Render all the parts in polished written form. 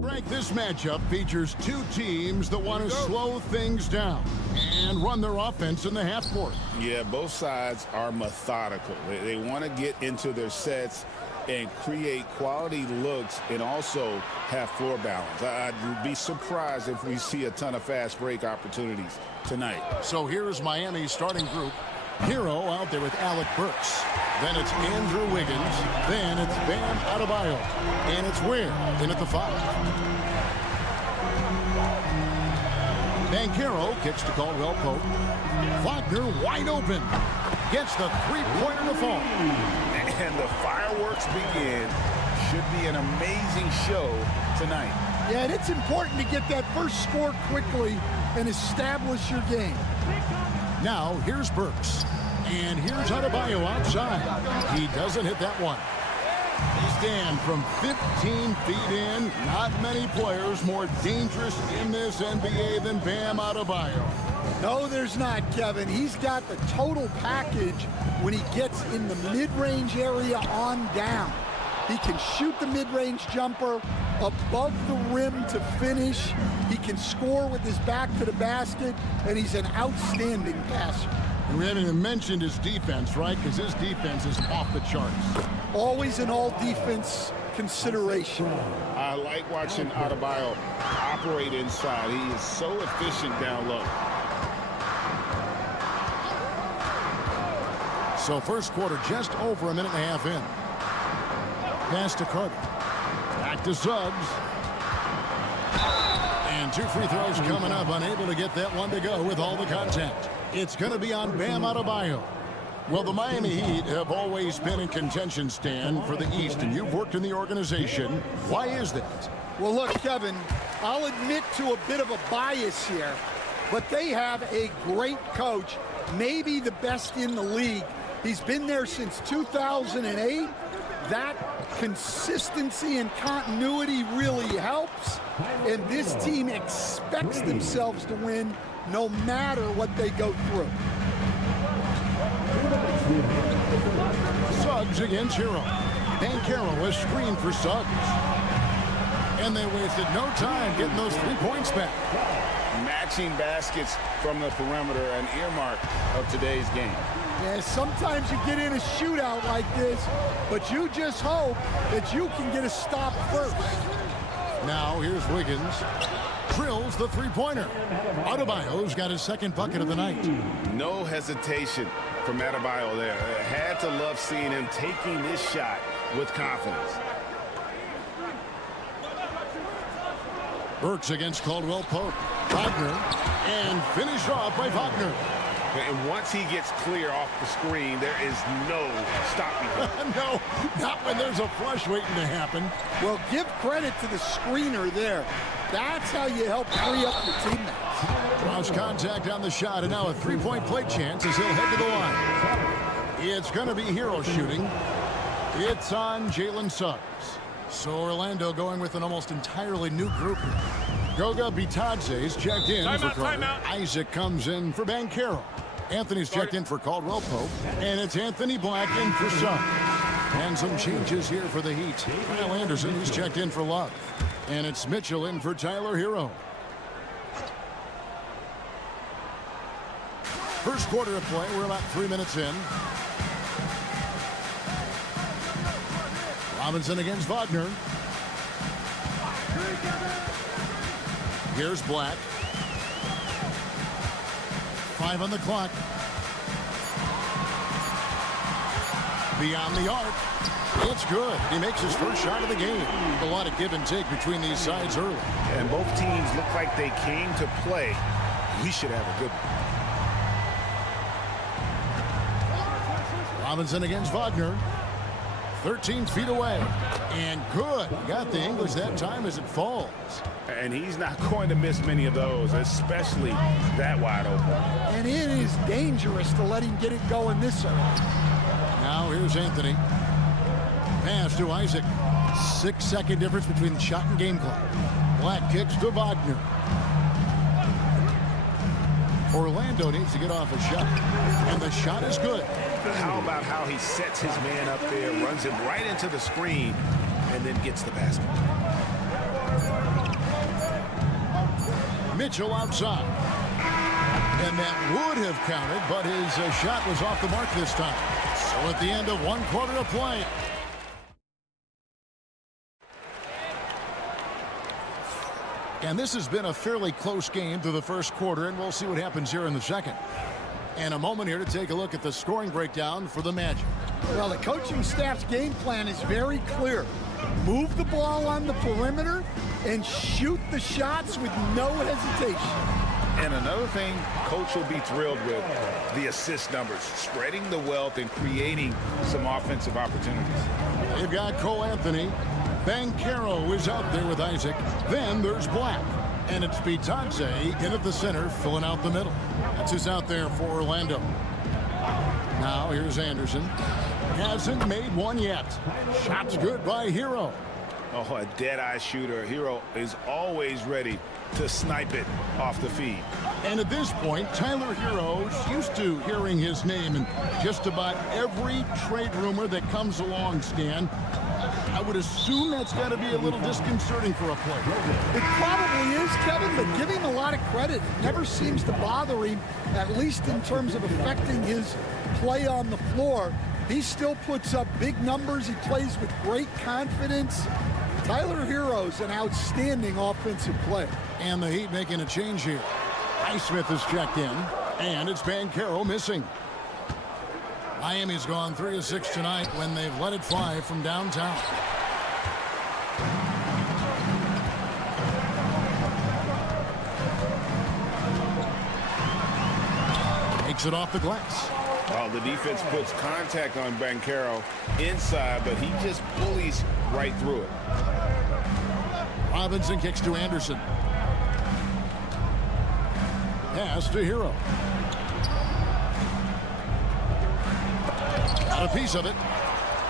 Frank, this matchup features two teams that want to slow things down and run their offense in the half court. Yeah, both sides are methodical. They want to get into their sets and create quality looks and also have floor balance. I'd be surprised if we see a ton of fast break opportunities tonight. So here's Miami's starting group. Hero out there with Alec Burks. Then it's Andrew Wiggins. Then it's Bam Adebayo. And it's Ware in at the 5. Banchero kicks to Caldwell Pope. Wagner wide open. Gets the three-pointer to fall. And the fireworks begin. Should be an amazing show tonight. Yeah, and it's important to get that first score quickly and establish your game. Now, here's Burks. And here's Adebayo outside. He doesn't hit that one. Stand from 15 feet in. Not many players more dangerous in this NBA than Bam Adebayo. No, there's not, Kevin. He's got the total package when he gets in the mid-range area on down. He can shoot the mid-range jumper above the rim to finish. He can score with his back to the basket, and he's an outstanding passer. And we haven't even mentioned his defense, right? Because his defense is off the charts. Always an all-defense consideration. I like watching Adebayo operate inside. He is so efficient down low. So first quarter just over a minute and a half in. Pass to Carter. Back to Suggs. And 2 free throws coming up. Unable to get that one to go with all the contact. It's going to be on Bam Adebayo. Well, the Miami Heat have always been in contention, Stan, for the East, and you've worked in the organization. Why is that? Well, look, Kevin, I'll admit to a bit of a bias here, but they have a great coach, maybe the best in the league. He's been there since 2008. That consistency and continuity really helps, and this team expects themselves to win no matter what they go through. Suggs against Hero. Banchero is screened for Suggs. And they wasted no time getting those 3 points back. Matching baskets from the perimeter, an earmark of today's game. Yeah, sometimes you get in a shootout like this, but you just hope that you can get a stop first. Now here's Wiggins. Drills the three-pointer. Adebayo's got his second bucket of the night. No hesitation from Adebayo there. Had to love seeing him taking this shot with confidence. Burks against Caldwell Pope. Wagner. And finished off by Wagner. And once he gets clear off the screen, there is no stopping him. No, not when there's a flush waiting to happen. Well, give credit to the screener there. That's how you help free up your teammates. Draws contact on the shot, and now a three-point play chance as he'll head to the line. It's going to be Hero shooting. It's on Jalen Suggs. So Orlando going with an almost entirely new group here. Goga Bitadze's checked in for Carter. Isaac comes in for Banchero. Anthony's checked in for Caldwell Pope. And it's Anthony Black in for Suggs. And some changes here for the Heat. Kyle Anderson, who's checked in for Love. And it's Mitchell in for Tyler Hero. First quarter of play, we're about 3 minutes in. Robinson against Wagner. Here's Black. 5 on the clock. Beyond the arc. It's good. He makes his first shot of the game. A lot of give and take between these sides early. And both teams look like they came to play. We should have a good one. Robinson against Wagner. 13 feet away. And good. Got the English that time as it falls. And he's not going to miss many of those, especially that wide open. And it is dangerous to let him get it going this early. Now here's Anthony. Pass to Isaac. 6-second difference between the shot and game clock. Black kicks to Wagner. Orlando needs to get off a shot. And the shot is good. How about how he sets his man up there, runs him right into the screen, and then gets the basket. Mitchell outside. And that would have counted, but his shot was off the mark this time. So at the end of 1 quarter of play. And this has been a fairly close game through the first quarter, and we'll see what happens here in the second. And a moment here to take a look at the scoring breakdown for the Magic. Well, the coaching staff's game plan is very clear. Move the ball on the perimeter and shoot the shots with no hesitation. And another thing coach will be thrilled with, the assist numbers, spreading the wealth and creating some offensive opportunities. They've got Cole Anthony. Banchero is out there with Isaac. Then there's Black. And it's Bitadze in at the center, filling out the middle. That's who's out there for Orlando. Now here's Anderson. Hasn't made one yet. Shot's good by Hero. Oh, a dead-eye shooter. Hero is always ready to snipe it off the feed. And at this point, Tyler Hero's used to hearing his name in just about every trade rumor that comes along, Stan. I would assume that's got to be a little disconcerting for a player. It probably is, Kevin, but give him a lot of credit. It never seems to bother him, at least in terms of affecting his play on the floor. He still puts up big numbers. He plays with great confidence. Tyler Hero's an outstanding offensive player. And the Heat making a change here. Highsmith is checked in, and it's Banchero missing. Miami's gone 3 of 6 tonight when they've let it fly from downtown. Takes it off the glass. Well, the defense puts contact on Banchero inside, but he just bullies right through it. Robinson kicks to Anderson. Pass to Hero. Got a piece of it.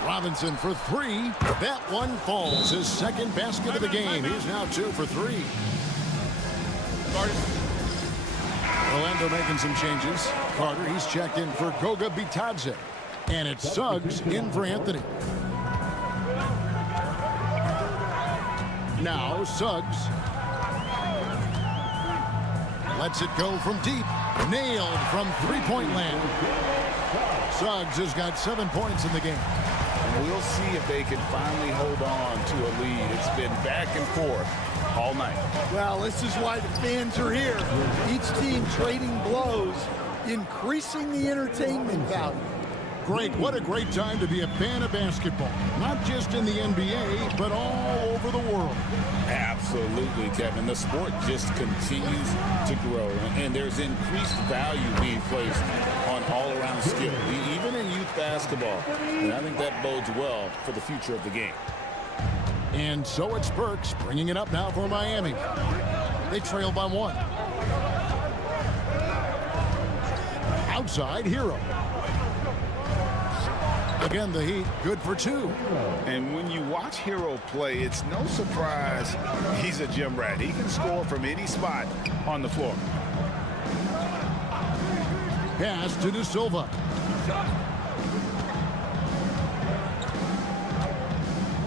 Robinson for 3. That one falls. His second basket of the game. He's now 2 for 3. Orlando making some changes. Carter, he's checked in for Goga Bitadze. And it's Suggs in for Anthony. Now Suggs. Lets it go from deep. Nailed from three-point land. Suggs has got 7 points in the game. And we'll see if they can finally hold on to a lead. It's been back and forth all night. Well, this is why the fans are here. Each team trading blows, increasing the entertainment value. Great. What a great time to be a fan of basketball. Not just in the NBA, but all over the world. Absolutely, Kevin. The sport just continues to grow, and there's increased value being placed on all-around skill, even in youth basketball. And I think that bodes well for the future of the game. And so it's Burks bringing it up now for Miami. They trail by 1. Outside, Hero. Again, the Heat good for 2. And when you watch Hero play, it's no surprise he's a gym rat. He can score from any spot on the floor. Pass to De Silva.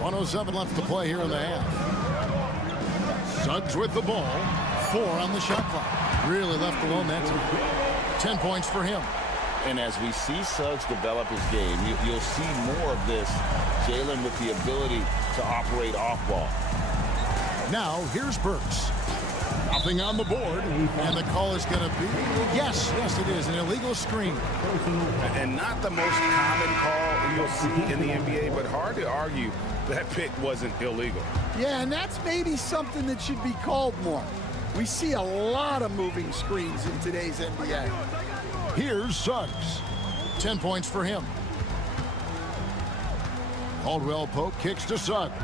1:07 left to play here in the half. Suggs with the ball. 4 on the shot clock. Really left alone that time. 10 points for him. And as we see Suggs develop his game, you'll see more of this. Jalen with the ability to operate off ball. Now, here's Burks. Nothing on the board. And the call is going to be, yes, it is, an illegal screen. And not the most common call you'll see in the NBA, but hard to argue that pick wasn't illegal. Yeah, and that's maybe something that should be called more. We see a lot of moving screens in today's NBA. Here's Suggs. 10 points for him. Caldwell Pope kicks to Suggs.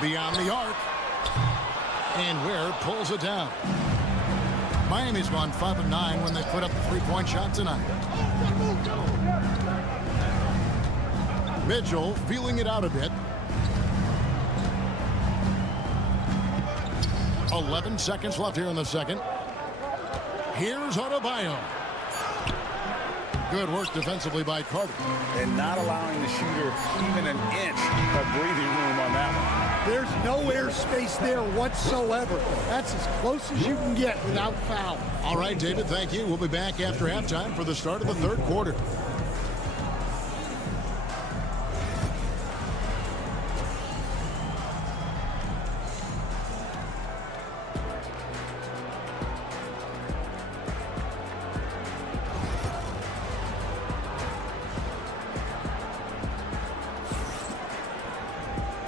Beyond the arc. And Ware pulls it down. Miami's gone 5 of 9 when they put up the three-point shot tonight. Mitchell feeling it out a bit. 11 seconds left here in the second. Here's Adebayo. Good work defensively by Carter. And not allowing the shooter even an inch of breathing room on that one. There's no airspace there whatsoever. That's as close as you can get without foul. All right, David, thank you. We'll be back after halftime for the start of the third quarter.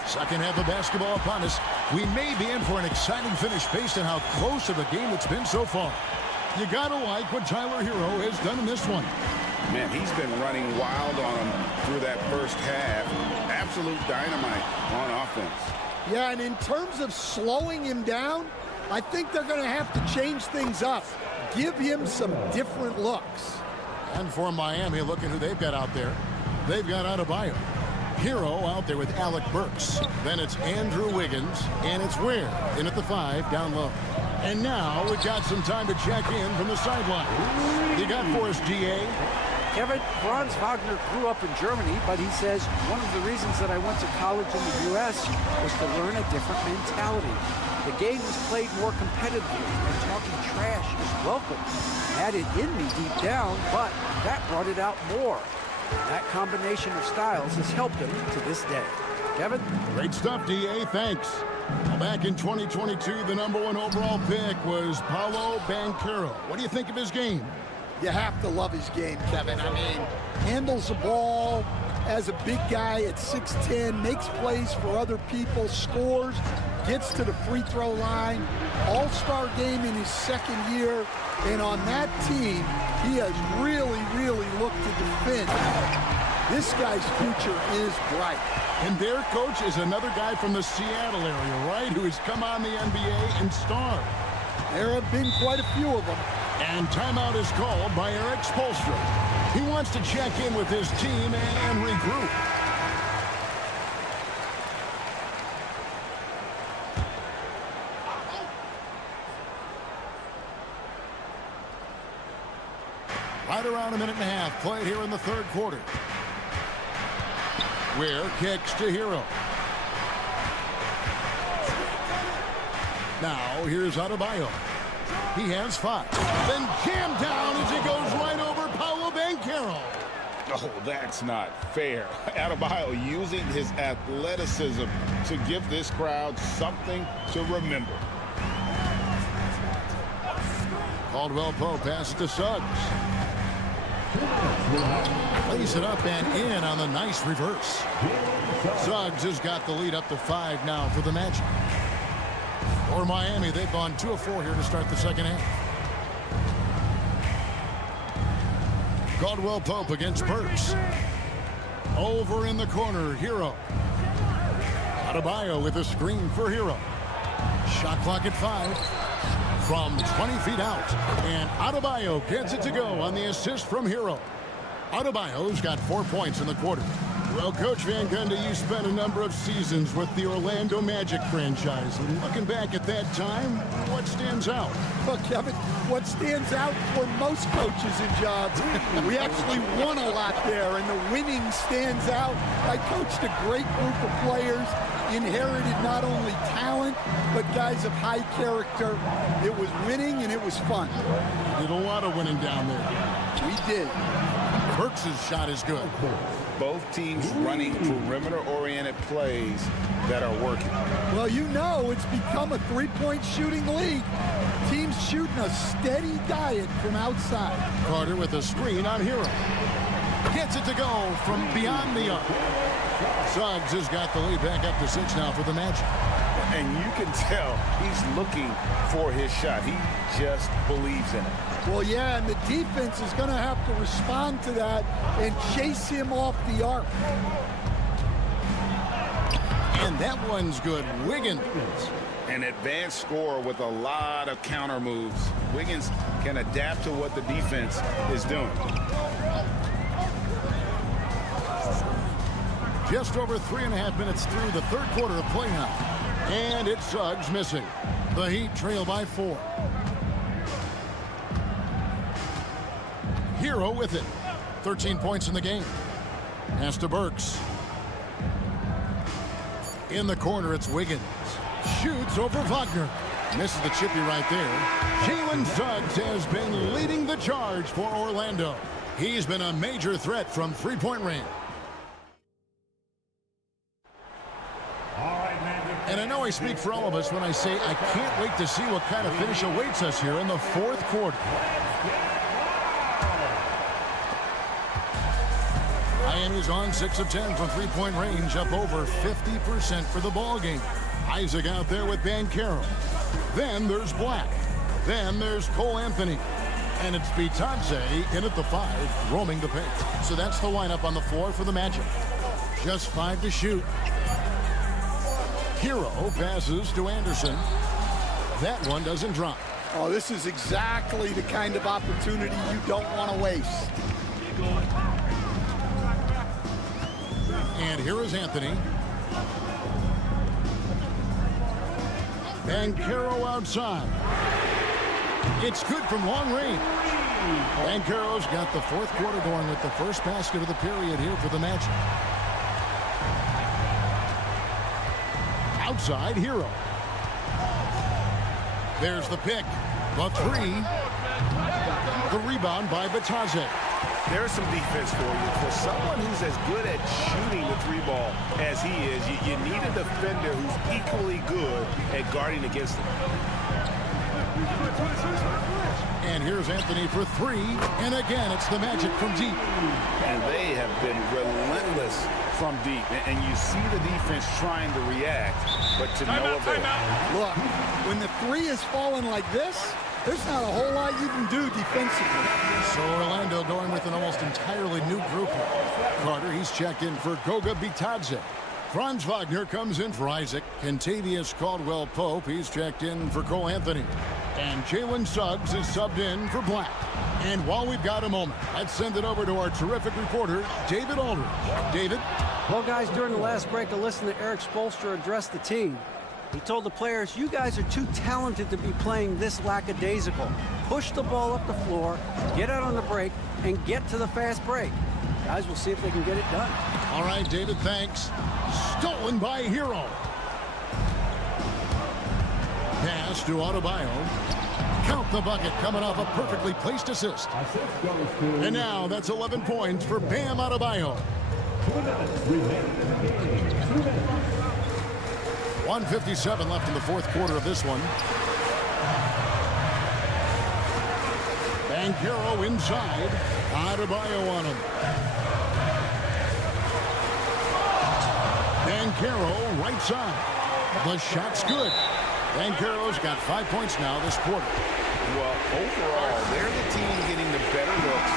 Second half of basketball upon us. We may be in for an exciting finish based on how close of a game it's been so far. You gotta like what Tyler Hero has done in this one. Man, he's been running wild on him through that first half. Absolute dynamite on offense. Yeah, and in terms of slowing him down, I think they're going to have to change things up. Give him some different looks. And for Miami, look at who they've got out there. They've got Adebayo. Hero out there with Alec Burks. Then it's Andrew Wiggins, and it's Ware in at the 5 down low. And now we've got some time to check in from the sideline. You got for us, DA? Kevin, Franz Wagner grew up in Germany, but he says one of the reasons that I went to college in the U.S. was to learn a different mentality. The game is played more competitively, and talking trash is welcome. I had it in me deep down, but that brought it out more. That combination of styles has helped him to this day. Kevin? Great stuff, DA. Thanks. Well, back in 2022, the #1 overall pick was Paolo Banchero. What do you think of his game? You have to love his game, Kevin. I mean, handles the ball as a big guy at 6'10", makes plays for other people, scores, gets to the free throw line. All-star game in his second year. And on that team, he has really, really looked to defend. This guy's future is bright. And their coach is another guy from the Seattle area, right, who has come on the NBA and starred. There have been quite a few of them. And timeout is called by Eric Spoelstra. He wants to check in with his team and regroup. Right around a minute and a half played here in the third quarter. Ware kicks to Hero. Now here's Adebayo. He has 5. Then jammed down as he goes right over Paolo Banchero. Oh, that's not fair. Adebayo using his athleticism to give this crowd something to remember. Caldwell Pope passes to Suggs. Lays it up and in on the nice reverse. Suggs has got the lead up to 5 now for the Magic. For Miami, they've gone 2 of 4 here to start the second half. Caldwell Pope against Burks. Over in the corner, Hero. Adebayo with a screen for Hero. Shot clock at 5. From 20 feet out. And Adebayo gets it to go on the assist from Hero. Adebayo's got 4 points in the quarter. Well, Coach Van Gundy, you spent a number of seasons with the Orlando Magic franchise. And looking back at that time, what stands out? Look, Kevin, what stands out for most coaches and jobs, we actually won a lot there, and the winning stands out. I coached a great group of players, inherited not only talent, but guys of high character. It was winning, and it was fun. Did a lot of winning down there. We did. Burks' shot is good. Both teams running perimeter-oriented plays that are working. Well, you know it's become a three-point shooting league. Teams shooting a steady diet from outside. Carter with a screen on Hero. Gets it to go from beyond the arc. Suggs has got the lead back up to 6 now for the Magic. And you can tell he's looking for his shot. He just believes in it. Well, yeah, and the defense is going to have to respond to that and chase him off the arc. And that one's good. Wiggins. An advanced scorer with a lot of counter moves. Wiggins can adapt to what the defense is doing. Just over 3.5 minutes through the third quarter of play now. And it's Suggs missing. The Heat trail by 4. Hero with it. 13 points in the game. Pass to Burks. In the corner, it's Wiggins. Shoots over Wagner. Misses the chippy right there. Jalen Suggs has been leading the charge for Orlando. He's been a major threat from three-point range. And I know I speak for all of us when I say I can't wait to see what kind of finish awaits us here in the fourth quarter. Miami's on 6 of 10 from three-point range, up over 50% for the ball game. Isaac out there with Banchero. Then there's Black. Then there's Cole Anthony. And it's Bitadze in at the 5, roaming the paint. So that's the lineup on the floor for the Magic. Just 5 to shoot. Hero passes to Anderson. That one doesn't drop. Oh, this is exactly the kind of opportunity you don't want to waste. And here is Anthony. Banchero outside. It's good from long range. Banchero's got the fourth quarter going with the first basket of the period here for the Magic. Outside, Hero. There's the pick. The 3. The rebound by Bitadze. There's some defense for you. For someone who's as good at shooting the 3-ball as he is, you need a defender who's equally good at guarding against him. And here's Anthony for 3. And again, it's the Magic from deep. And they have been relentless from deep. And you see the defense trying to react, but to no avail. Look, when the 3 is falling like this, there's not a whole lot you can do defensively. So Orlando going with an almost entirely new group here. Carter, he's checked in for Goga Bitadze. Franz Wagner comes in for Isaac. Kentavious Caldwell-Pope, he's checked in for Cole Anthony. And Jalen Suggs is subbed in for Black. And while we've got a moment, let's send it over to our terrific reporter, David Aldridge. David? Well, guys, during the last break, I listened to Eric Spoelstra address the team. He told the players, you guys are too talented to be playing this lackadaisical. Push the ball up the floor, get out on the break, and get to the fast break. Guys, we'll see if they can get it done. All right, David, thanks. Stolen by Hero. Pass to Adebayo. Count the bucket coming off a perfectly placed assist. And now that's 11 points for Bam Adebayo. 1:57 left in the fourth quarter of this one. Banchero inside. Adebayo on him. Banchero right side. The shot's good. Banchero's got 5 points now this quarter. Well, overall, they're the team getting the better looks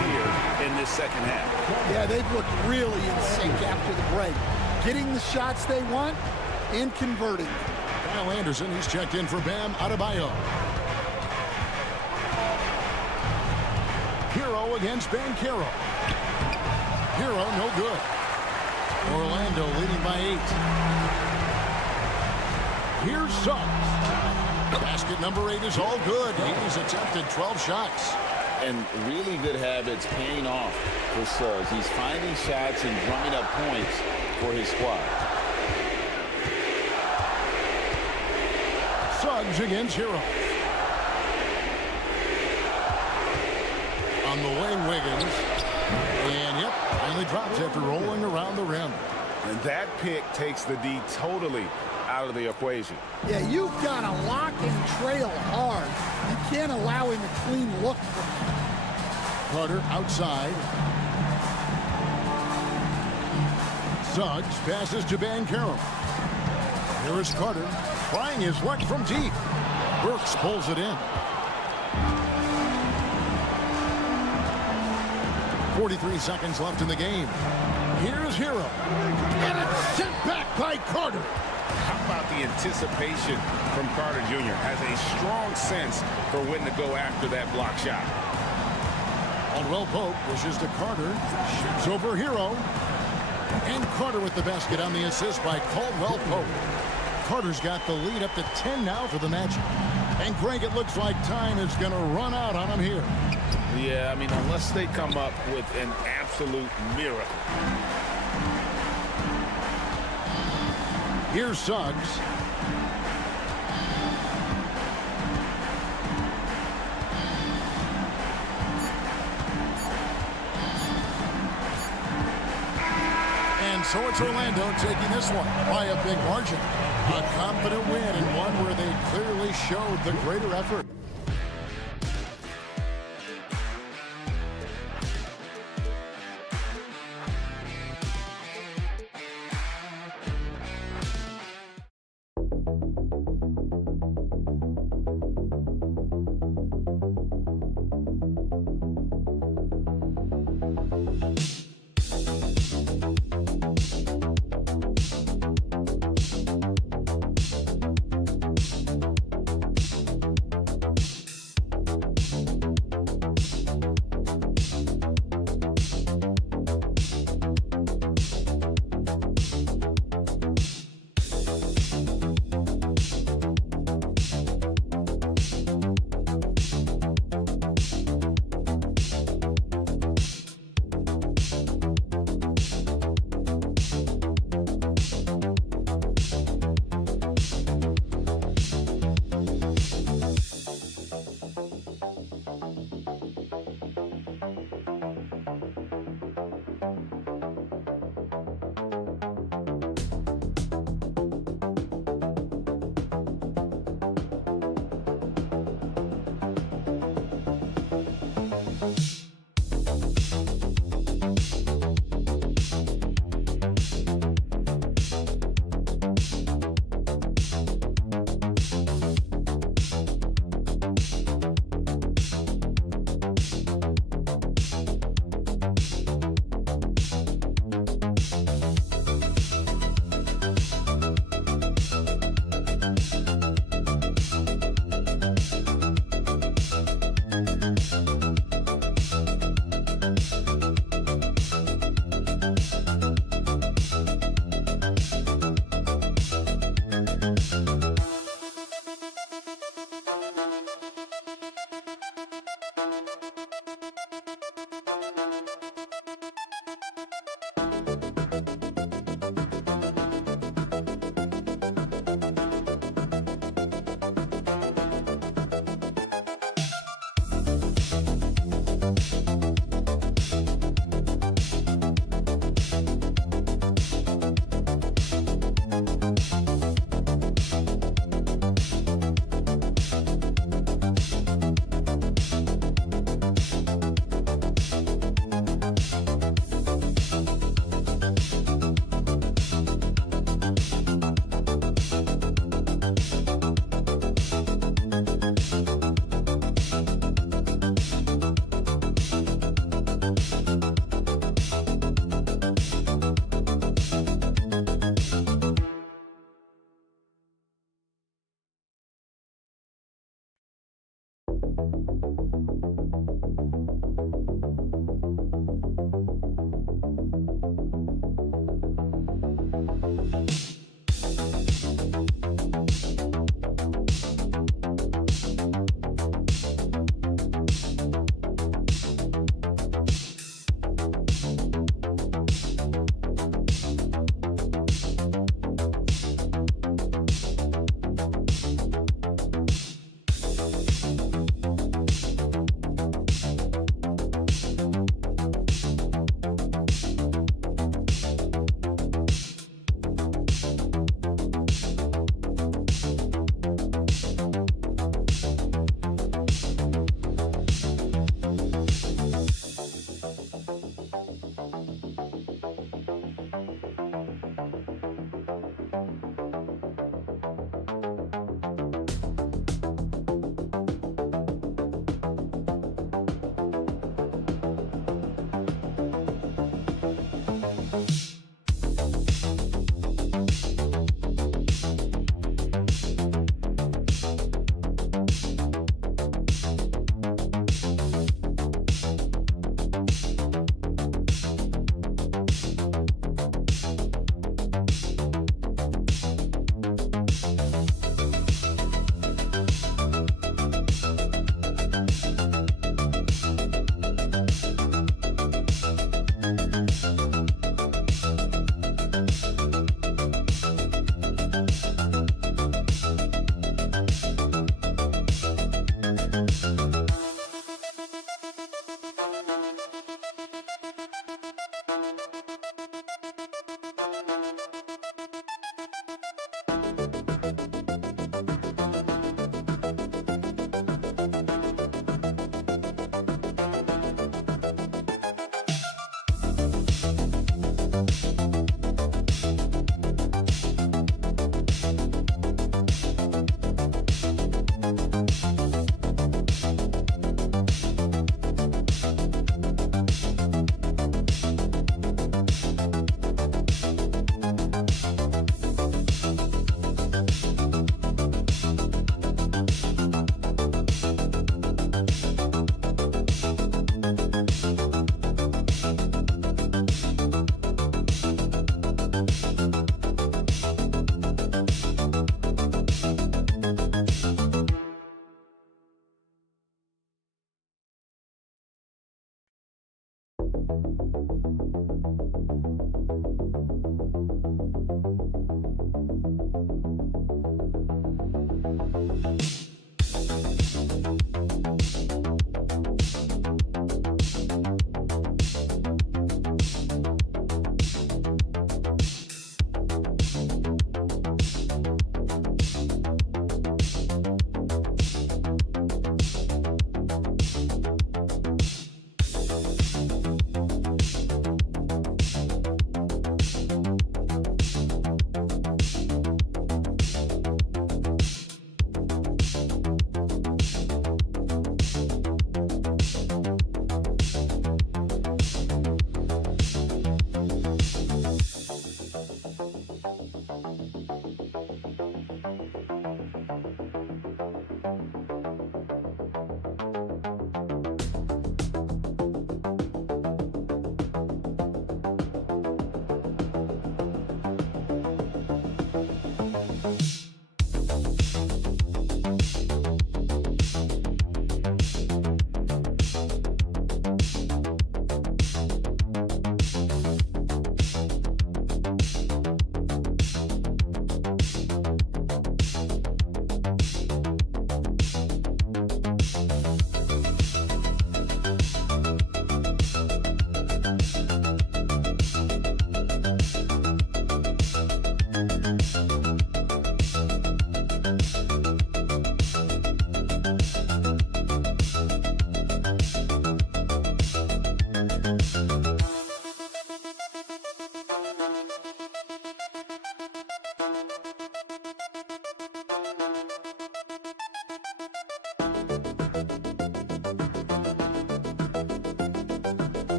here in this second half. Yeah, they've looked really in sync after the break. Getting the shots they want and converting. Kyle Anderson, he's checked in for Bam Adebayo. Hero against Banchero. Hero no good. Orlando leading by 8. Here's Suggs. Basket number 8 is all good. He's attempted 12 shots. And really good habits paying off for Suggs. He's finding shots and drumming up points for his squad. Suggs against Hero. On the wing, Wiggins. And, yep, finally drops after rolling around the rim. And that pick takes the D totally out of the equation. Yeah, you've got to lock and trail hard. You can't allow him a clean look from him. Carter outside. Suggs passes to Banchero. Here is Carter trying his luck from deep. Burks pulls it in. 43 seconds left in the game. Here's Hero. And it's sent back by Carter. How about the anticipation from Carter Jr. Has a strong sense for when to go after that block shot. Caldwell-Pope pushes to Carter. Shoots over Hero. And Carter with the basket on the assist by Caldwell-Pope. Carter's got the lead up to 10 now for the Magic. And Greg, it looks like time is going to run out on him here. Yeah, I mean, unless they come up with an absolute miracle. Here's Suggs. And so it's Orlando taking this one by a big margin. A confident win and one where they clearly showed the greater effort.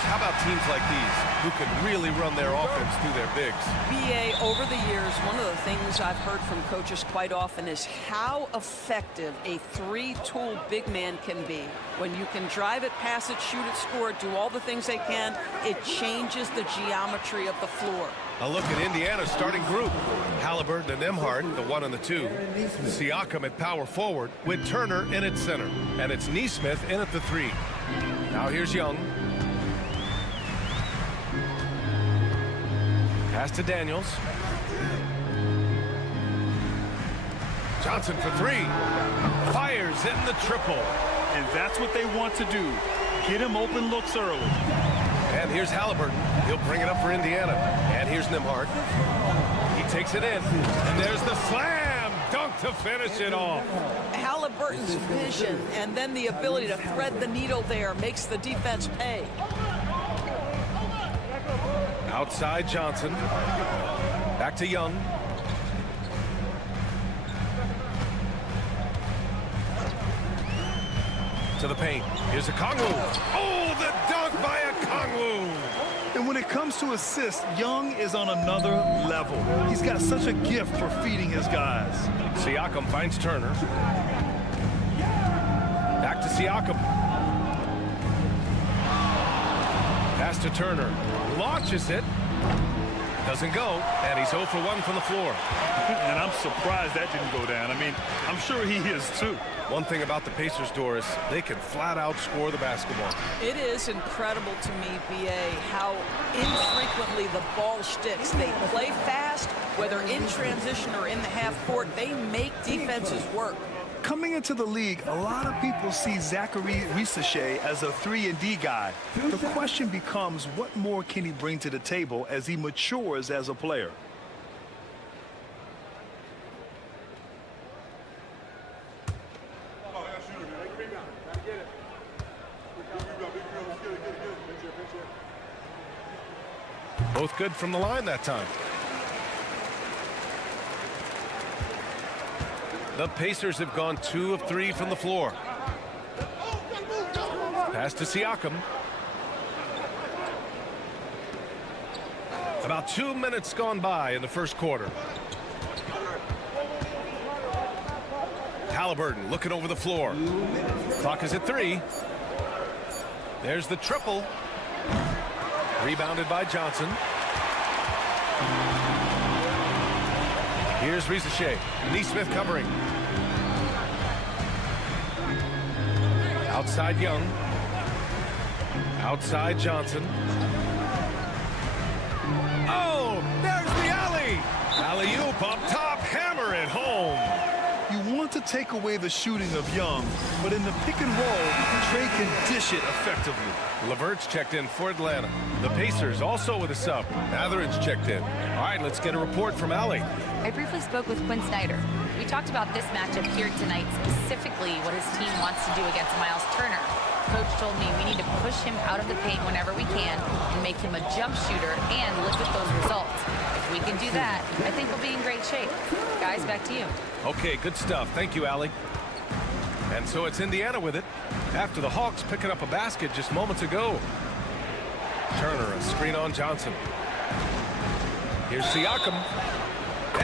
How about teams like these who could really run their offense through their bigs? BA, over the years, one of the things I've heard from coaches quite often is how effective a three-tool big man can be. When you can drive it, pass it, shoot it, score it, do all the things they can, it changes the geometry of the floor. A look at Indiana's starting group. Halliburton and Nembhard, the 1 and the 2. Siakam at power forward with Turner in at center. And it's Nesmith in at the 3. Now here's Young. Pass to Daniels. Johnson for 3. Fires in the triple. And that's what they want to do. Get him open looks early. And here's Halliburton. He'll bring it up for Indiana. And here's Nembhard. He takes it in. And there's the slam dunk to finish it off. Halliburton's vision and then the ability to thread the needle there makes the defense pay. Outside Johnson. Back to Young. To the paint. Here's a Kongwu. Oh, the dunk! dunk by Okongwu. And when it comes to assists, Young is on another level. He's got such a gift for feeding his guys. Siakam finds Turner. Back to Siakam. Pass to Turner. Launches it. Doesn't go, and he's 0 for 1 from the floor. And I'm surprised that didn't go down. I mean, I'm sure he is too. One thing about the Pacers, Doris, they can flat out score the basketball. It is incredible to me, B.A., how infrequently the ball sticks. They play fast, whether in transition or in the half court. They make defenses work. Coming into the league, a lot of people see Zachary Risachet as a 3-and-D guy. The question becomes, what more can he bring to the table as he matures as a player? Both good from the line that time. The Pacers have gone 2 of 3 from the floor. Pass to Siakam. About 2 minutes gone by in the first quarter. Halliburton looking over the floor. Clock is at 3. There's the triple. Rebounded by Johnson. Here's Risachet. Neesmith covering. Outside Young. Outside Johnson. Oh, there's the alley. Alley-oop up top. Hammer it home. You want to take away the shooting of Young, but in the pick and roll, Trey can dish it effectively. LeVert's checked in for Atlanta. The Pacers also with a sub. Matheridge checked in. All right, let's get a report from Allie. I briefly spoke with Quinn Snyder. We talked about this matchup here tonight, specifically what his team wants to do against Miles Turner. Coach told me we need to push him out of the paint whenever we can and make him a jump shooter and look at those results. If we can do that, I think we'll be in great shape. Guys, back to you. Okay, good stuff. Thank you, Allie. And so it's Indiana with it after the Hawks picking up a basket just moments ago. Turner, a screen on Johnson. Here's Siakam.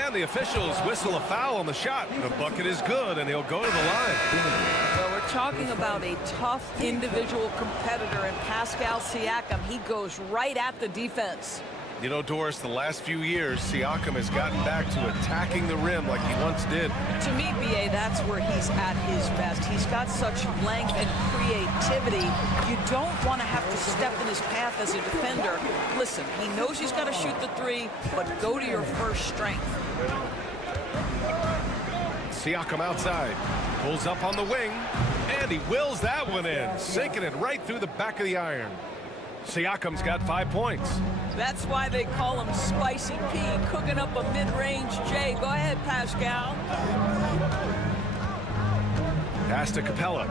And the officials whistle a foul on the shot. The bucket is good, and he'll go to the line. Well, we're talking about a tough individual competitor in Pascal Siakam. He goes right at the defense. You know, Doris, the last few years, Siakam has gotten back to attacking the rim like he once did. To me, B.A., that's where he's at his best. He's got such length and creativity. You don't want to have to step in his path as a defender. Listen, he knows he's got to shoot the 3, but go to your first strength. Siakam outside. Pulls up on the wing, and he wills that one in, sinking it right through the back of the iron. Siakam's got 5 points. That's why they call him Spicy P, cooking up a mid-range J. Go ahead, Pascal. Pass to Capella.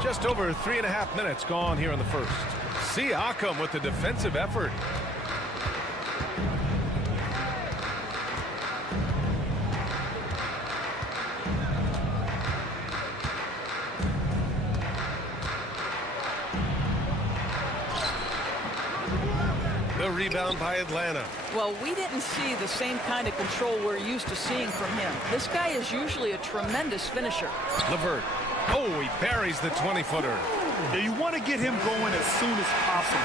Just over 3.5 minutes gone here in the first. Siakam with the defensive effort. The rebound by Atlanta. Well, we didn't see the same kind of control we're used to seeing from him. This guy is usually a tremendous finisher. LeVert. Oh, he buries the 20-footer. Yeah, you want to get him going as soon as possible.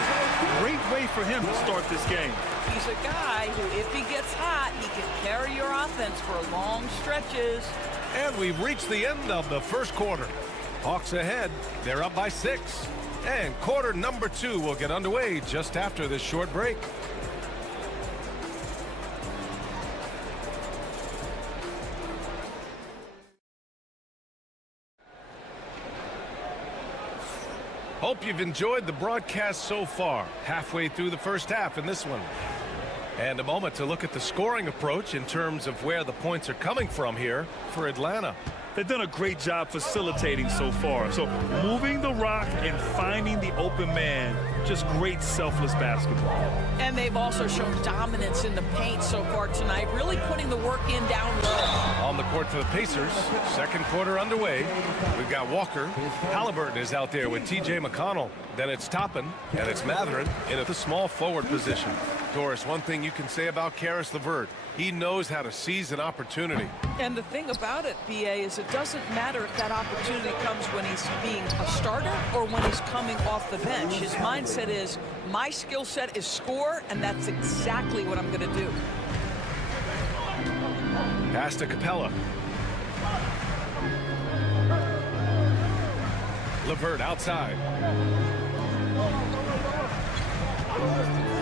Great way for him to start this game. He's a guy who, if he gets hot, he can carry your offense for long stretches. And we've reached the end of the first quarter. Hawks ahead. They're up by 6. And quarter number 2 will get underway just after this short break. Hope you've enjoyed the broadcast so far. Halfway through the first half in this one. And a moment to look at the scoring approach in terms of where the points are coming from here for Atlanta. They've done a great job facilitating so far. So moving the rock and finding the open man, just great selfless basketball. And they've also shown dominance in the paint so far tonight, really putting the work in down low. On the court for the Pacers, second quarter underway. We've got Walker. Halliburton is out there with T.J. McConnell. Then it's Toppin, and it's Matherin in at the small forward position. Doris, one thing you can say about Caris LeVert, he knows how to seize an opportunity. And the thing about it, BA, is it doesn't matter if that opportunity comes when he's being a starter or when he's coming off the bench. His mindset is, my skill set is score, and that's exactly what I'm going to do. Pass to Capella. LeVert outside.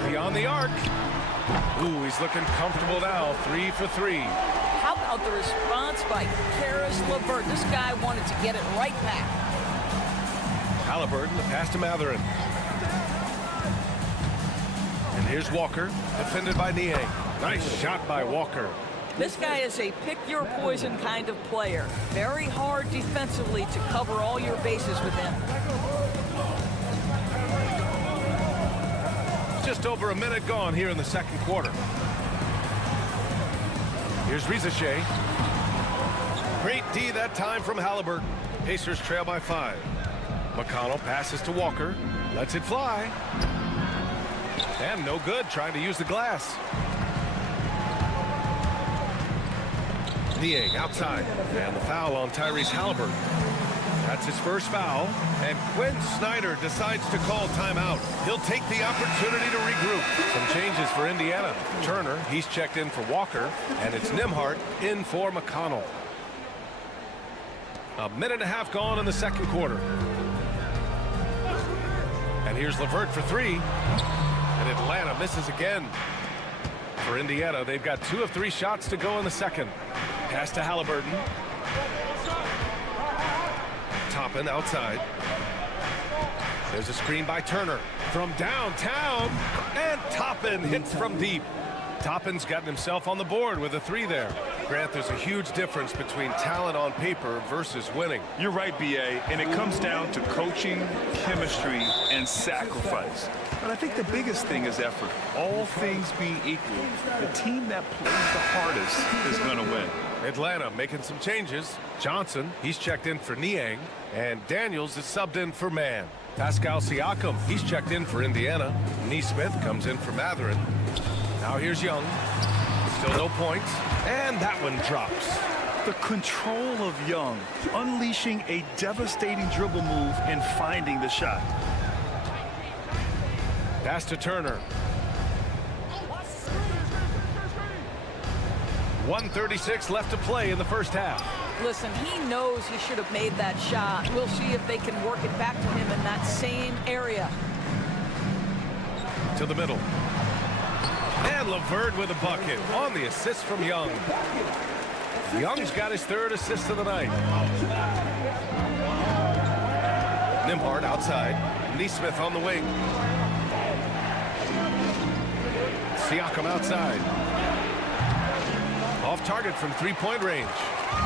Beyond the arc. Ooh, he's looking comfortable now. 3 for 3. How about the response by Caris LeVert? This guy wanted to get it right back. Halliburton, the pass to Matherin. And here's Walker, defended by Niang. Nice shot by Walker. This guy is a pick-your-poison kind of player. Very hard defensively to cover all your bases with him. Just over a minute gone here in the second quarter. Here's Rizachet. Great D that time from Halliburton. Pacers trail by 5. McConnell passes to Walker. Lets it fly. And no good, trying to use the glass. Niang outside. And the foul on Tyrese Halliburton. That's his first foul. And Quinn Snyder decides to call timeout. He'll take the opportunity to regroup. Some changes for Indiana. Turner, he's checked in for Walker. And it's Nembhard in for McConnell. A minute and a half gone in the second quarter. And here's LeVert for 3. And Atlanta misses again. For Indiana, they've got 2 of 3 shots to go in the second. Pass to Halliburton. Toppin outside. There's a screen by Turner from downtown. And Toppin hits from deep. Toppin's gotten himself on the board with a 3 there. Grant, there's a huge difference between talent on paper versus winning. You're right, B.A., and it comes down to coaching, chemistry, and sacrifice. But I think the biggest thing is effort. All things being equal, the team that plays the hardest is going to win. Atlanta making some changes. Johnson, he's checked in for Niang. And Daniels is subbed in for Mann. Pascal Siakam, he's checked in for Indiana. Nesmith comes in for Matherin. Now here's Young. Still no points. And that one drops. The control of Young, unleashing a devastating dribble move and finding the shot. Pass to Turner. 1:36 left to play in the first half. Listen, he knows he should have made that shot. We'll see if they can work it back to him in that same area. To the middle. And LeVert with a bucket on the assist from Young. Young's got his 3rd assist of the night. Nembhard outside. Nesmith on the wing. Siakam outside. Off target from 3-point range.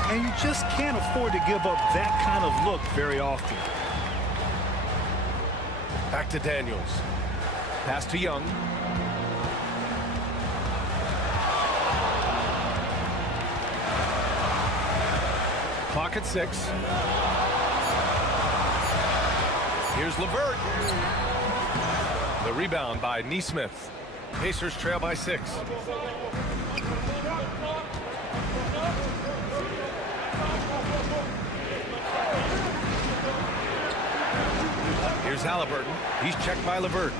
And you just can't afford to give up that kind of look very often. Back to Daniels. Pass to Young. Clock at 6. Here's LeVert. The rebound by Nesmith. Pacers trail by 6. Here's Halliburton. He's checked by LeVert.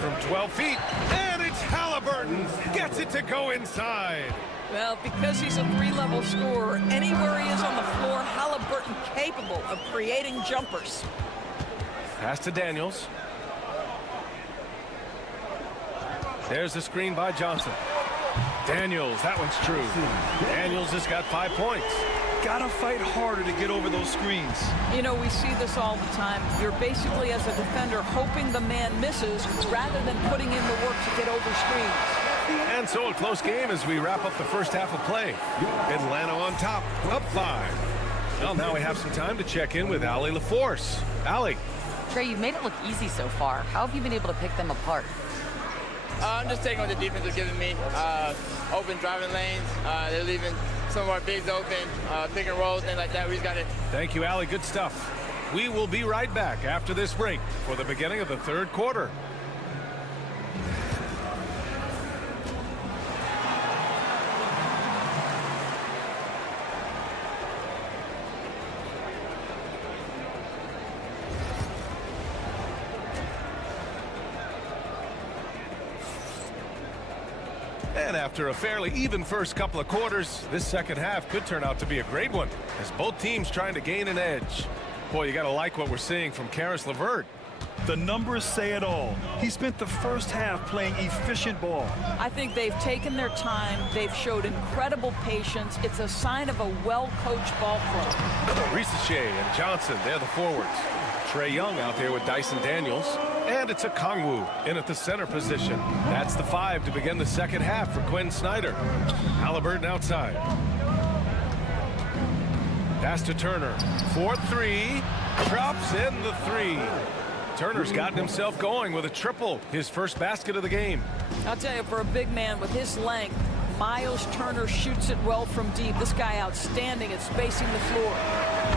From 12 feet. And it's Halliburton. Gets it to go inside. Well, because he's a 3-level scorer, anywhere he is on the floor, Halliburton capable of creating jumpers. Pass to Daniels. There's the screen by Johnson. Daniels, that one's true. Daniels has got 5 points. Gotta fight harder to get over those screens. You know, we see this all the time. You're basically, as a defender, hoping the man misses rather than putting in the work to get over screens. And so a close game as we wrap up the first half of play. Atlanta on top, up 5. Well, now we have some time to check in with Allie LaForce. Allie. Trey, you've made it look easy so far. How have you been able to pick them apart? I'm just taking what the defense is giving me. Open driving lanes. They're leaving some of our bigs open, pick and rolls, things like that. We just got to. Thank you, Allie. Good stuff. We will be right back after this break for the beginning of the third quarter. And after a fairly even first couple of quarters, this second half could turn out to be a great one as both teams trying to gain an edge. Boy, you got to like what we're seeing from Karis LeVert. The numbers say it all. He spent the first half playing efficient ball. I think they've taken their time. They've showed incredible patience. It's a sign of a well-coached ball club. Risacher and Johnson, they're the forwards. Trae Young out there with Dyson Daniels. And it's a Kongwu in at the center position. That's the 5 to begin the second half for Quinn Snyder. Halliburton outside. Pass to Turner. 4-3. Drops in the 3. Turner's gotten himself going with a triple. His first basket of the game. I'll tell you, for a big man with his length, Miles Turner shoots it well from deep. This guy outstanding at spacing the floor.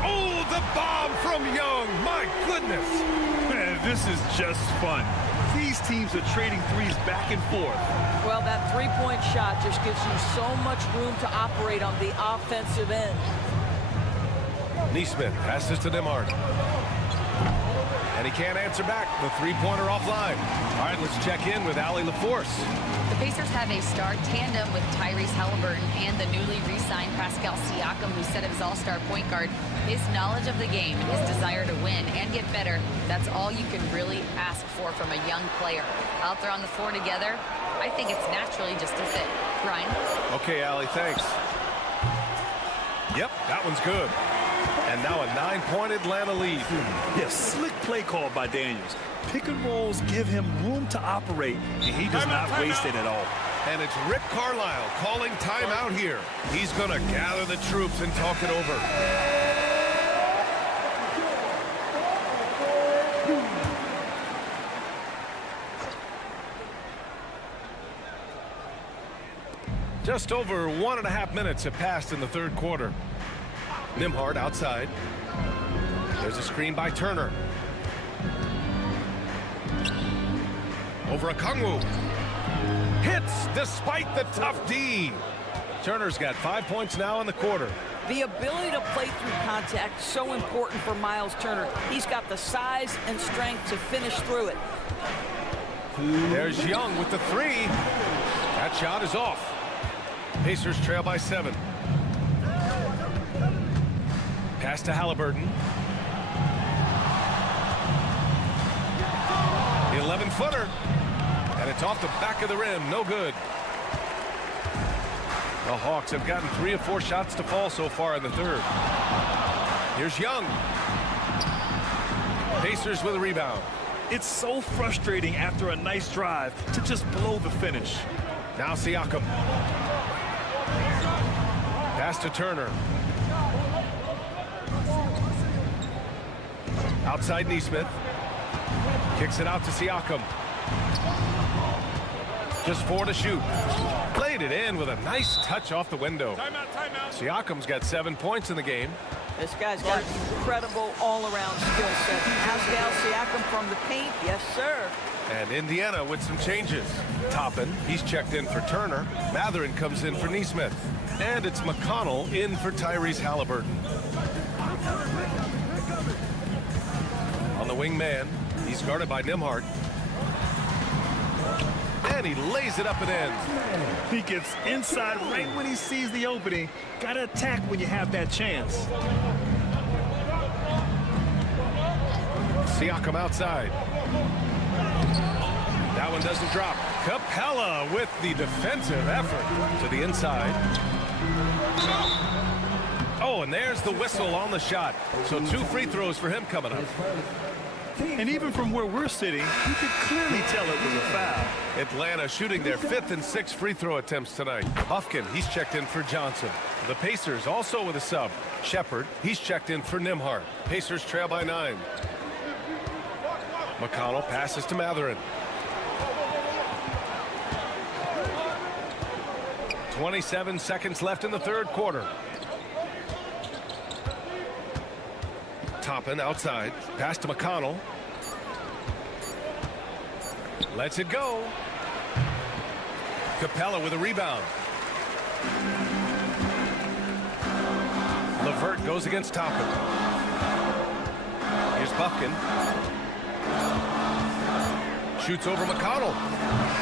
Oh, the bomb from Young. My goodness. Man, this is just fun. These teams are trading threes back and forth. Well, that three-point shot just gives you so much room to operate on the offensive end. Neesmith passes to Nembhard. And he can't answer back. The three-pointer offline. All right, let's check in with Allie LaForce. The Pacers have a star tandem with Tyrese Halliburton and the newly re-signed Pascal Siakam, who set his all-star point guard. His knowledge of the game and his desire to win and get better, that's all you can really ask for from a young player. Out there on the floor together, I think it's naturally just a fit. Brian? Okay, Allie, thanks. Yep, that one's good. And now a 9-point Atlanta lead. Yes, slick play call by Daniels. Pick and rolls give him room to operate, and he does not waste it at all. And it's Rick Carlisle calling timeout here. He's going to gather the troops and talk it over. Just over 1.5 minutes have passed in the third quarter. Nembhard outside. There's a screen by Turner. Over a Kongwu. Hits despite the tough D. Turner's got 5 points now in the quarter. The ability to play through contact is so important for Miles Turner. He's got the size and strength to finish through it. There's Young with the 3. That shot is off. Pacers trail by 7. Pass to Halliburton. The 11-footer. And it's off the back of the rim. No good. The Hawks have gotten 3 of 4 shots to fall so far in the third. Here's Young. Pacers with a rebound. It's so frustrating after a nice drive to just blow the finish. Now Siakam. Pass to Turner. Outside Neesmith. Kicks it out to Siakam. Just 4 to shoot. Played it in with a nice touch off the window. Timeout. Siakam's got 7 points in the game. This guy's got incredible all-around skill set. Pascal Siakam from the paint. Yes, sir. And Indiana with some changes. Toppin, he's checked in for Turner. Matherin comes in for Neesmith. And it's McConnell in for Tyrese Halliburton. On the wing man, he's guarded by Nembhard. And he lays it up and in. He gets inside right when he sees the opening. Got to attack when you have that chance. Siakam outside. That one doesn't drop. Capella with the defensive effort to the inside. Oh, and there's the whistle on the shot. So 2 free throws for him coming up. And even from where we're sitting, you could clearly tell it was a foul. Atlanta shooting their 5th and 6th free throw attempts tonight. Bufkin, he's checked in for Johnson. The Pacers also with a sub. Shepard, he's checked in for Nimhart. Pacers trail by 9. McConnell passes to Matherin. 27 seconds left in the third quarter. Toppin outside. Pass to McConnell. Lets it go. Capella with a rebound. LeVert goes against Toppin. Here's Bufkin. Shoots over McConnell.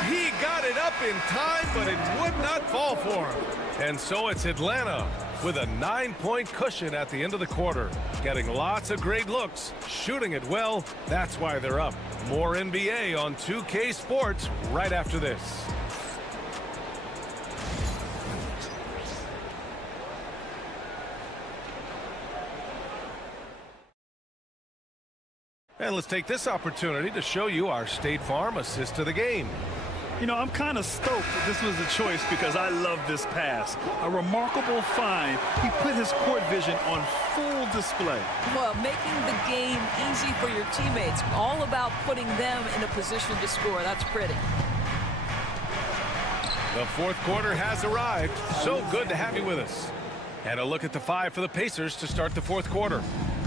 He got it up in time, but it would not fall for him. And so it's Atlanta with a 9-point cushion at the end of the quarter. Getting lots of great looks, shooting it well. That's why they're up. More NBA on 2K Sports right after this. And let's take this opportunity to show you our State Farm assist to the game. You know, I'm kind of stoked that this was a choice because I love this pass. A remarkable find. He put his court vision on full display. Well, making the game easy for your teammates. All about putting them in a position to score. That's pretty. The fourth quarter has arrived. So good to have you with us. And a look at the 5 for the Pacers to start the fourth quarter.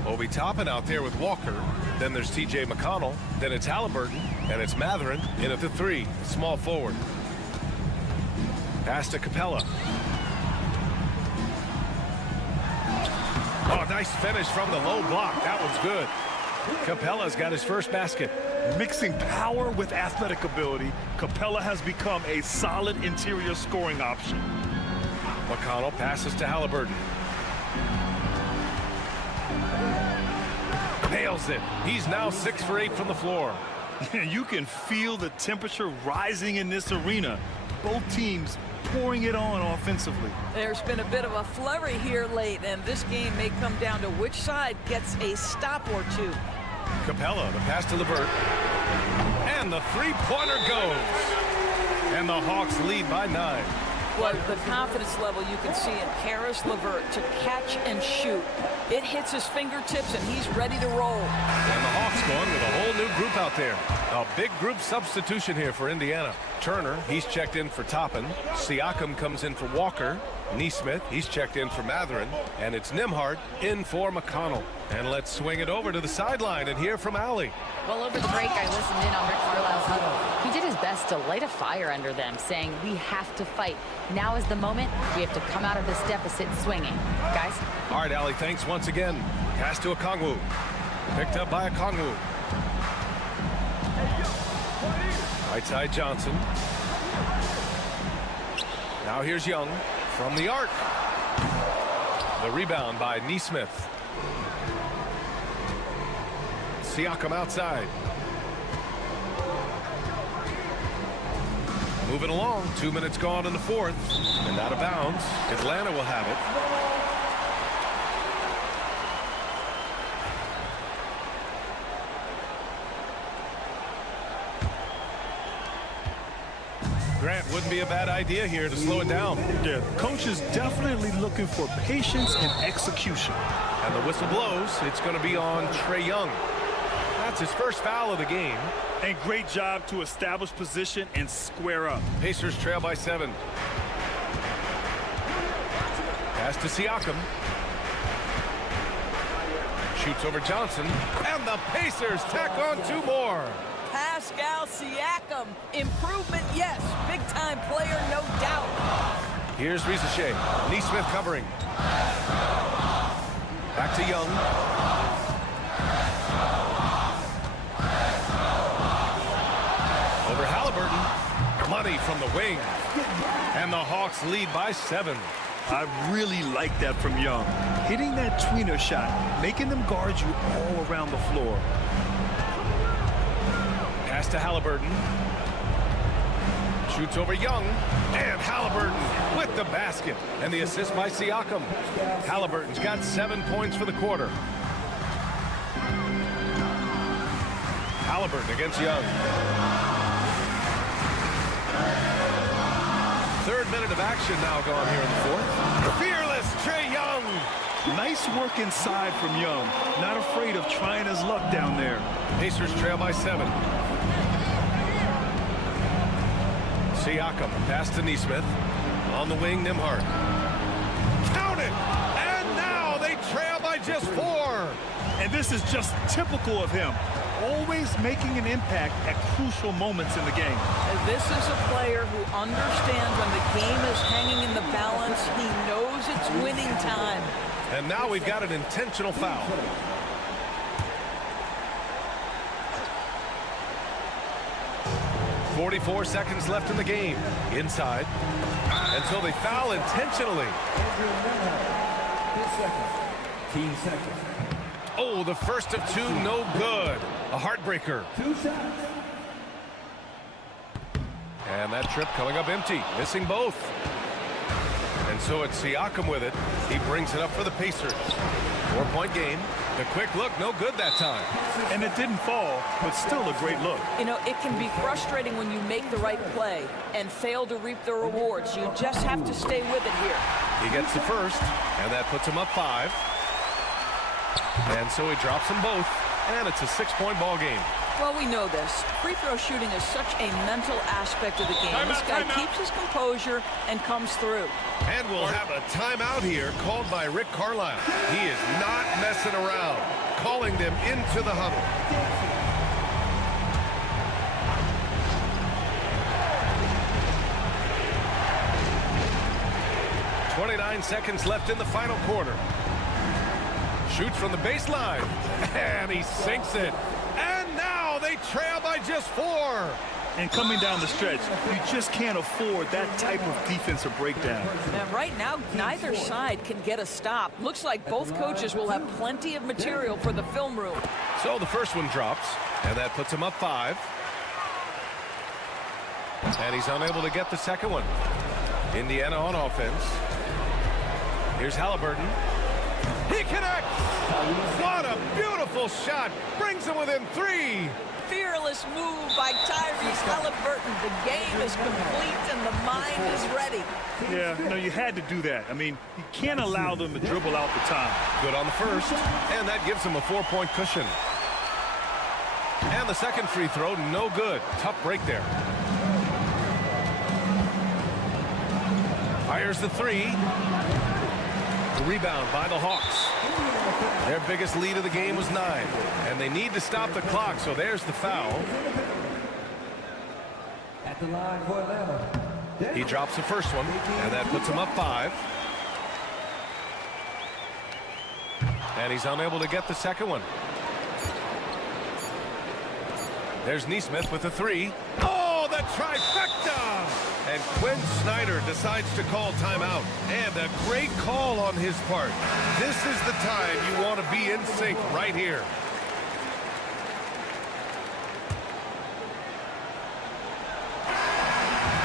Obi Toppin out there with Walker. Then there's TJ McConnell. Then it's Halliburton. And it's Matherin in at the 3. Small forward. Pass to Capella. Oh, nice finish from the low block. That one's good. Capella's got his first basket. Mixing power with athletic ability, Capella has become a solid interior scoring option. McConnell passes to Halliburton. Nails it. He's now 6 for 8 from the floor. You can feel the temperature rising in this arena. Both teams pouring it on offensively. There's been a bit of a flurry here late, and this game may come down to which side gets a stop or two. Capella, the pass to LeVert. And the three-pointer goes. And the Hawks lead by 9. Well, the confidence level you can see in Karis LeVert to catch and shoot. It hits his fingertips, and he's ready to roll. And the Hawks going with a whole new group out there. A big group substitution here for Indiana. Turner, he's checked in for Toppin. Siakam comes in for Walker. Neesmith, he's checked in for Matherin. And it's Nimhart in for McConnell. And let's swing it over to the sideline and hear from Allie. Well, over the break, I listened in on Rick Carlisle's huddle. He did his best to light a fire under them, saying, we have to fight. Now is the moment. We have to come out of this deficit swinging. Guys? All right, Allie, thanks once again. Pass to Okongwu. Picked up by Okongwu. Right side Johnson. Now here's Young from the arc. The rebound by Neesmith. Siakam outside. Moving along. 2 minutes gone in the fourth. And out of bounds. Atlanta will have it. Grant, wouldn't be a bad idea here to slow it down. Yeah, coach is definitely looking for patience and execution. And the whistle blows. It's going to be on Trae Young. That's his first foul of the game. And great job to establish position and square up. Pacers trail by 7. Pass to Siakam. Shoots over Johnson. And the Pacers tack on 2 more. Pascal Siakam. Improvement, yes. Big-time player, no doubt. Here's Rizachet. Neesmith covering. Back to Young. Over Halliburton. Money from the wing. And the Hawks lead by 7. I really like that from Young. Hitting that tweener shot, making them guard you all around the floor. Pass to Halliburton. Shoots over Young. And Halliburton with the basket. And the assist by Siakam. Halliburton's got 7 points for the quarter. Halliburton against Young. Third minute of action now gone here in the fourth. Fearless Trae Young. Nice work inside from Young. Not afraid of trying his luck down there. Pacers trail by 7. Siakam pass to Nesmith. On the wing, Nembhard. Count it! And now they trail by just 4. And this is just typical of him. Always making an impact at crucial moments in the game. And this is a player who understands when the game is hanging in the balance. He knows it's winning time. And now we've got an intentional foul. .44 seconds left in the game. Inside. And so they foul intentionally. Oh, the first of 2, no good. A heartbreaker. And that trip coming up empty, missing both. And so it's Siakam with it. He brings it up for the Pacers. 4-point game. The quick look, no good that time. And it didn't fall, but still a great look. You know, it can be frustrating when you make the right play and fail to reap the rewards. You just have to stay with it here. He gets the first, and that puts him up 5. And so he drops them both, and it's a 6-point ball game. Well, we know this. Free throw shooting is such a mental aspect of the game. This guy keeps his composure and comes through. And we'll have a timeout here called by Rick Carlisle. He is not messing around, calling them into the huddle. .29 seconds left in the final quarter. Shoots from the baseline, and he sinks it. And now they trail by just 4. And coming down the stretch, you just can't afford that type of defensive breakdown. And right now, neither side can get a stop. Looks like both coaches will have plenty of material for the film room. So the first one drops, and that puts him up 5. And he's unable to get the second one. Indiana on offense. Here's Halliburton. He connects! What a beautiful shot! Brings him within 3. Fearless move by Tyrese Halliburton. The game is complete and the mind is ready. Yeah, no, you had to do that. I mean, you can't allow them to dribble out the time. Good on the first, and that gives him a 4-point cushion. And the second free throw, no good. Tough break there. Fires the 3. Rebound by the Hawks. Their biggest lead of the game was 9, and they need to stop the clock, so there's the foul. At the line for Atlanta. He drops the first one, and that puts him up 5. And he's unable to get the second one. There's Nesmith with the 3. Oh, the trifecta! And Quinn Snyder decides to call timeout. And a great call on his part. This is the time you want to be in sync right here.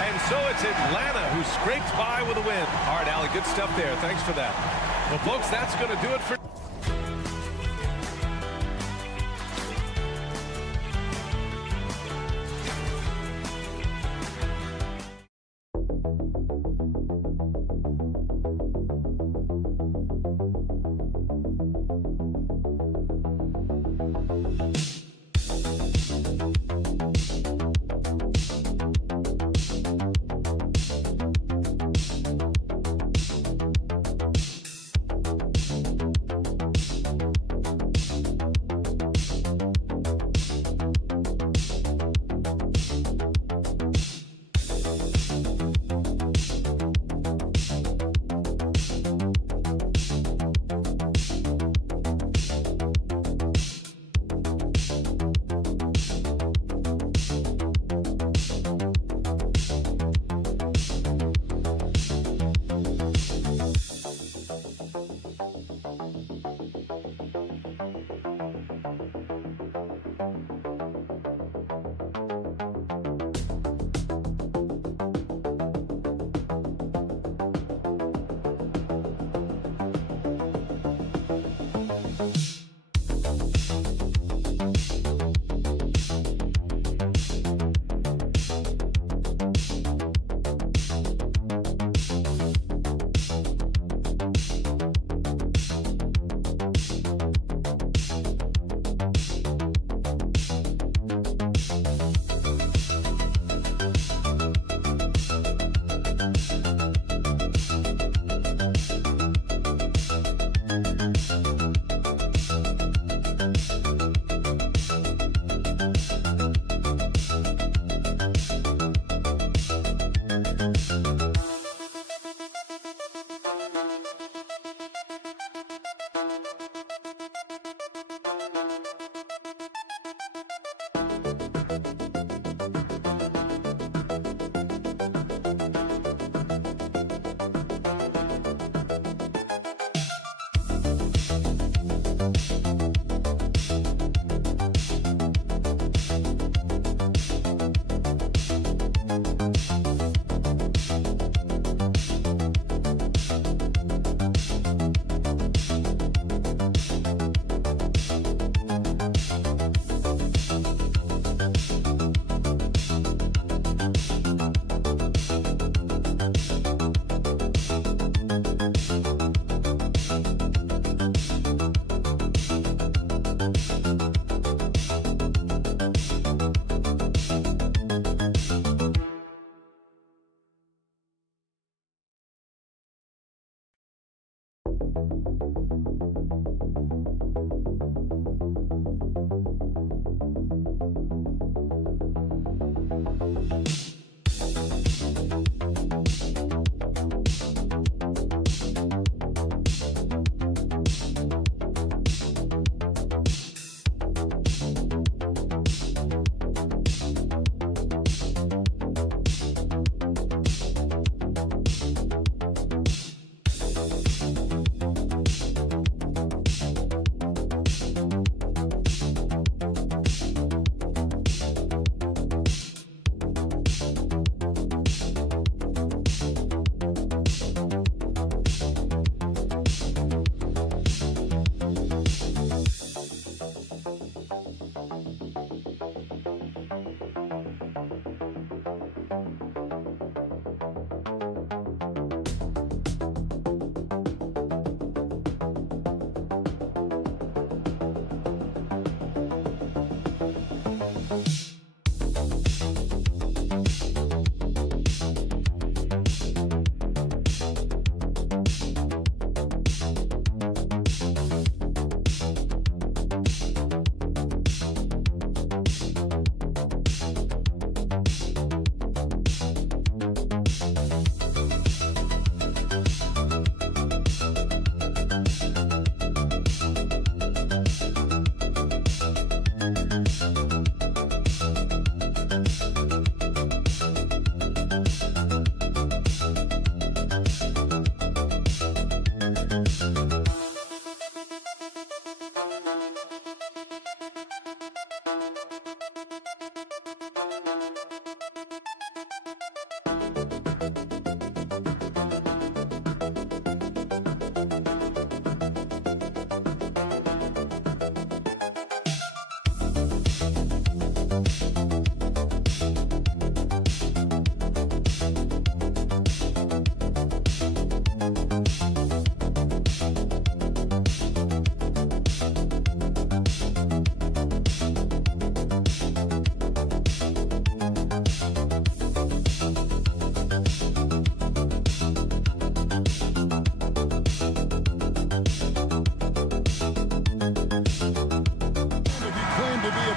And so it's Atlanta who scrapes by with a win. All right, Allie, good stuff there. Thanks for that. Well, folks, that's going to do it for...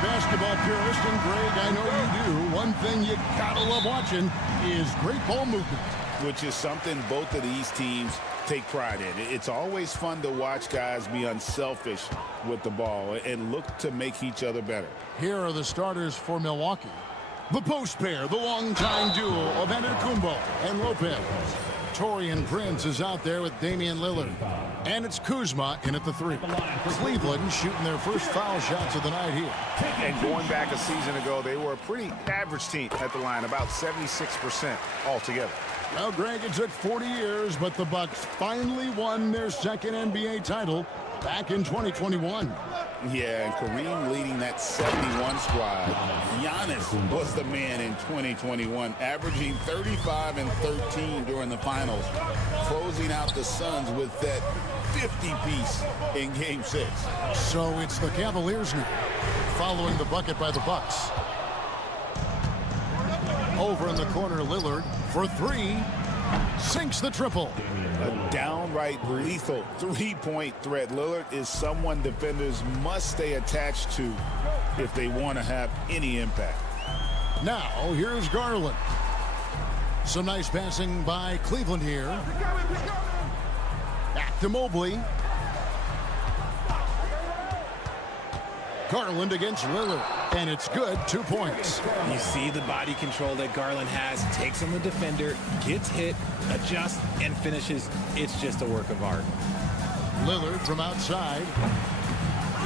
basketball purist, and Greg, I know you do, one thing you gotta love watching is great ball movement. Which is something both of these teams take pride in. It's always fun to watch guys be unselfish with the ball and look to make each other better. Here are the starters for Milwaukee. The post pair, the longtime duo of Antetokounmpo and Lopez. Taurean Prince is out there with Damian Lillard. And it's Kuzma in at the three. Cleveland shooting their first foul shots of the night here. And going back a season ago, they were a pretty average team at the line, about 76% altogether. Well, Greg, it took 40 years, but the Bucks finally won their second NBA title back in 2021. Yeah, and Kareem leading that 71 squad. Giannis was the man in 2021, averaging 35 and 13 during the finals, closing out the Suns with that 50-piece in Game 6. So it's the Cavaliers now, following the bucket by the Bucks. Over in the corner, Lillard for three, sinks the triple. A downright lethal three-point threat. Lillard is someone defenders must stay attached to if they want to have any impact. Now, here's Garland. Some nice passing by Cleveland here. Back to Mobley. Garland against Lillard. And it's good. 2 points. You see the body control that Garland has. Takes on the defender, gets hit, adjusts, and finishes. It's just a work of art. Lillard from outside.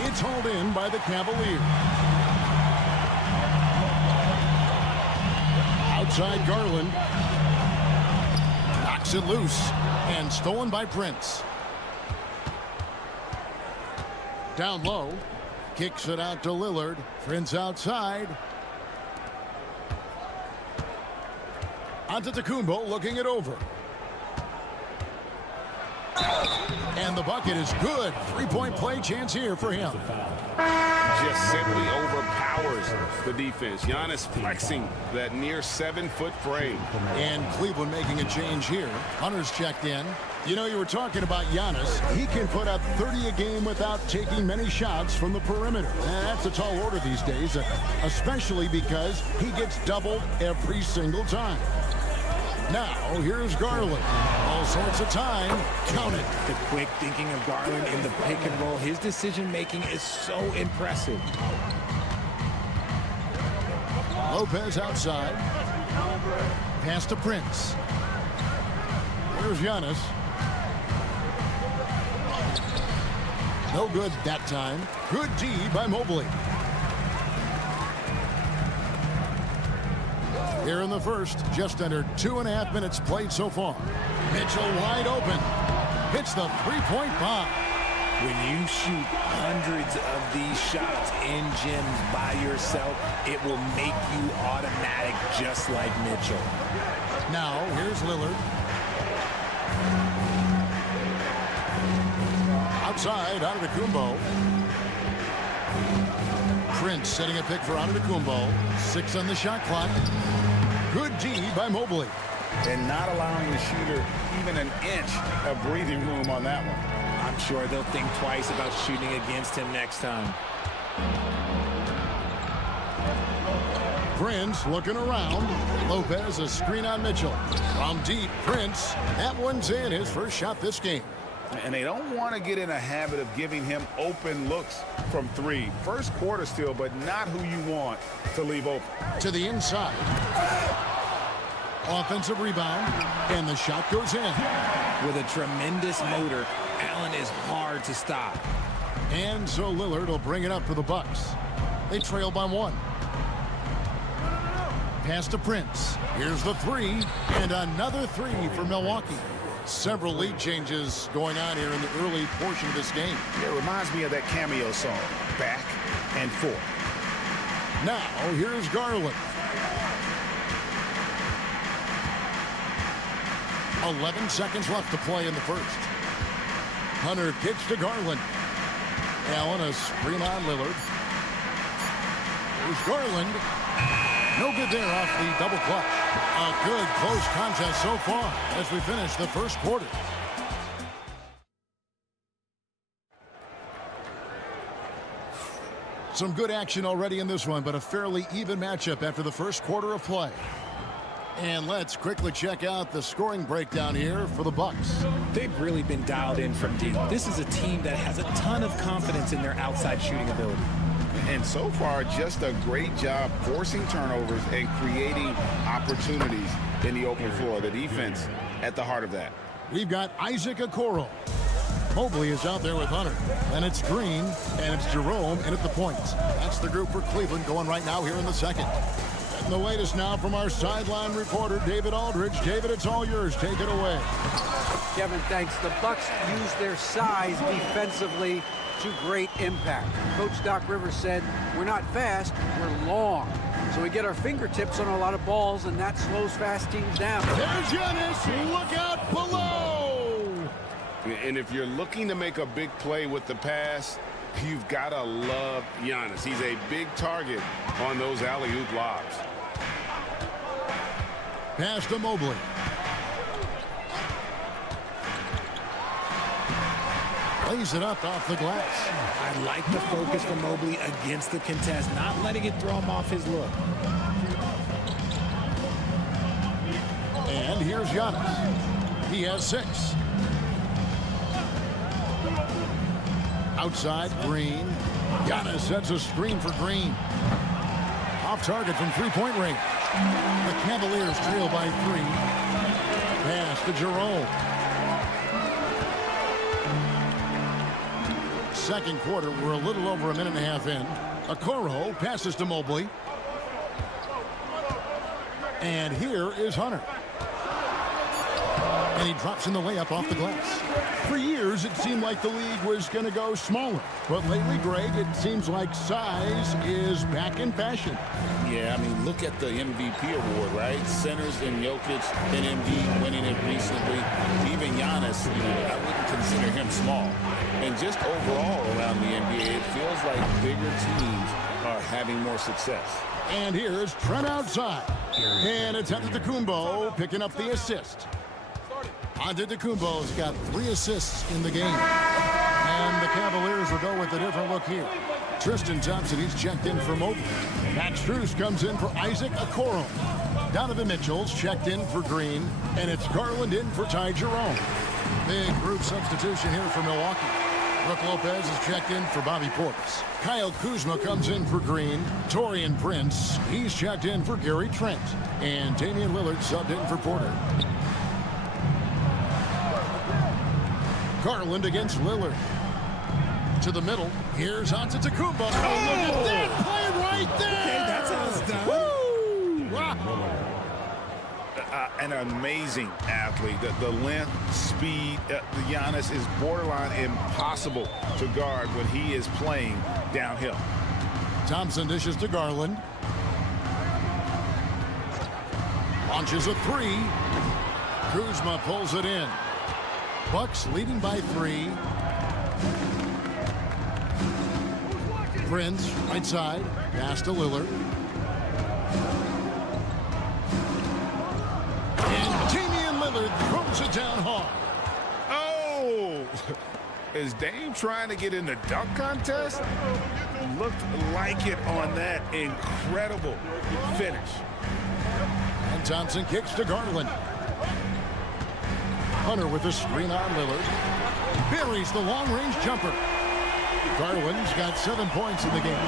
It's hauled in by the Cavaliers. Outside Garland. Knocks it loose. And stolen by Prince. Down low. Kicks it out to Lillard. Prince outside. Antetokounmpo looking it over. And the bucket is good. 3-point play chance here for him. Just simply overpowers the defense. Giannis flexing that near 7-foot frame. And Cleveland making a change here. Hunter's checked in. You know, you were talking about Giannis. He can put up 30 a game without taking many shots from the perimeter. And that's a tall order these days, especially because he gets doubled every single time. Now, here's Garland. All sorts of time. Count it. The quick thinking of Garland in the pick and roll. His decision-making is so impressive. Lopez outside. Pass to Prince. Here's Giannis. No good that time. Good D by Mobley. Here in the first, just under 2.5 minutes played so far. Mitchell wide open. Hits the three-point bomb. When you shoot hundreds of these shots in gyms by yourself, it will make you automatic just like Mitchell. Now, here's Lillard. Outside, Antetokounmpo. Prince setting a pick for Antetokounmpo. 6 on the shot clock. Good D by Mobley. And not allowing the shooter even an inch of breathing room on that one. I'm sure they'll think twice about shooting against him next time. Prince looking around. Lopez a screen on Mitchell. From deep, Prince. That one's in, his first shot this game. And they don't want to get in a habit of giving him open looks from 3. First quarter still, but not who you want to leave open. To the inside. Offensive rebound, and the shot goes in. With a tremendous motor, Allen is hard to stop. And so Lillard will bring it up for the Bucks. They trail by 1. Pass to Prince. Here's the 3, and another 3 for Milwaukee. Several lead changes going on here in the early portion of this game. It reminds me of that cameo song, Back and Forth. Now, here's Garland. 11 seconds left to play in the first. Hunter kicks to Garland. Allen a screen on Lillard. Here's Garland. No good there off the double clutch. A good close contest so far as we finish the first quarter. Some good action already in this one, but a fairly even matchup after the first quarter of play. And let's quickly check out the scoring breakdown here for the Bucks. They've really been dialed in from deep. This is a team that has a ton of confidence in their outside shooting ability. And so far, just a great job forcing turnovers and creating opportunities in the open floor. The defense at the heart of that. We've got Isaac Okoro. Mobley is out there with Hunter. And it's Green, and it's Jerome in at the points. That's the group for Cleveland going right now here in the second. And the latest now from our sideline reporter, David Aldridge. David, it's all yours. Take it away. Kevin, thanks. The Bucks use their size defensively to great impact. Coach Doc Rivers said, we're not fast, we're long. So we get our fingertips on a lot of balls, and that slows fast teams down. There's Giannis. Look out below. And if you're looking to make a big play with the pass, you've got to love Giannis. He's a big target on those alley-oop lobs. Pass to Mobley. Lays it up off the glass. I like the focus from Mobley against the contest, not letting it throw him off his look. And here's Giannis. He has 6. Outside, Green. Giannis sets a screen for Green. Off target from three-point range. The Cavaliers trail by 3. Pass to Jerome. Second quarter, we're a little over a minute and a half in. Okoro passes to Mobley. And here is Hunter. And he drops in the layup off the glass. For years, it seemed like the league was going to go smaller. But lately, Greg, it seems like size is back in fashion. Yeah, I mean, look at the MVP award, right? Centers and Jokic and Embiid winning it recently. Even Giannis, I wouldn't consider him small. And just overall around the NBA, it feels like bigger teams are having more success. And here's Trent outside. And it's Antetokounmpo picking up the assist. Antetokounmpo's got 3 assists in the game. And the Cavaliers will go with a different look here. Tristan Thompson, he's checked in for Mobley. Matt Strus comes in for Isaac Okoro. Donovan Mitchell's checked in for Green. And it's Garland in for Ty Jerome. Big group substitution here for Milwaukee. Brook Lopez is checked in for Bobby Portis. Kyle Kuzma comes in for Green. Taurean Prince, he's checked in for Gary Trent. And Damian Lillard subbed in for Porter. Garland against Lillard. To the middle. Here's Antetokounmpo. Oh, look at that play right there. Okay, that's how it's done. Woo! Wow. An amazing athlete. The length, speed, Giannis is borderline impossible to guard when he is playing downhill. Thompson dishes to Garland. Launches a 3. Kuzma pulls it in. Bucks leading by 3. Prince, right side. Pass to Lillard. And Damian Lillard throws it down hard. Oh! Is Dame trying to get in the dunk contest? Looked like it on that incredible finish. And Thompson kicks to Garland. Hunter with a screen on Lillard. Buries the long-range jumper. Garland's got 7 points in the game.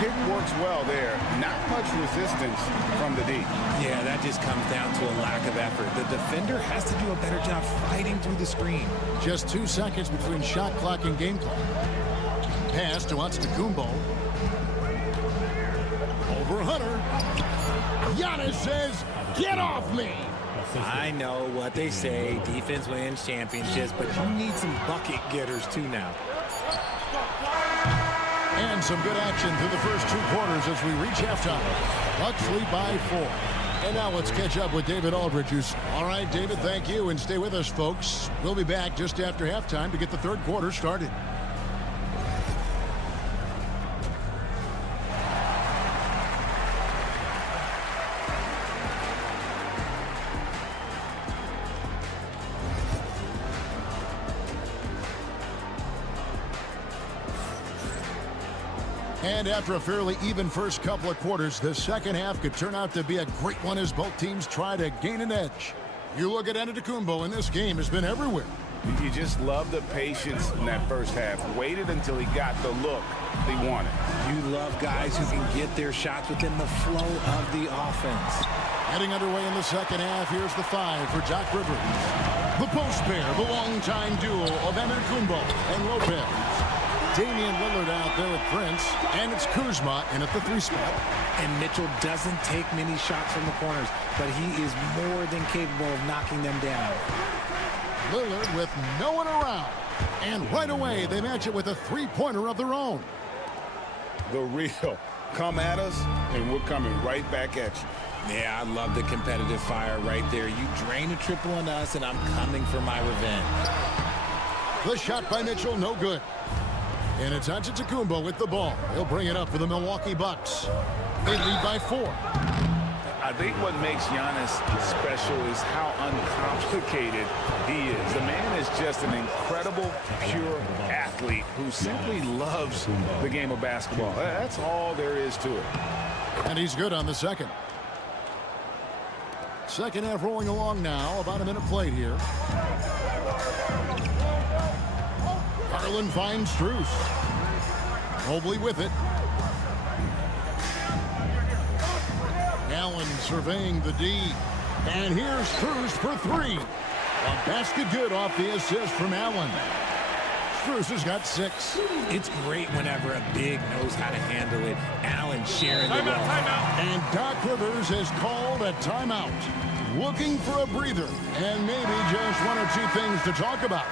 Pick works well there. Not much resistance from the D. Yeah, that just comes down to a lack of effort. The defender has to do a better job fighting through the screen. Just 2 seconds between shot clock and game clock. Pass to Antetokounmpo. Over Hunter. Giannis says, "Get off me!" I know what they say, defense wins championships, but you need some bucket getters too now. And some good action through the first 2 quarters as we reach halftime. Bucks lead by 4. And now let's catch up with David Aldridge. All right, David, thank you. And stay with us, folks. We'll be back just after halftime to get the third quarter started. And after a fairly even first couple of quarters, the second half could turn out to be a great one as both teams try to gain an edge. You look at Antetokounmpo, and this game has been everywhere. You just love the patience in that first half. Waited until he got the look he wanted. You love guys who can get their shots within the flow of the offense. Heading underway in the second half, here's the 5 for Doc Rivers. The post pair, the longtime duo of Antetokounmpo and Lopez. Damian Lillard out there at Prince, and it's Kuzma in at the 3 spot. And Mitchell doesn't take many shots from the corners, but he is more than capable of knocking them down. Lillard with no one around. And right away, they match it with a 3-pointer of their own. The real. Come at us, and we're coming right back at you. Yeah, I love the competitive fire right there. You drain a triple on us, and I'm coming for my revenge. The shot by Mitchell, no good. And it's Antetokounmpo with the ball. He'll bring it up for the Milwaukee Bucks. They lead by 4. I think what makes Giannis special is how uncomplicated he is. The man is just an incredible, pure athlete who simply loves the game of basketball. That's all there is to it. And he's good on the second. Second half rolling along now. About a minute played here. Garland finds Strus. Mobley with it. Allen surveying the D. And here's Strus for three. A basket good off the assist from Allen. Strus has got 6. It's great whenever a big knows how to handle it. Allen sharing the ball. And Doc Rivers has called a timeout. Looking for a breather and maybe just 1 or 2 things to talk about.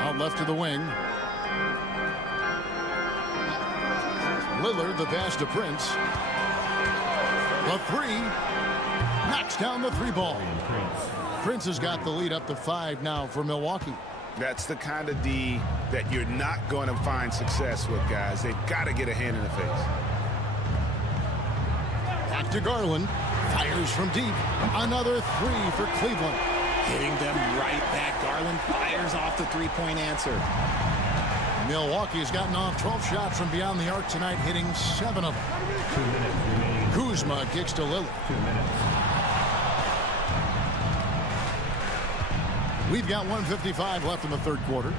Out left to the wing. Lillard, the pass to Prince. The 3. Knocks down the 3 ball. Prince has got the lead up to 5 now for Milwaukee. That's the kind of D that you're not going to find success with, guys. They've got to get a hand in the face. Back to Garland. Fires from deep. Another 3 for Cleveland. Hitting them right back. Garland fires off the three-point answer. Milwaukee's gotten off 12 shots from beyond the arc tonight, hitting 7 of them. 2 minutes remaining. Kuzma kicks to Lillard. 2 minutes. We've got 1:55 left in the third quarter.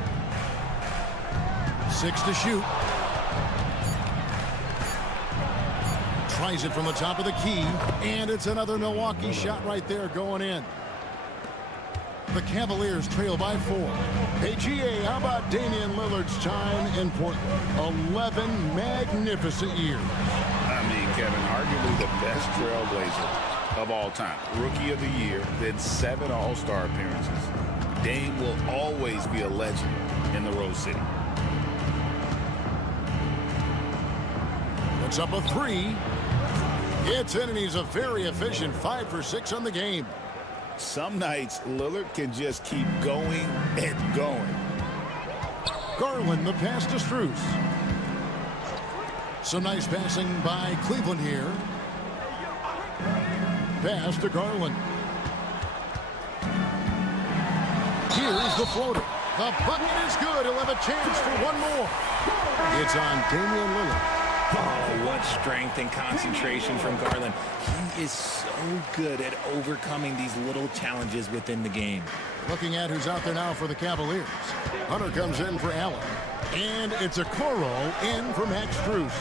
6 to shoot. Tries it from the top of the key, and it's another Milwaukee shot right there going in. The Cavaliers trail by 4. Hey, GA, how about Damian Lillard's time in Portland? 11 magnificent years. I mean, Kevin, arguably the best trailblazer of all time. Rookie of the year, then 7 All-Star appearances. Dame will always be a legend in the Rose City. Puts up a 3. It's in, and he's a very efficient 5 for 6 on the game. Some nights, Lillard can just keep going and going. Garland, the pass to Strus. Some nice passing by Cleveland here. Pass to Garland. Here's the floater. The bucket is good. He'll have a chance for one more. It's on Damian Lillard. Oh, what strength and concentration from Garland. He is so good at overcoming these little challenges within the game. Looking at who's out there now for the Cavaliers. Hunter comes in for Allen. And it's a Coro in for Max Strus.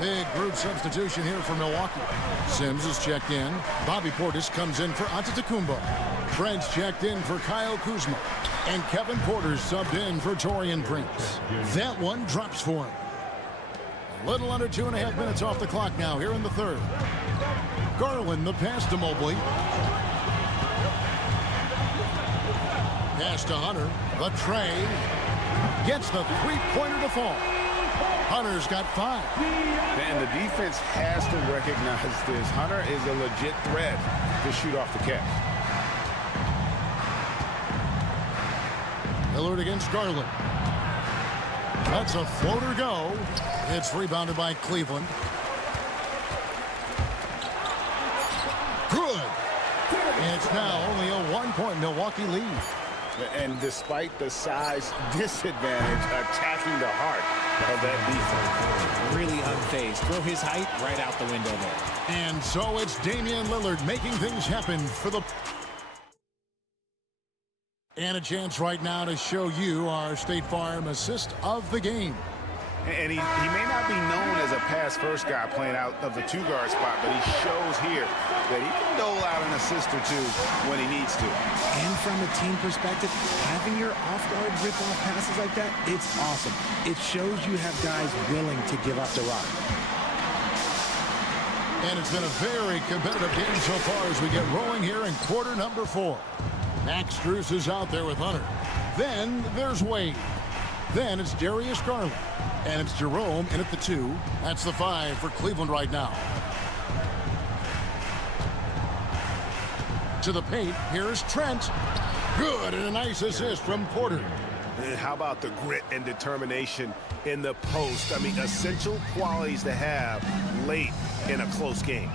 Big group substitution here for Milwaukee. Sims is checked in. Bobby Portis comes in for Antetokounmpo. Trent's checked in for Kyle Kuzma. And Kevin Porter's subbed in for Taurean Prince. That one drops for him. A little under 2.5 minutes off the clock now here in the third. Garland, the pass to Mobley. Pass to Hunter. The tray. Gets the three-pointer to fall. Hunter's got 5. And the defense has to recognize this. Hunter is a legit threat to shoot off the catch. Lillard against Garland. That's a floater go. It's rebounded by Cleveland. Good. It's now only a 1-point Milwaukee lead. And despite the size disadvantage, attacking the heart of that defense. Really unfazed. Throw his height right out the window there. And so it's Damian Lillard making things happen for the... And a chance right now to show you our State Farm assist of the game. And he may not be known as a pass-first guy playing out of the 2-guard spot, but he shows here that he can dole out an assist or 2 when he needs to. And from a team perspective, having your off-guard rip-off passes like that, it's awesome. It shows you have guys willing to give up the rock. And it's been a very competitive game so far as we get rolling here in quarter number 4. Max Strus is out there with Hunter. Then there's Wade. Then it's Darius Garland. And it's Jerome in at the 2. That's the 5 for Cleveland right now. To the paint, here's Trent. Good, and a nice assist from Porter. And how about the grit and determination in the post? I mean, essential qualities to have late in a close game.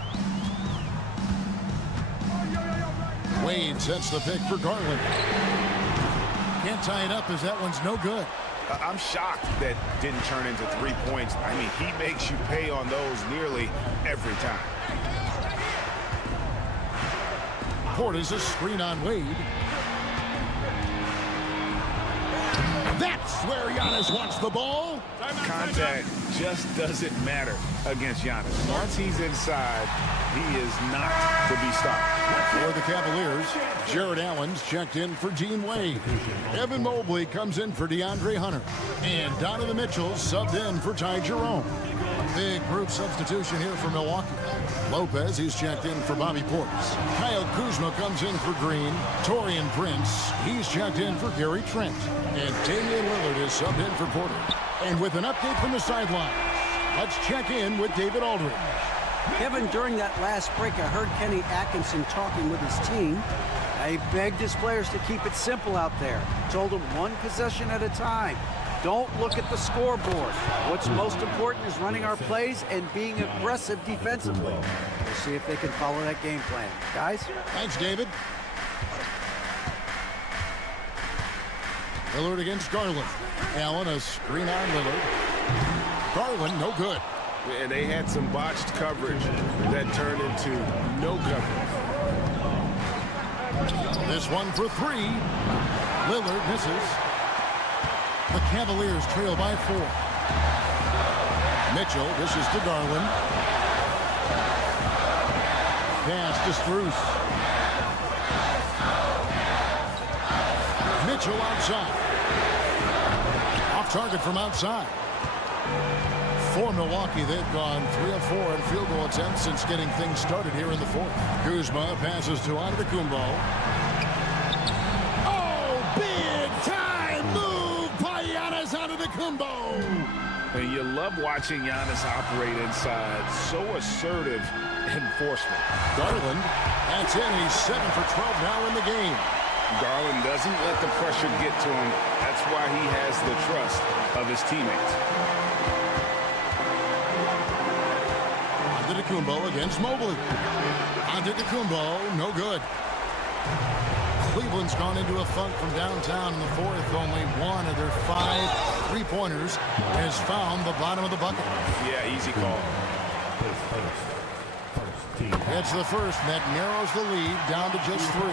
Wade sets the pick for Garland. Can't tie it up as that one's no good. I'm shocked that didn't turn into 3 points. I mean, he makes you pay on those nearly every time. Portis a screen on Wade. where Giannis wants the ball. Contact just doesn't matter against Giannis. Once he's inside, he is not to be stopped. For the Cavaliers, Jared Allen's checked in for Dean Wade. Evan Mobley comes in for DeAndre Hunter. And Donovan Mitchell subbed in for Ty Jerome. Big group substitution here for Milwaukee. Lopez, he's checked in for Bobby Portis. Kyle Kuzma comes in for Green. Torian Prince, he's checked in for Gary Trent. And Damian Lillard is subbed in for Porter. And with an update from the sidelines, let's check in with David Aldridge. Kevin, during that last break, I heard Kenny Atkinson talking with his team. He begged his players to keep it simple out there. Told them one possession at a time. Don't look at the scoreboard. What's most important is running our plays and being aggressive defensively. We'll see if they can follow that game plan. Guys? Thanks, David. Lillard against Garland. Allen, a screen on Lillard. Garland, no good. And they had some botched coverage that turned into no coverage. This one for three. Lillard misses. The Cavaliers trail by 4. Mitchell dishes to Garland. Pass to Strus. Mitchell outside. Off target from outside. For Milwaukee, they've gone 3 of 4 in field goal attempts since getting things started here in the 4th. Kuzma passes to Antetokounmpo. Oh, big time move by Giannis Antetokounmpo. And you love watching Giannis operate inside. So assertive enforcement. Garland, that's in. He's 7 for 12 now in the game. Garland doesn't let the pressure get to him. That's why he has the trust of his teammates. Antetokounmpo against Mobley. Antetokounmpo, no good. Cleveland's gone into a funk from downtown in the 4th. Only one of their 5 three-pointers has found the bottom of the bucket. Yeah, easy call. It's the first, and that narrows the lead down to just 3.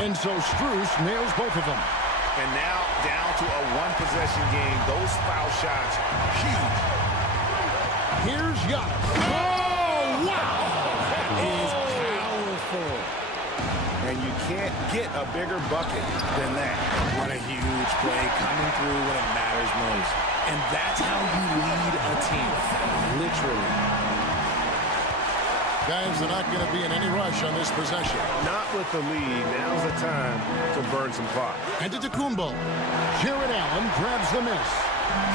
And so Strus nails both of them. And now down to a one-possession game. Those foul shots, huge. Here's Giannis. Oh, wow! That is powerful. And you can't get a bigger bucket than that. What a huge play coming through when it matters most. And that's how you lead a team. Literally. Guys, they're not going to be in any rush on this possession. Not with the lead. Now's the time to burn some clock. Antetokounmpo. Jared Allen grabs the miss.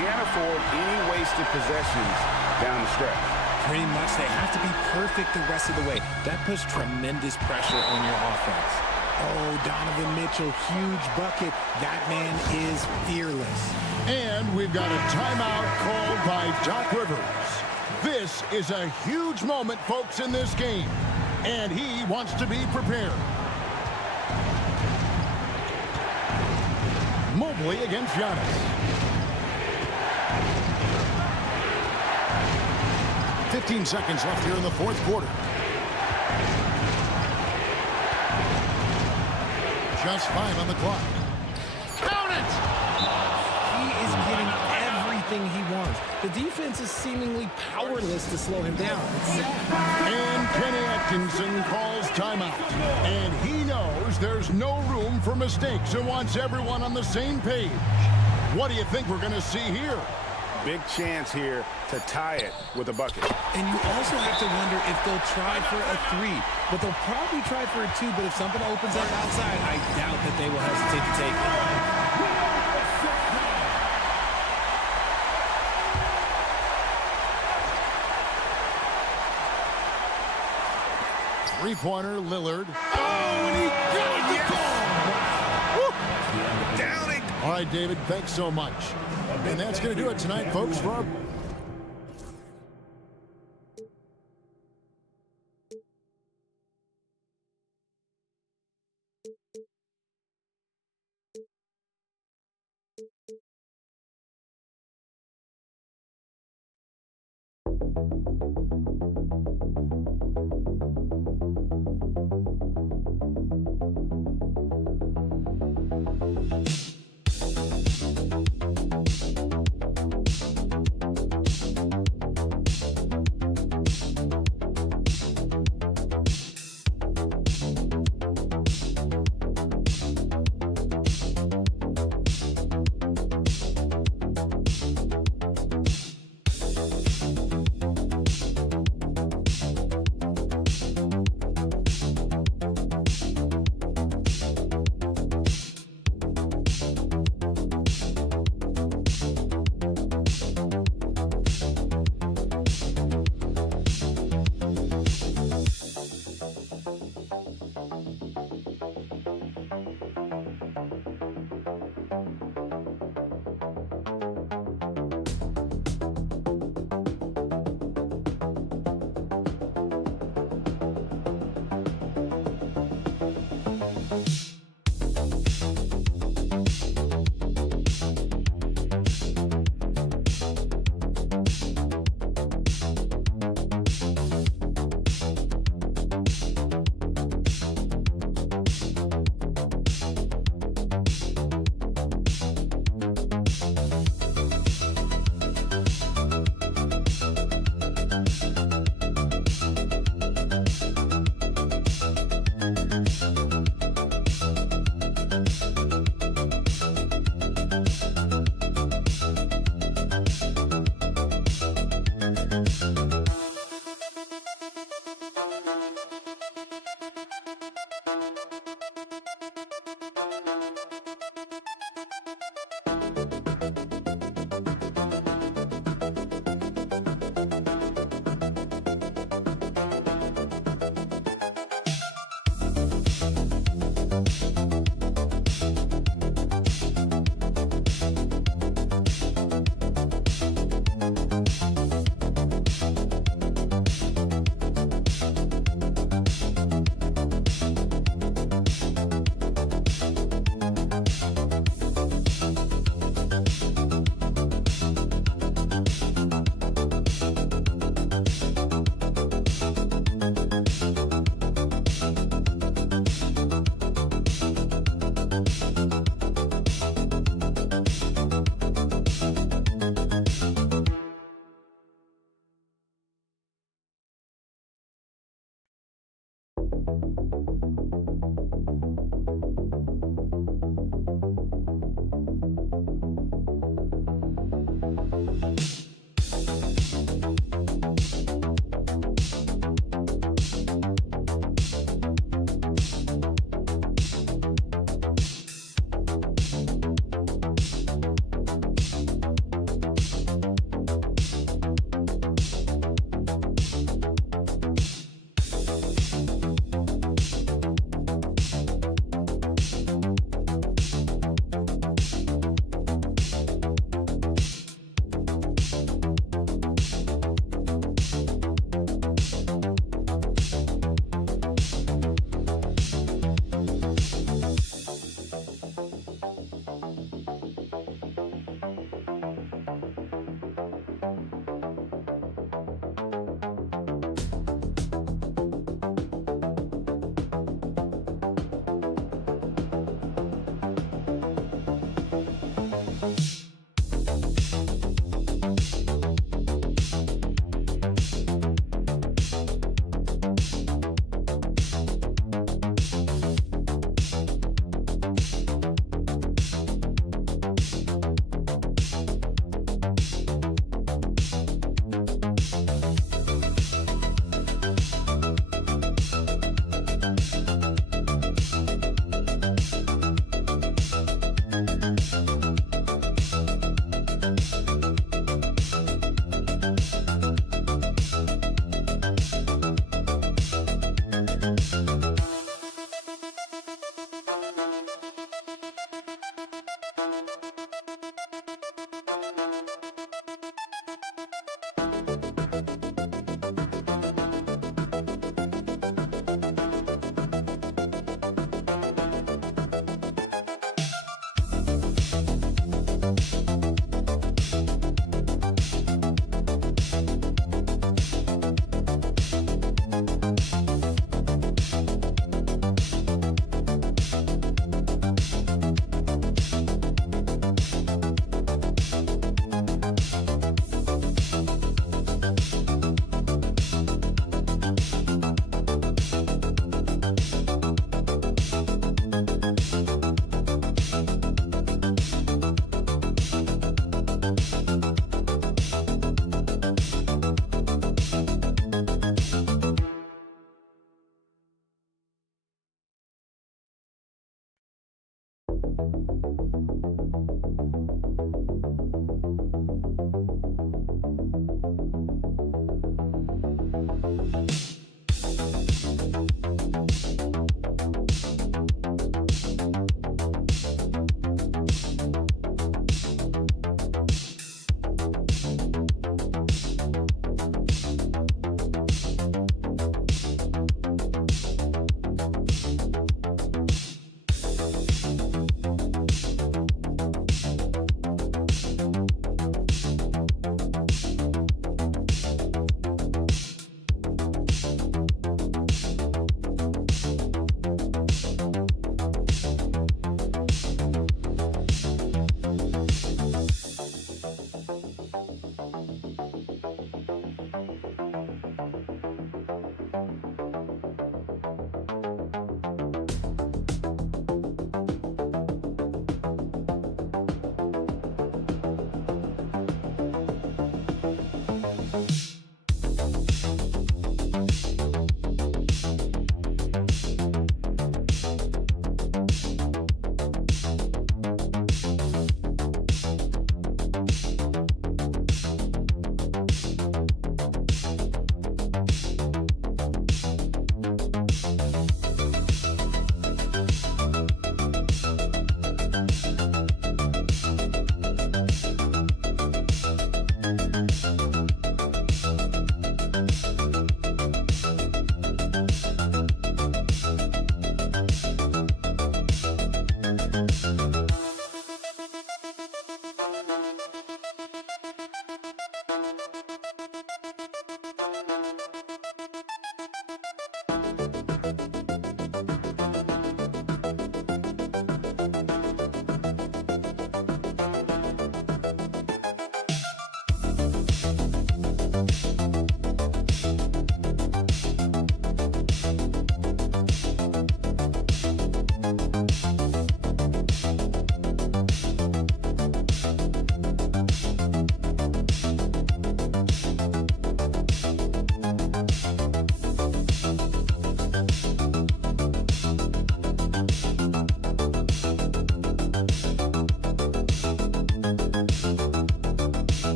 Can't afford any wasted possessions down the stretch. Pretty much, they have to be perfect the rest of the way. That puts tremendous pressure on your offense. Oh, Donovan Mitchell, huge bucket. That man is fearless. And we've got a timeout called by Doc Rivers. This is a huge moment, folks, in this game. And he wants to be prepared. Mobley against Giannis. 15 seconds left here in the 4th quarter. Just 5 on the clock. Count it! He is getting everything he wants. The defense is seemingly powerless to slow him down. It's sad. And Kenny Atkinson calls timeout. And he knows there's no room for mistakes and wants everyone on the same page. What do you think we're going to see here? Big chance here to tie it with a bucket. And you also have to wonder if they'll try for a 3. But they'll probably try for a 2. But if something opens up outside, I doubt that they will hesitate to take it. Three-pointer, Lillard. Oh, and he got the ball! Downing. All right, David, thanks so much. And that's going to do it tonight, folks, for our...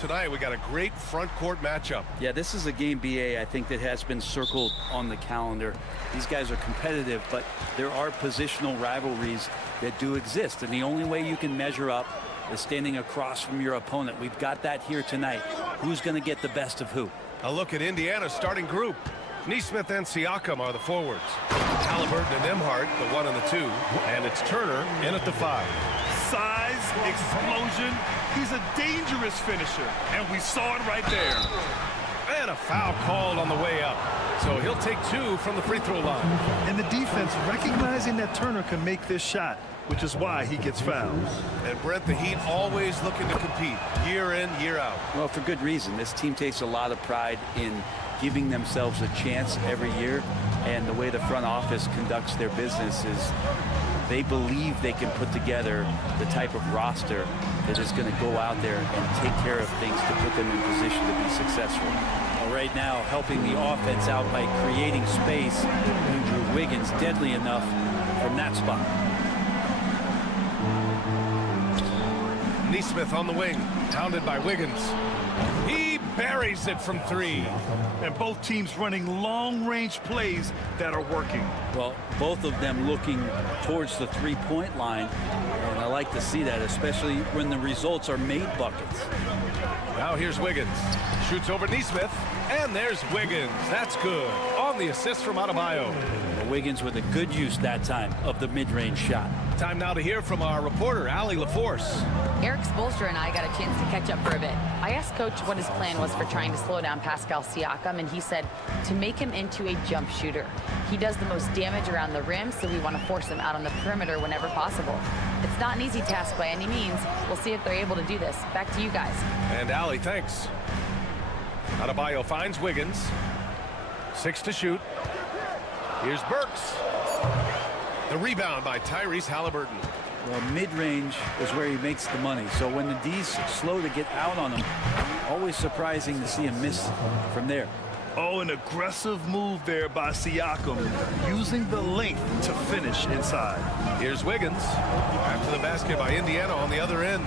Tonight we got a great front court matchup. Yeah, this is a game, BA, I think that has been circled on the calendar. These guys are competitive, but there are positional rivalries that do exist, and the only way you can measure up is standing across from your opponent. We've got that here tonight. Who's going to get the best of who? A look at Indiana's starting group. Nesmith and Siakam are the forwards. Halliburton and Nembhard, the 1 and the 2, and it's Turner in at the 5. Size, explosion. He's a dangerous finisher, and we saw it right there. And a foul called on the way up. So he'll take 2 from the free throw line. And the defense recognizing that Turner can make this shot, which is why he gets fouled. And Brent, the Heat always looking to compete year in, year out. Well, for good reason. This team takes a lot of pride in giving themselves a chance every year, and the way the front office conducts their business is they believe they can put together the type of roster that is going to go out there and take care of things to put them in position to be successful. Right now, helping the offense out by creating space, Andrew Wiggins deadly enough from that spot. Nesmith on the wing, pounded by Wiggins. He buries it from 3. And both teams running long-range plays that are working. Well, both of them looking towards the three-point line, and I like to see that, especially when the results are made buckets. Now here's Wiggins. Shoots over Nesmith, and there's Wiggins. That's good. On the assist from Adebayo. Wiggins with a good use that time of the mid-range shot. Time now to hear from our reporter, Allie LaForce. Eric Spoelstra and I got a chance to catch up for a bit. I asked Coach what his plan was for trying to slow down Pascal Siakam, and he said to make him into a jump shooter. He does the most damage around the rim, so we want to force him out on the perimeter whenever possible. It's not an easy task by any means. We'll see if they're able to do this. Back to you guys. And Allie, thanks. Adebayo finds Wiggins. 6 to shoot. Here's Burks. The rebound by Tyrese Halliburton. Well, mid-range is where he makes the money. So when the D's slow to get out on him, always surprising to see him miss from there. Oh, an aggressive move there by Siakam, using the length to finish inside. Here's Wiggins. After the basket by Indiana on the other end.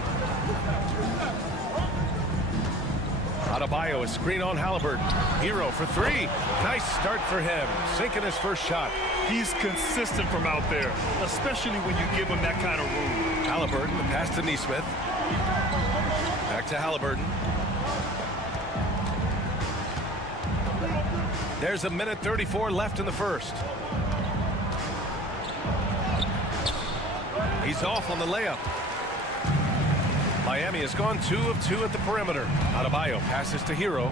Adebayo, a screen on Halliburton. Hero for 3. Nice start for him. Sinking his first shot. He's consistent from out there, especially when you give him that kind of room. Halliburton, the pass to Nesmith. Back to Halliburton. There's 1:34 left in the first. He's off on the layup. Miami has gone 2 of 2 at the perimeter. Adebayo passes to Hero.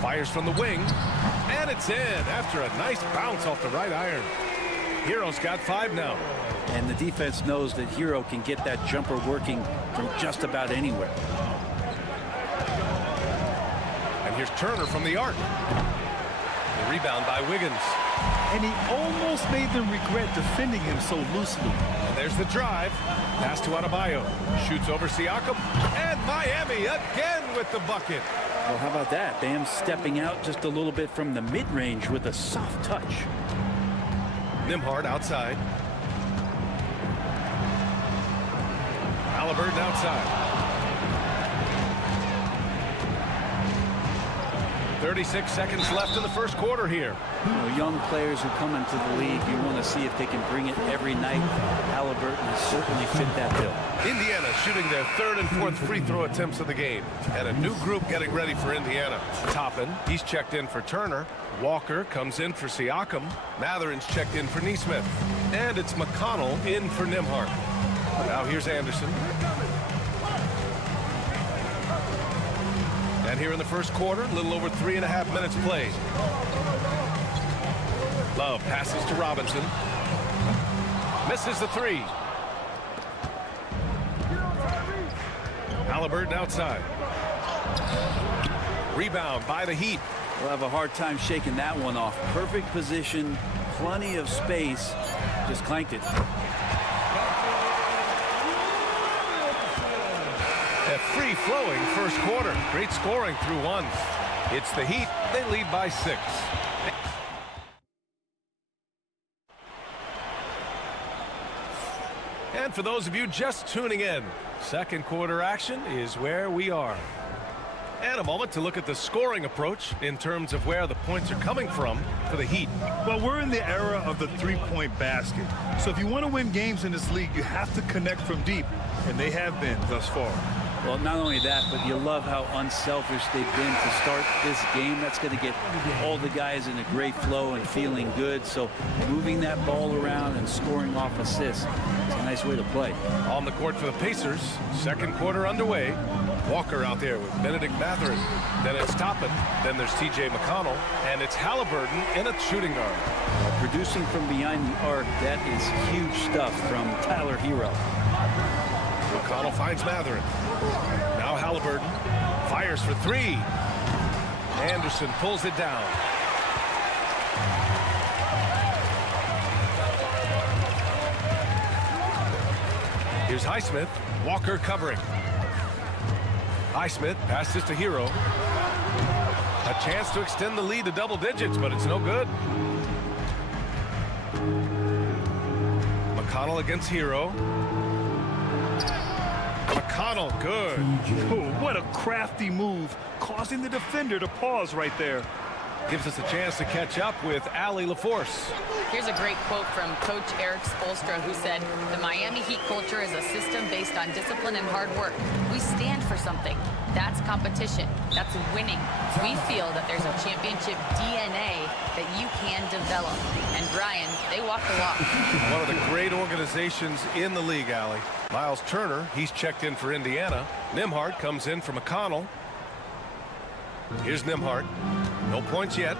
Fires from the wing, and it's in after a nice bounce off the right iron. Hero's got 5 now. And the defense knows that Hero can get that jumper working from just about anywhere. And here's Turner from the arc. The rebound by Wiggins. And he almost made them regret defending him so loosely. And there's the drive. Pass to Adebayo. Shoots over Siakam. And Miami again with the bucket. Well, how about that? Bam stepping out just a little bit from the mid-range with a soft touch. Nembhard outside. Halliburton outside. 36 seconds left in the first quarter here. You know, young players who come into the league, you want to see if they can bring it every night. Halliburton has certainly fit that bill. Indiana shooting their 3rd and 4th free throw attempts of the game. And a new group getting ready for Indiana. Toppin, he's checked in for Turner. Walker comes in for Siakam. Matherin's checked in for Nesmith. And it's McConnell in for Nembhard. Now here's Anderson. And here in the first quarter, a little over 3.5 minutes played. Love passes to Robinson. Misses the 3. Halliburton outside. Rebound by the Heat. We'll have a hard time shaking that one off. Perfect position, plenty of space. Just clanked it. A free-flowing first quarter. Great scoring through 1. It's the Heat. They lead by 6. And for those of you just tuning in, second quarter action is where we are. And a moment to look at the scoring approach in terms of where the points are coming from for the Heat. Well, we're in the era of the three-point basket. So if you want to win games in this league, you have to connect from deep, and they have been thus far. Well, not only that, but you love how unselfish they've been to start this game. That's going to get all the guys in a great flow and feeling good. So moving that ball around and scoring off assists is a nice way to play. On the court for the Pacers, second quarter underway. Walker out there with Benedict Mathurin. Then it's Toppin. Then there's T.J. McConnell. And it's Halliburton in a shooting guard. Producing from behind the arc, that is huge stuff from Tyler Hero. McConnell finds Mathurin. Now Halliburton fires for three. Anderson pulls it down. Here's Highsmith. Walker covering. Highsmith passes to Hero. A chance to extend the lead to double digits, but it's no good. McConnell against Hero. McConnell, good. Oh, what a crafty move, causing the defender to pause right there. Gives us a chance to catch up with Allie LaForce. Here's a great quote from Coach Eric Spoelstra, who said, "The Miami Heat culture is a system based on discipline and hard work. We stand for something. That's competition. That's winning. We feel that there's a championship DNA that you can develop." And Brian, they walk the walk. One of the great organizations in the league, Allie. Miles Turner, he's checked in for Indiana. Nembhard comes in for McConnell. Here's Nembhard. No points yet.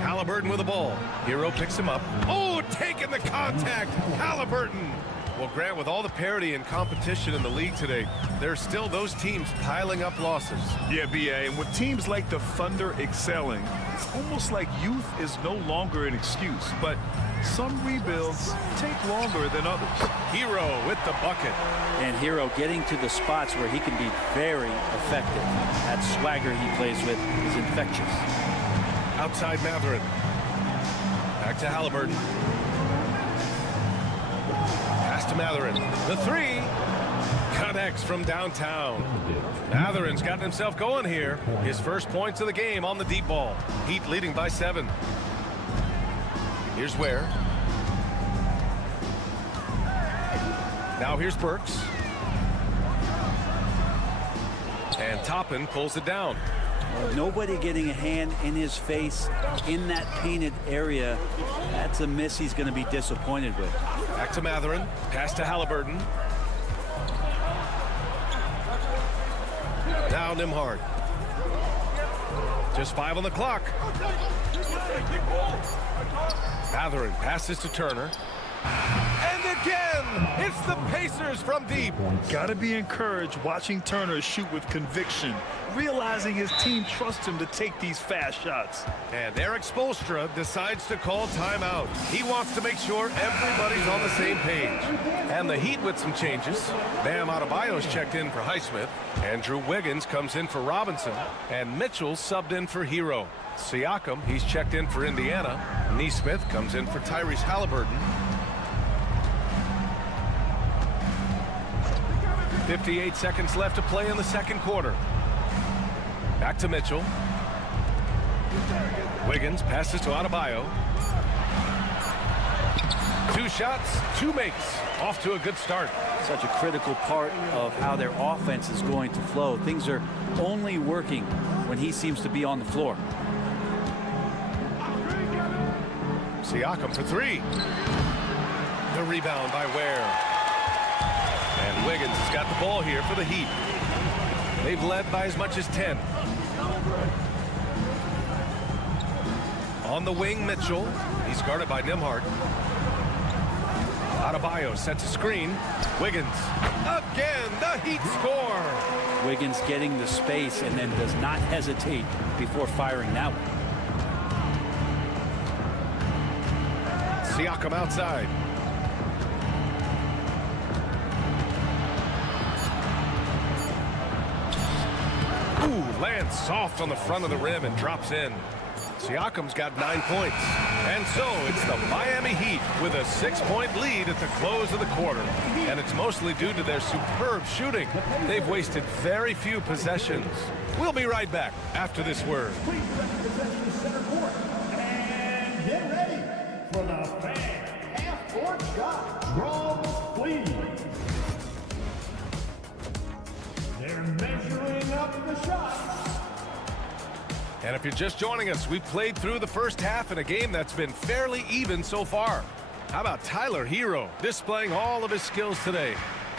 Halliburton with the ball. Hero picks him up. Oh, taking the contact. Halliburton. Well, Grant, with all the parity and competition in the league today, there's still those teams piling up losses. Yeah, B.A., and with teams like the Thunder excelling, it's almost like youth is no longer an excuse. But some rebuilds take longer than others. Hero with the bucket. And Hero getting to the spots where he can be very effective. That swagger he plays with is infectious. Outside Mathurin. Back to Halliburton. Pass to Mathurin. The three. Connects from downtown. Mathurin's gotten himself going here. His first points of the game on the deep ball. Heat leading by 7. Here's Ware. Now here's Burks. And Toppin pulls it down. Nobody getting a hand in his face in that painted area. That's a miss he's going to be disappointed with. Back to Mathurin. Pass to Halliburton. Now Nembhard. Just 5 on the clock. Mathurin passes to Turner. And again, it's the Pacers from deep. Gotta be encouraged watching Turner shoot with conviction, realizing his team trusts him to take these fast shots. And Eric Spoelstra decides to call timeout. He wants to make sure everybody's on the same page. And the Heat with some changes. Bam Adebayo's checked in for Highsmith. Andrew Wiggins comes in for Robinson. And Mitchell subbed in for Hero. Siakam, he's checked in for Indiana. Nesmith comes in for Tyrese Halliburton. 58 seconds left to play in the second quarter. Back to Mitchell. Wiggins passes to Adebayo. 2 shots, 2 makes. Off to a good start. Such a critical part of how their offense is going to flow. Things are only working when he seems to be on the floor. Siakam for 3. The rebound by Ware. And Wiggins has got the ball here for the Heat. They've led by as much as 10. On the wing, Mitchell. He's guarded by Nembhard. Adebayo sets a screen. Wiggins. Again, the Heat score. Wiggins getting the space and then does not hesitate before firing that one. Siakam outside. Ooh, lands soft on the front of the rim and drops in. Siakam's got 9 points. And so it's the Miami Heat with a 6-point lead at the close of the quarter. And it's mostly due to their superb shooting. They've wasted very few possessions. We'll be right back after this word. And get ready for the fan half-court shot. Draws, please. They're measuring up the shot. And if you're just joining us, we've played through the first half in a game that's been fairly even so far. How about Tyler Hero displaying all of his skills today?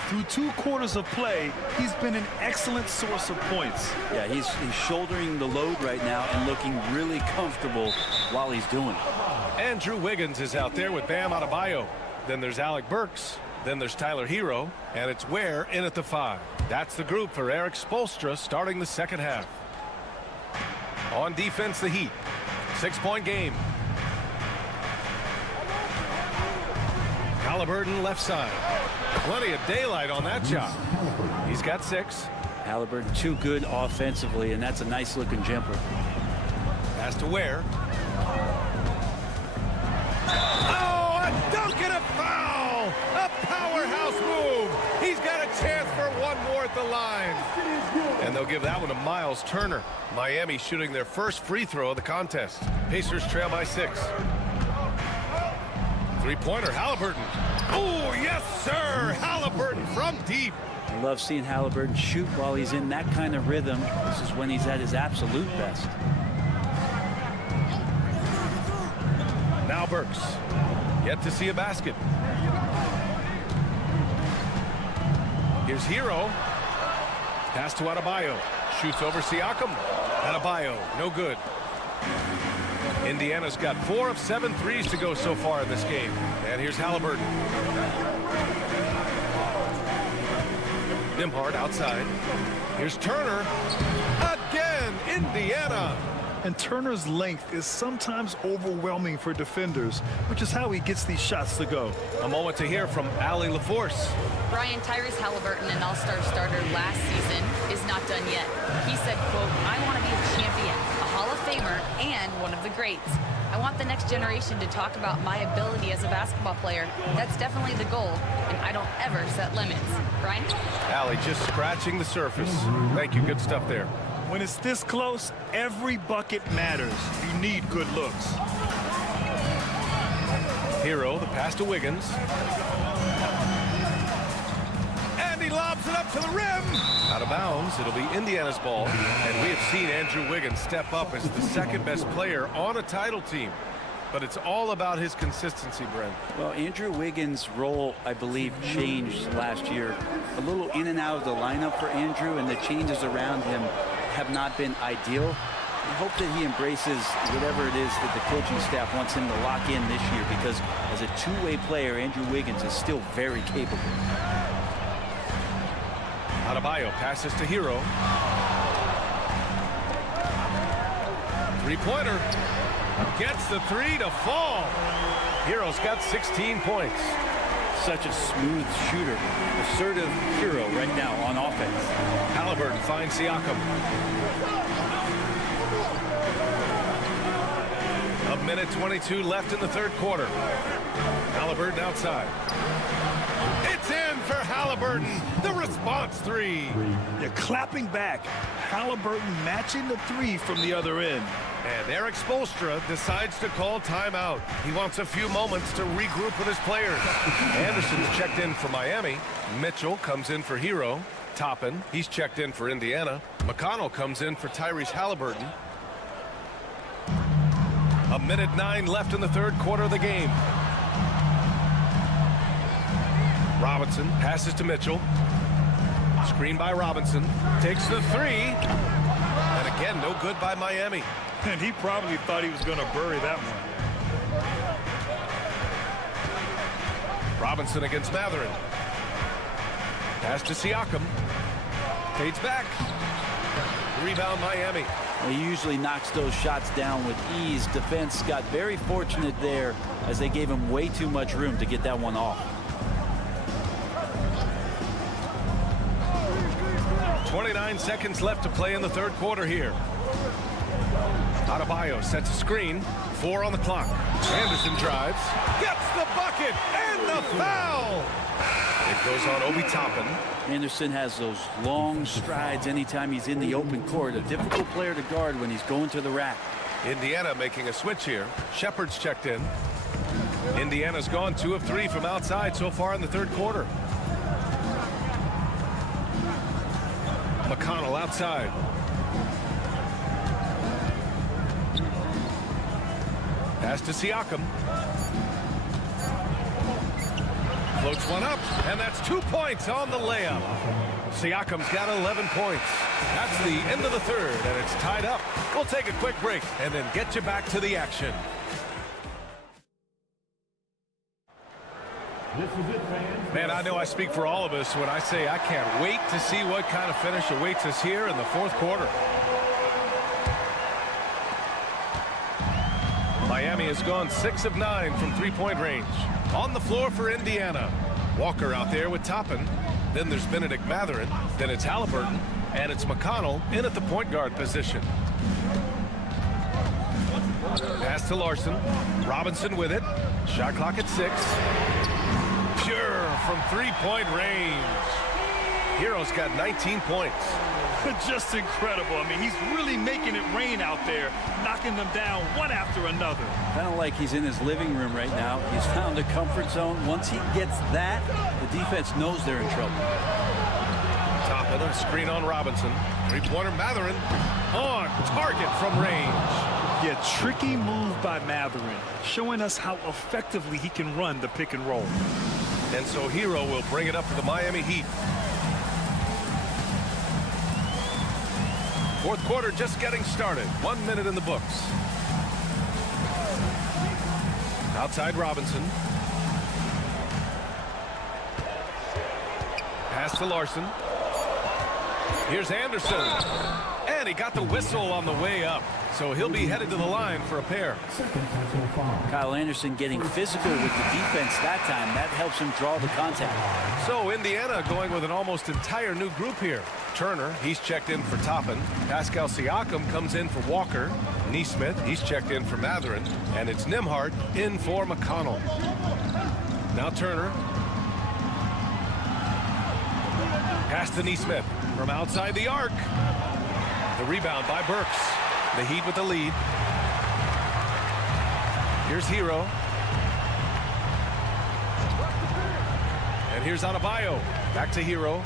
Through 2 quarters of play, he's been an excellent source of points. Yeah, he's shouldering the load right now and looking really comfortable while he's doing it. Andrew Wiggins is out there with Bam Adebayo. Then there's Alec Burks. Then there's Tyler Hero. And it's Ware in at the 5. That's the group for Eric Spoelstra starting the second half. On defense, the Heat. 6-point game. Halliburton left side. Plenty of daylight on that shot. He's got 6. Halliburton too good offensively, and that's a nice looking jumper. Pass to Ware. Oh, a dunk and a foul! A powerhouse move. He's got a chance for one more at the line. And they'll give that one to Miles Turner. Miami shooting their first free throw of the contest. Pacers trail by 6. Three-pointer, Halliburton. Oh, yes, sir! Halliburton from deep. I love seeing Halliburton shoot while he's in that kind of rhythm. This is when he's at his absolute best. Now Burks. Yet to see a basket. Here's Hero. Pass to Adebayo. Shoots over Siakam. Adebayo, no good. Indiana's got 4 of 7 threes to go so far in this game. And here's Halliburton. Nimhard outside. Here's Turner. Again, Indiana. And Turner's length is sometimes overwhelming for defenders, which is how he gets these shots to go. A moment to hear from Allie LaForce. Brian, Tyrese Halliburton, an all-star starter last season, is not done yet. He said, quote, I want to be a champion, a Hall of Famer, and one of the greats. I want the next generation to talk about my ability as a basketball player. That's definitely the goal, and I don't ever set limits. Brian? Allie just scratching the surface. Thank you. Good stuff there. When it's this close, every bucket matters. You need good looks. Hero, the pass to Wiggins. And he lobs it up to the rim. Out of bounds. It'll be Indiana's ball. And we have seen Andrew Wiggins step up as the second best player on a title team. But it's all about his consistency, Brent. Well, Andrew Wiggins' role, I believe, changed last year. A little in and out of the lineup for Andrew, and the changes around him have not been ideal. I hope that he embraces whatever it is that the coaching staff wants him to lock in this year, because as a two-way player, Andrew Wiggins is still very capable. Adebayo passes to Hero. Three-pointer. Gets the 3 to fall. Hero's got 16 points. Such a smooth shooter. Assertive Hero right now on offense. Halliburton finds Siakam. A minute 22 left in the third quarter. Halliburton outside. It's in for Halliburton. The response 3. You're clapping back. Halliburton matching the 3 from the other end. And Eric Spoelstra decides to call timeout. He wants a few moments to regroup with his players. Anderson's checked in for Miami. Mitchell comes in for Hero. Toppin, he's checked in for Indiana. McConnell comes in for Tyrese Halliburton. A minute 9 left in the third quarter of the game. Robinson passes to Mitchell. Screen by Robinson. Takes the 3. And again, no good by Miami. And he probably thought he was going to bury that one. Robinson against Matherin. Pass to Siakam. Fades back. Rebound Miami. He usually knocks those shots down with ease. Defense got very fortunate there as they gave him way too much room to get that one off. 29 seconds left to play in the third quarter here. Adebayo sets a screen. 4 on the clock. Anderson drives. Gets the bucket and the foul. It goes on Obi Toppin. Anderson has those long strides anytime he's in the open court. A difficult player to guard when he's going to the rack. Indiana making a switch here. Shepard's checked in. Indiana's gone 2 of 3 from outside so far in the third quarter. McConnell outside. Pass to Siakam. Floats one up, and that's 2 points on the layup. Siakam's got 11 points. That's the end of the third, and it's tied up. We'll take a quick break and then get you back to the action. Man, I know I speak for all of us when I say I can't wait to see what kind of finish awaits us here in the fourth quarter. Miami has gone 6 of 9 from three-point range. On the floor for Indiana. Walker out there with Toppin. Then there's Benedict Mathurin. Then it's Halliburton. And it's McConnell in at the point guard position. Pass to Larson. Robinson with it. Shot clock at 6. Pure from three-point range. Hero's got 19 points. Just incredible. I mean, he's really making it rain out there, knocking them down one after another. Kind of like he's in his living room right now. He's found a comfort zone. Once he gets that, the defense knows they're in trouble. Toppin, a screen on Robinson. Three-pointer Mathurin on target from range. Yeah, tricky move by Mathurin, showing us how effectively he can run the pick and roll. And so Hero will bring it up for the Miami Heat. Fourth quarter just getting started. 1 minute in the books. Outside Robinson. Pass to Larson. Here's Anderson. And he got the whistle on the way up. So he'll be headed to the line for a pair. Kyle Anderson getting physical with the defense that time. That helps him draw the contact. So Indiana going with an almost entire new group here. Turner, he's checked in for Toppin. Pascal Siakam comes in for Walker. Nesmith, he's checked in for Mathurin. And it's Nembhard in for McConnell. Now Turner. Pass to Nesmith from outside the arc. The rebound by Burks. The Heat with the lead. Here's Hero. And here's Adebayo. Back to Hero.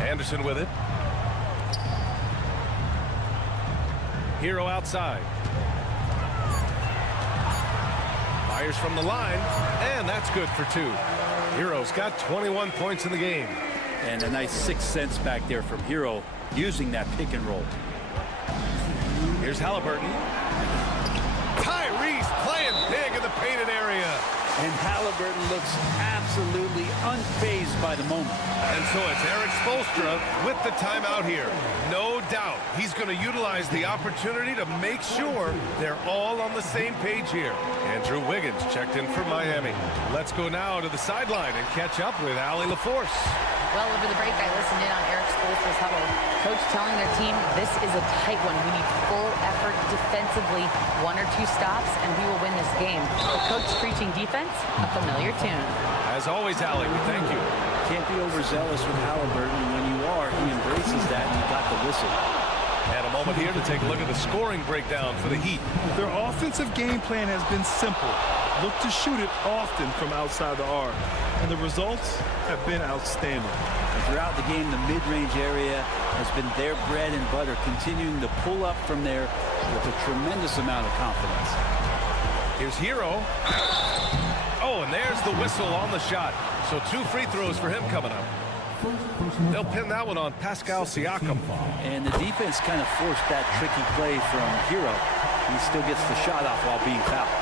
Anderson with it. Hero outside. Fires from the line. And that's good for 2. Hero's got 21 points in the game. And a nice 6 cents back there from Hero using that pick and roll. Here's Halliburton. Tyrese playing big in the painted area. And Halliburton looks absolutely unfazed by the moment. And so it's Eric Spoelstra with the timeout here. No doubt he's going to utilize the opportunity to make sure they're all on the same page here. Andrew Wiggins checked in for Miami. Let's go now to the sideline and catch up with Allie LaForce. Well, over the break, I listened in on Eric Spoelstra's huddle. Coach telling their team, this is a tight one. We need full effort defensively, 1 or 2 stops, and we will win this game. The coach preaching defense, a familiar tune. As always, Allie, we thank you. Can't be overzealous with Halliburton. When you are, he embraces that, and you got the whistle. And a moment here to take a look at the scoring breakdown for the Heat. Their offensive game plan has been simple. Look to shoot it often from outside the arc. And the results have been outstanding. And throughout the game, the mid-range area has been their bread and butter, continuing to pull up from there with a tremendous amount of confidence. Here's Hero. Oh, and there's the whistle on the shot. So 2 free throws for him coming up. They'll pin that one on Pascal Siakam. And the defense kind of forced that tricky play from Hero. He still gets the shot off while being fouled.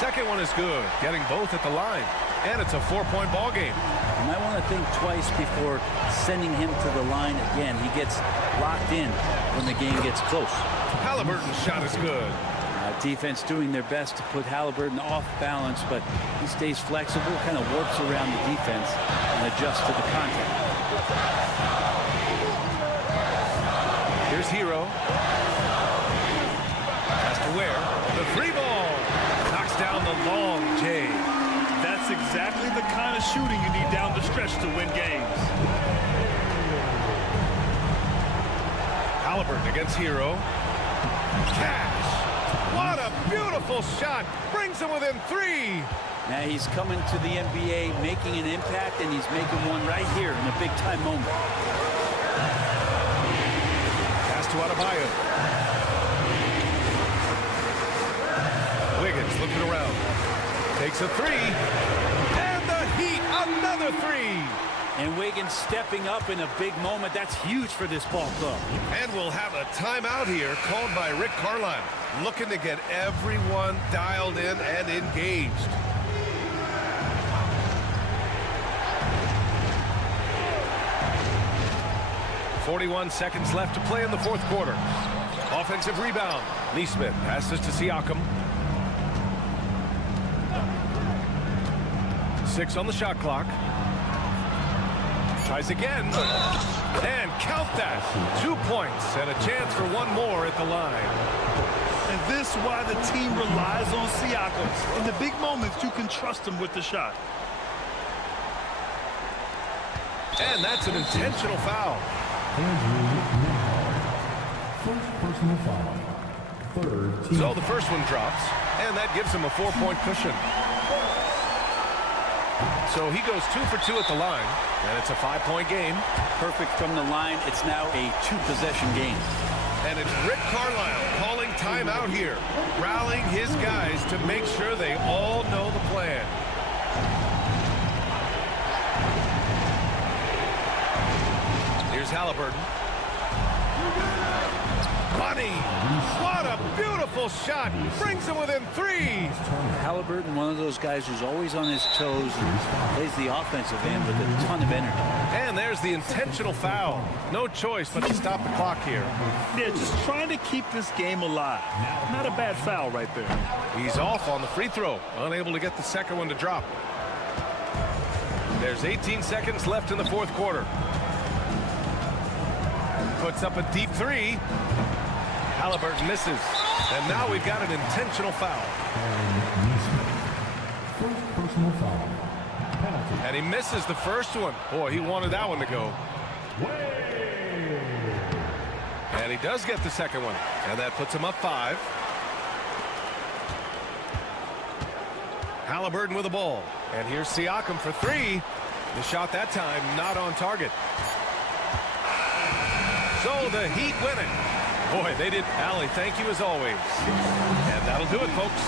Second one is good, getting both at the line. And it's a 4-point ball game. You might want to think twice before sending him to the line again. He gets locked in when the game gets close. Halliburton's shot is good. Defense doing their best to put Halliburton off balance, but he stays flexible, kind of warps around the defense and adjusts to the contact. Here's Hero. where. The three ball. Knocks down the long J. That's exactly the kind of shooting you need down the stretch to win games. Halliburton against Hero. Cash. What a beautiful shot. Brings him within 3. Now he's coming to the NBA, making an impact, and he's making one right here in a big-time moment. Pass to Adebayo. Wiggins looking around. Takes a 3. And the Heat, another 3. And Wiggins stepping up in a big moment. That's huge for this ball club. And we'll have a timeout here called by Rick Carlisle, looking to get everyone dialed in and engaged. .41 seconds left to play in the fourth quarter. Offensive rebound. Neesmith passes to Siakam. 6 on the shot clock. Tries again. And count that. 2 points and a chance for one more at the line. And this is why the team relies on Siakam. In the big moments, you can trust him with the shot. And that's an intentional foul. First personal foul. Third team. So the first one drops, and that gives him a 4-point cushion. So he goes 2 for 2 at the line, and it's a 5-point game. Perfect from the line. It's now a 2-possession game. And it's Rick Carlisle calling timeout here, rallying his guys to make sure they all know the plan. Here's Halliburton. Money! What a beautiful shot! Brings him within 3! Halliburton, one of those guys who's always on his toes and plays the offensive end with a ton of energy. And there's the intentional foul. No choice but to stop the clock here. Yeah, just trying to keep this game alive. Not a bad foul right there. He's off on the free throw, unable to get the second one to drop. There's 18 seconds left in the fourth quarter. Puts up a deep 3. Halliburton misses. And now we've got an intentional foul. First personal foul. Penalty. And he misses the first one. Boy, he wanted that one to go. And he does get the second one. And that puts him up 5. Halliburton with the ball. And here's Siakam for 3. The shot that time not on target. So the Heat win it. Boy, they did. Allie, thank you as always. And that'll do it, folks.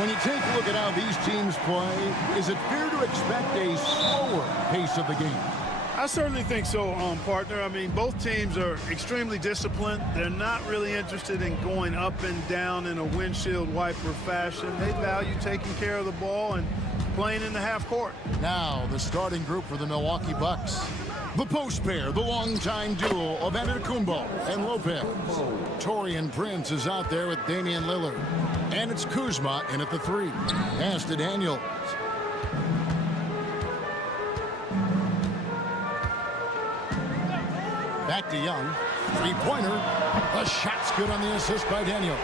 When you take a look at how these teams play, is it fair to expect a slower pace of the game? I certainly think so, partner. I mean, both teams are extremely disciplined. They're not really interested in going up and down in a windshield wiper fashion. They value taking care of the ball and playing in the half court. Now, the starting group for the Milwaukee Bucks. The post pair, the longtime duo of Antetokounmpo and Lopez. Taurean Prince is out there with Damian Lillard. And it's Kuzma in at the 3. Pass to Daniels. Back to Young. Three-pointer. The shot's good on the assist by Daniels.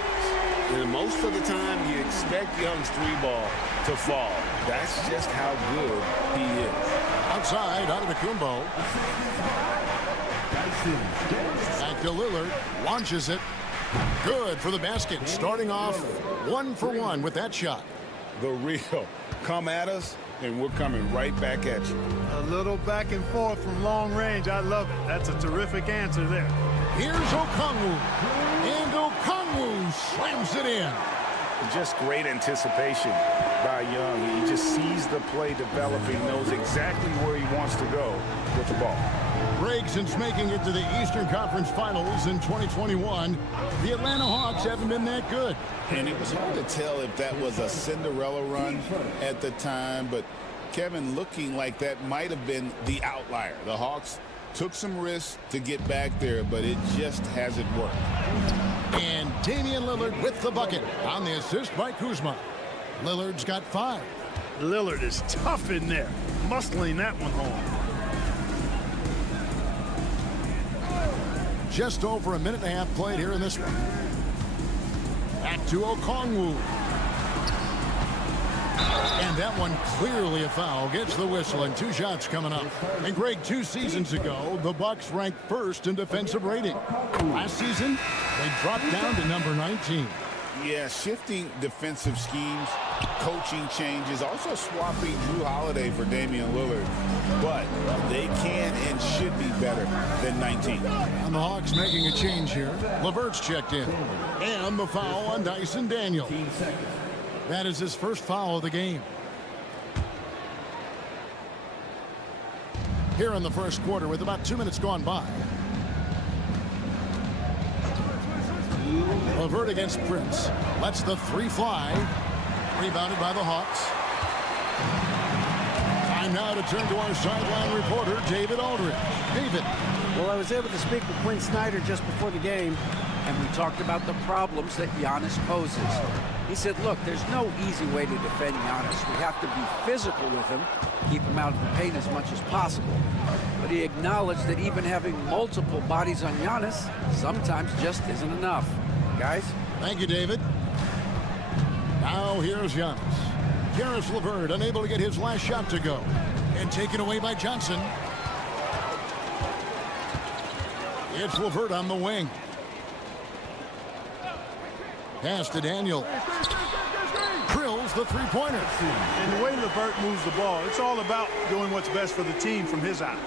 And most of the time, you expect Young's 3-ball to fall. That's just how good he is. Outside, Antetokounmpo. Back to Lillard. Launches it. Good for the basket. Starting off 1 for 1 with that shot. The real come at us, and we're coming right back at you. A little back and forth from long range. I love it. That's a terrific answer there. Here's Okongwu. And Okongwu slams it in. Just great anticipation by Young. He just sees the play developing, knows exactly where he wants to go with the ball. Greg, since making it to the Eastern Conference Finals in 2021, the Atlanta Hawks haven't been that good. And it was hard to tell if that was a Cinderella run at the time, but Kevin, looking like that might have been the outlier. The Hawks took some risks to get back there, but it just hasn't worked. And Damian Lillard with the bucket on the assist by Kuzma. Lillard's got 5. Lillard is tough in there, muscling that one home. Just over a minute and a half played here in this one. Back to Okongwu. And that one clearly a foul. Gets the whistle and 2 shots coming up. And Greg, 2 seasons ago, the Bucks ranked first in defensive rating. Last season, they dropped down to number 19. Yeah, shifting defensive schemes, coaching changes, also swapping Drew Holiday for Damian Lillard. But they can and should be better than 19. And the Hawks making a change here. LeVert's checked in. And the foul on Dyson Daniel. That is his first foul of the game. Here in the first quarter with about 2 minutes gone by. LeVert against Prince. Lets the 3 fly. Rebounded by the Hawks. Time now to turn to our sideline reporter, David Aldridge. David. Well, I was able to speak with Quinn Snyder just before the game, and we talked about the problems that Giannis poses. He said, look, there's no easy way to defend Giannis. We have to be physical with him, keep him out of the paint as much as possible. But he acknowledged that even having multiple bodies on Giannis sometimes just isn't enough. Guys? Thank you, David. Now here's Giannis. Karis LeVert unable to get his last shot to go. And taken away by Johnson. It's LeVert on the wing. Pass to Daniel. Drills the 3-pointer. And the way LeVert moves the ball, it's all about doing what's best for the team from his eyes.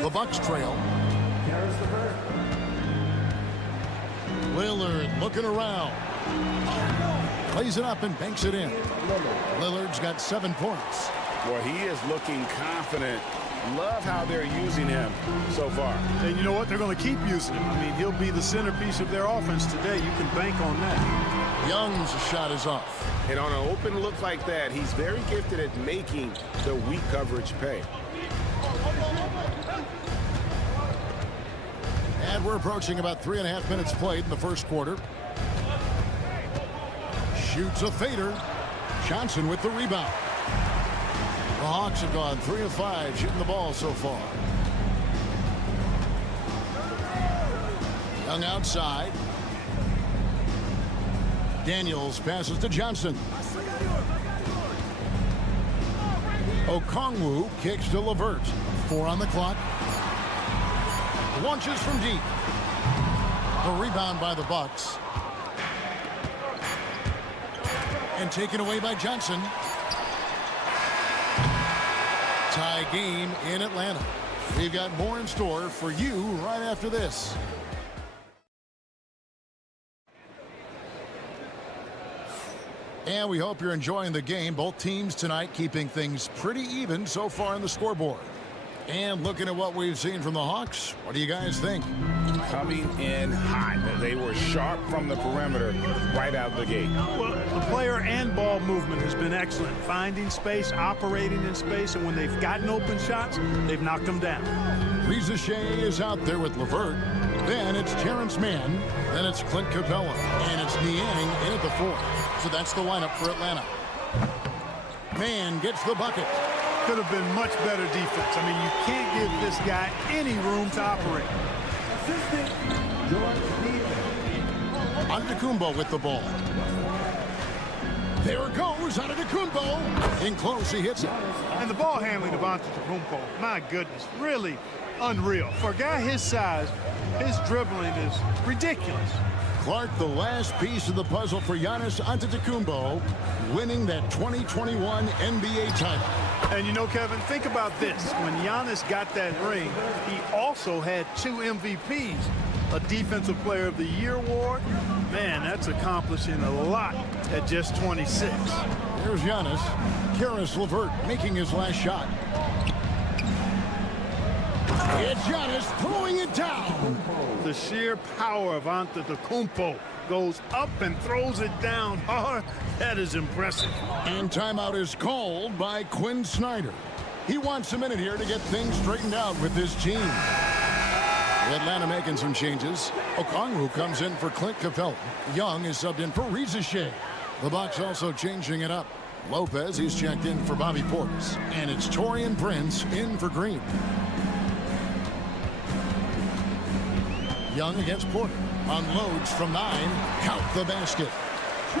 The Bucks trail. Lillard looking around. Plays it up and banks it in. Lillard's got 7 points. Well, he is looking confident. Love how they're using him so far. And you know what? They're going to keep using him. I mean, he'll be the centerpiece of their offense today. You can bank on that. Young's shot is off. And on an open look like that, he's very gifted at making the weak coverage pay. And we're approaching about 3.5 minutes played in the first quarter. Shoots a fader. Johnson with the rebound. The Hawks have gone 3 of 5 shooting the ball so far. Young outside. Daniels passes to Johnson. Okongwu kicks to LeVert. 4 on the clock. Launches from deep. The rebound by the Bucks. And taken away by Johnson. Tie game in Atlanta. We've got more in store for you right after this. And we hope you're enjoying the game. Both teams tonight keeping things pretty even so far on the scoreboard. And looking at what we've seen from the Hawks, what do you guys think? Coming in hot. They were sharp from the perimeter right out of the gate. Well, the player and ball movement has been excellent. Finding space, operating in space, and when they've gotten open shots, they've knocked them down. Reza Shea is out there with LeVert. Then it's Terrence Mann. Then it's Clint Capella. And it's Niang in at the 4. So that's the lineup for Atlanta. Mann gets the bucket. Could have been much better defense. I mean, you can't give this guy any room to operate. Antetokounmpo with the ball. There it goes, Antetokounmpo. In close, he hits it. And the ball handling of Antetokounmpo, my goodness, really unreal. For a guy his size, his dribbling is ridiculous. Clark, the last piece of the puzzle for Giannis Antetokounmpo, winning that 2021 NBA title. And you know, Kevin, think about this. When Giannis got that ring, he also had 2 MVPs, a Defensive Player of the Year award. Man, that's accomplishing a lot at just 26. Here's Giannis. Karis LeVert making his last shot. It's Giannis throwing it down. The sheer power of Antetokounmpo goes up and throws it down hard. That is impressive. And timeout is called by Quinn Snyder. He wants a minute here to get things straightened out with his team. Atlanta making some changes. Okongwu comes in for Clint Capella. Young is subbed in for Reza Shea. The Bucks also changing it up. Lopez, he's checked in for Bobby Portis. And it's Taurean Prince in for Green. Young against Porter. Unloads from 9. Count the basket.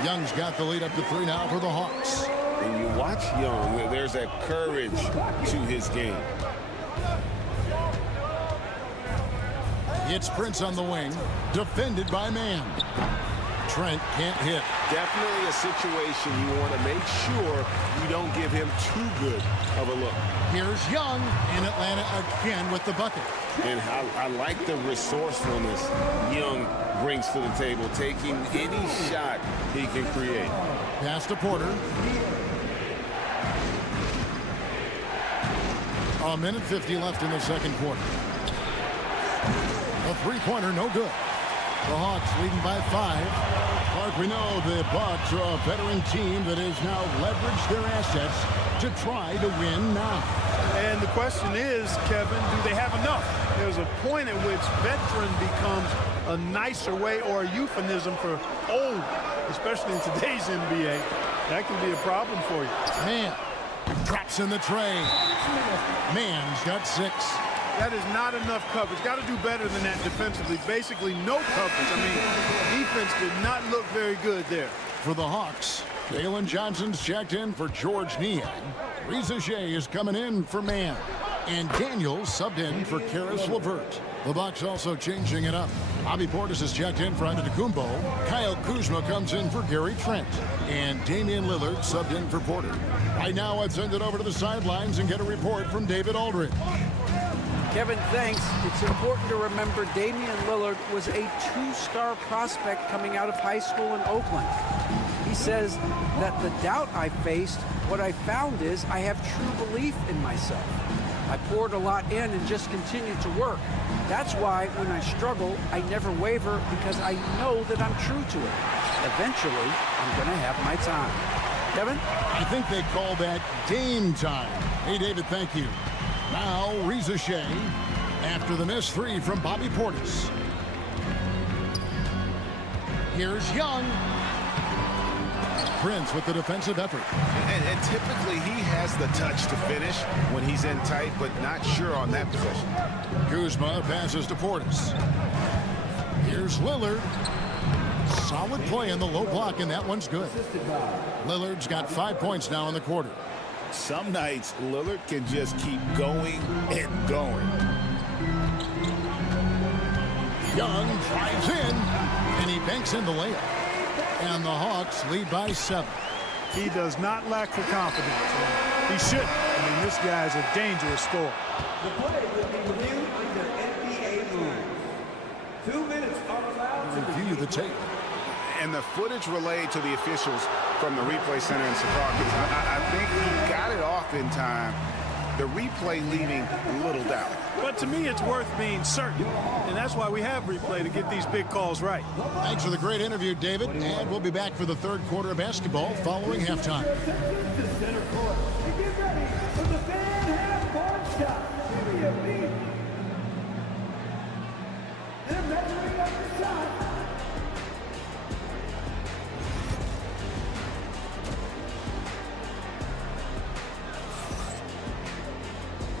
Young's got the lead up to 3 now for the Hawks. When you watch Young, there's that courage to his game. It's Prince on the wing. Defended by Mann. Trent can't hit. Definitely a situation you want to make sure you don't give him too good of a look. Here's Young in Atlanta again with the bucket. And I like the resourcefulness Young brings to the table, taking any shot he can create. Pass to Porter. A minute 50 left in the second quarter. A three-pointer, no good. The Hawks leading by 5. Clark, we know the Bucks are a veteran team that has now leveraged their assets to try to win now. And the question is, Kevin, do they have enough? There's a point at which veteran becomes a nicer way or a euphemism for old, especially in today's NBA. That can be a problem for you. Man drops in the tray. Man's got 6. That is not enough coverage. Got to do better than that defensively. Basically no coverage. I mean, defense did not look very good there. For the Hawks, Jalen Johnson's checked in for George Niang. Reza Shea is coming in for Mann. And Daniels subbed in for Karis LeVert. The Bucks also changing it up. Bobby Portis is checked in for Antetokounmpo. Kyle Kuzma comes in for Gary Trent. And Damian Lillard subbed in for Porter. Right now, let's send it over to the sidelines and get a report from David Aldridge. Kevin, thanks. It's important to remember Damian Lillard was a 2-star prospect coming out of high school in Oakland. He says that the doubt I faced, what I found is I have true belief in myself. I poured a lot in and just continued to work. That's why when I struggle, I never waver because I know that I'm true to it. Eventually, I'm going to have my time. Kevin? I think they call that game time. Hey, David, thank you. Now, Reza Shea after the missed 3 from Bobby Portis. Here's Young. Prince with the defensive effort. And typically he has the touch to finish when he's in tight, but not sure on that possession. Kuzma passes to Portis. Here's Lillard. Solid play in the low block, and that one's good. Lillard's got 5 points now in the quarter. Some nights, Lillard can just keep going and going. Young drives in, and he banks in the layup. And the Hawks lead by 7. He does not lack for confidence. He shouldn't. I mean, this guy's a dangerous scorer. The play will be reviewed under NBA rules. 2 minutes are allowed to review the tape. And the footage relayed to the officials from the replay center in Secaucus, I think he got it off in time. The replay leaving little doubt. But to me, it's worth being certain. And that's why we have replay, to get these big calls right. Thanks for the great interview, David. And we'll be back for the third quarter of basketball following halftime. Center court. Get ready for the fan half-court shot. Give me a beat. They're measuring up the shot.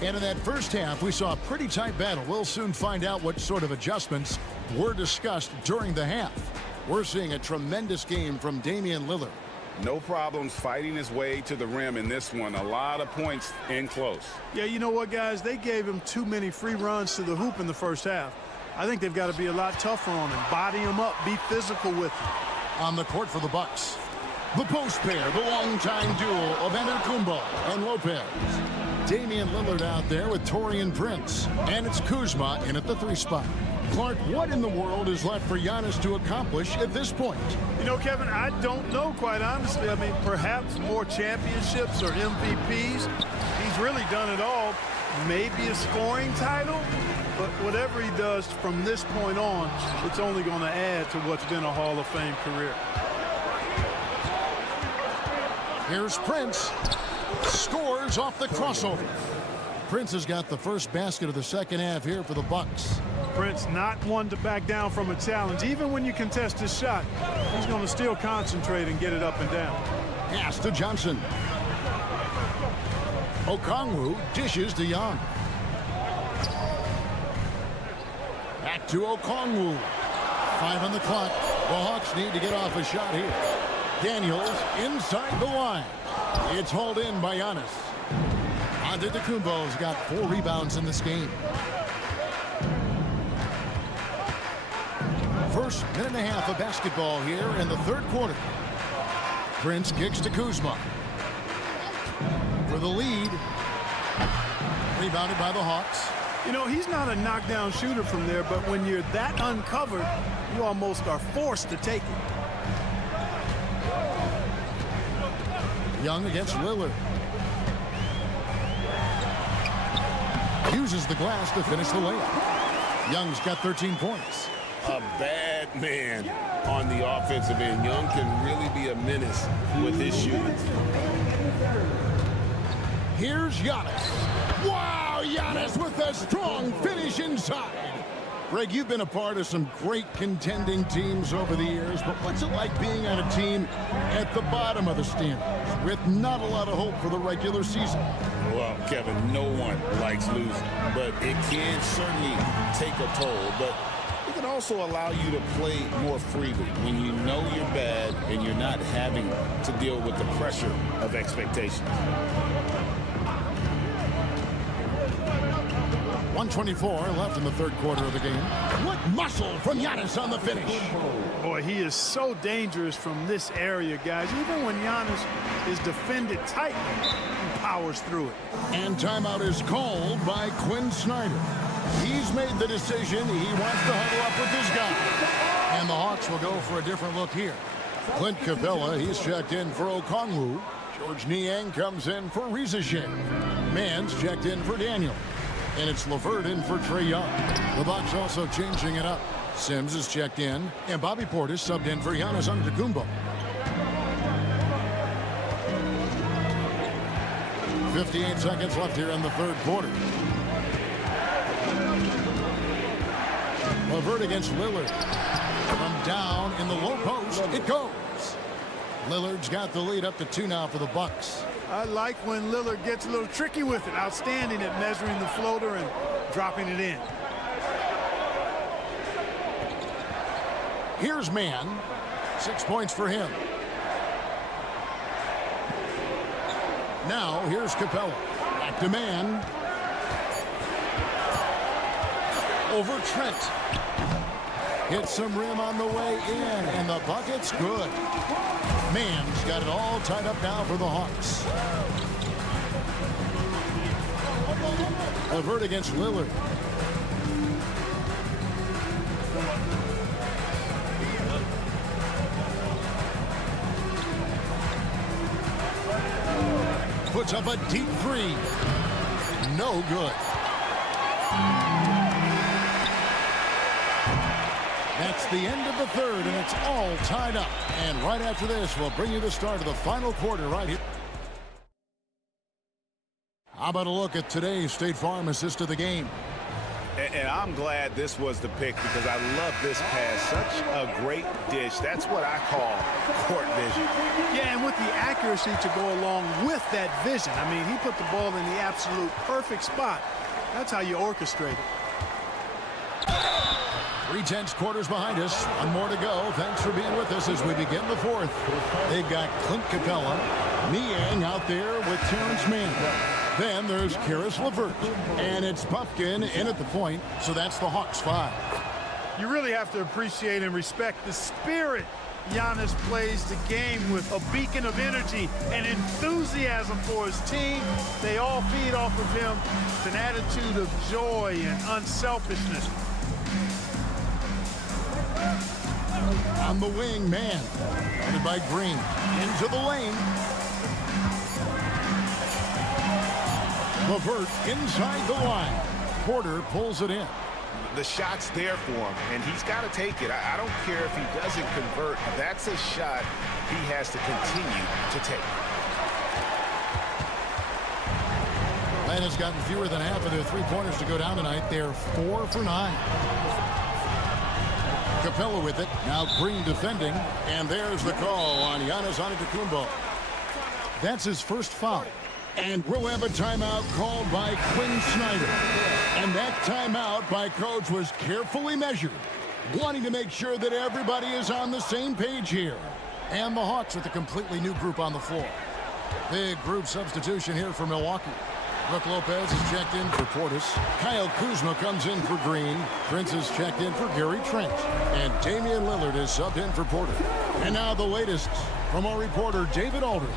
And in that first half, we saw a pretty tight battle. We'll soon find out what sort of adjustments were discussed during the half. We're seeing a tremendous game from Damian Lillard. No problems fighting his way to the rim in this one. A lot of points in close. Yeah, you know what, guys? They gave him too many free runs to the hoop in the first half. I think they've got to be a lot tougher on him. Body him up. Be physical with him. On the court for the Bucks, the post pair, the longtime duo of Antetokounmpo and Lopez. Damian Lillard out there with Taurean Prince. And it's Kuzma in at the 3 spot. Clark, what in the world is left for Giannis to accomplish at this point? You know, Kevin, I don't know, quite honestly. I mean, perhaps more championships or MVPs. He's really done it all. Maybe a scoring title, but whatever he does from this point on, it's only going to add to what's been a Hall of Fame career. Here's Prince. Scores off the crossover. Prince has got the first basket of the second half here for the Bucks. Prince not one to back down from a challenge. Even when you contest his shot, he's going to still concentrate and get it up and down. Pass to Johnson. Okongwu dishes to Young. Back to Okongwu. 5 on the clock. The Hawks need to get off a shot here. Daniels inside the line. It's hauled in by Giannis. Antetokounmpo's got 4 rebounds in this game. First minute and a half of basketball here in the third quarter. Prince kicks to Kuzma. For the lead. Rebounded by the Hawks. You know, he's not a knockdown shooter from there, but when you're that uncovered, you almost are forced to take it. Young against Lillard. Uses the glass to finish the layup. Young's got 13 points. A bad man on the offensive end. Young can really be a menace with his shooting. Here's Giannis. Wow, Giannis with a strong finish inside. Greg, you've been a part of some great contending teams over the years, but what's it like being on a team at the bottom of the standings with not a lot of hope for the regular season? Well, Kevin, no one likes losing, but it can certainly take a toll. But it can also allow you to play more freely when you know you're bad and you're not having to deal with the pressure of expectations. 1:24 left in the third quarter of the game. What muscle from Giannis on the finish. Boy, he is so dangerous from this area, guys. Even when Giannis is defended tightly, he powers through it. And timeout is called by Quinn Snyder. He's made the decision. He wants to huddle up with his guy. And the Hawks will go for a different look here. Clint Capella, he's checked in for Okongwu. George Niang comes in for Rizashin. Mann's checked in for Daniel. And it's LeVert in for Trae Young. The Bucks also changing it up. Sims is checked in, and Bobby Portis subbed in for Giannis Antetokounmpo. 58 seconds left here in the third quarter. LeVert against Lillard. From down in the low post, it goes. Lillard's got the lead up to 2 now for the Bucks. I like when Lillard gets a little tricky with it. Outstanding at measuring the floater and dropping it in. Here's Mann. 6 points for him. Now here's Capella. Back to Mann. Over Trent. Hits some rim on the way in, and the bucket's good. Mann's got it all tied up now for the Hawks. LeVert against Lillard. Puts up a deep 3. No good. That's the end of the third, and it's all tied up. And right after this, we'll bring you the start of the final quarter right here. How about a look at today's State Farm assist of the game? And I'm glad this was the pick because I love this pass. Such a great dish. That's what I call court vision. Yeah, and with the accuracy to go along with that vision. I mean, he put the ball in the absolute perfect spot. That's how you orchestrate it. 3/10 quarters behind us. One more to go. Thanks for being with us as we begin the fourth. They've got Clint Capella, Niang out there with Terrence Mann. Then there's Karis LeVert. And it's Puffkin in at the point, so that's the Hawks 5. You really have to appreciate and respect the spirit Giannis plays the game with, a beacon of energy and enthusiasm for his team. They all feed off of him with an attitude of joy and unselfishness. On the wing, man. Guarded by Green. Into the lane. LeVert inside the line. Porter pulls it in. The shot's there for him, and he's got to take it. I don't care if he doesn't convert. That's a shot he has to continue to take. Atlanta's gotten fewer than half of their three-pointers to go down tonight. They're 4 for 9. Capella with it. Now Green defending. And there's the call on Giannis Antetokounmpo. That's his first foul. And we'll have a timeout called by Quinn Snyder. And that timeout by Coach was carefully measured, wanting to make sure that everybody is on the same page here. And the Hawks with a completely new group on the floor. Big group substitution here for Milwaukee. Brook Lopez is checked in for Portis. Kyle Kuzma comes in for Green. Prince is checked in for Gary Trent. And Damian Lillard is subbed in for Porter. And now the latest from our reporter, David Aldridge.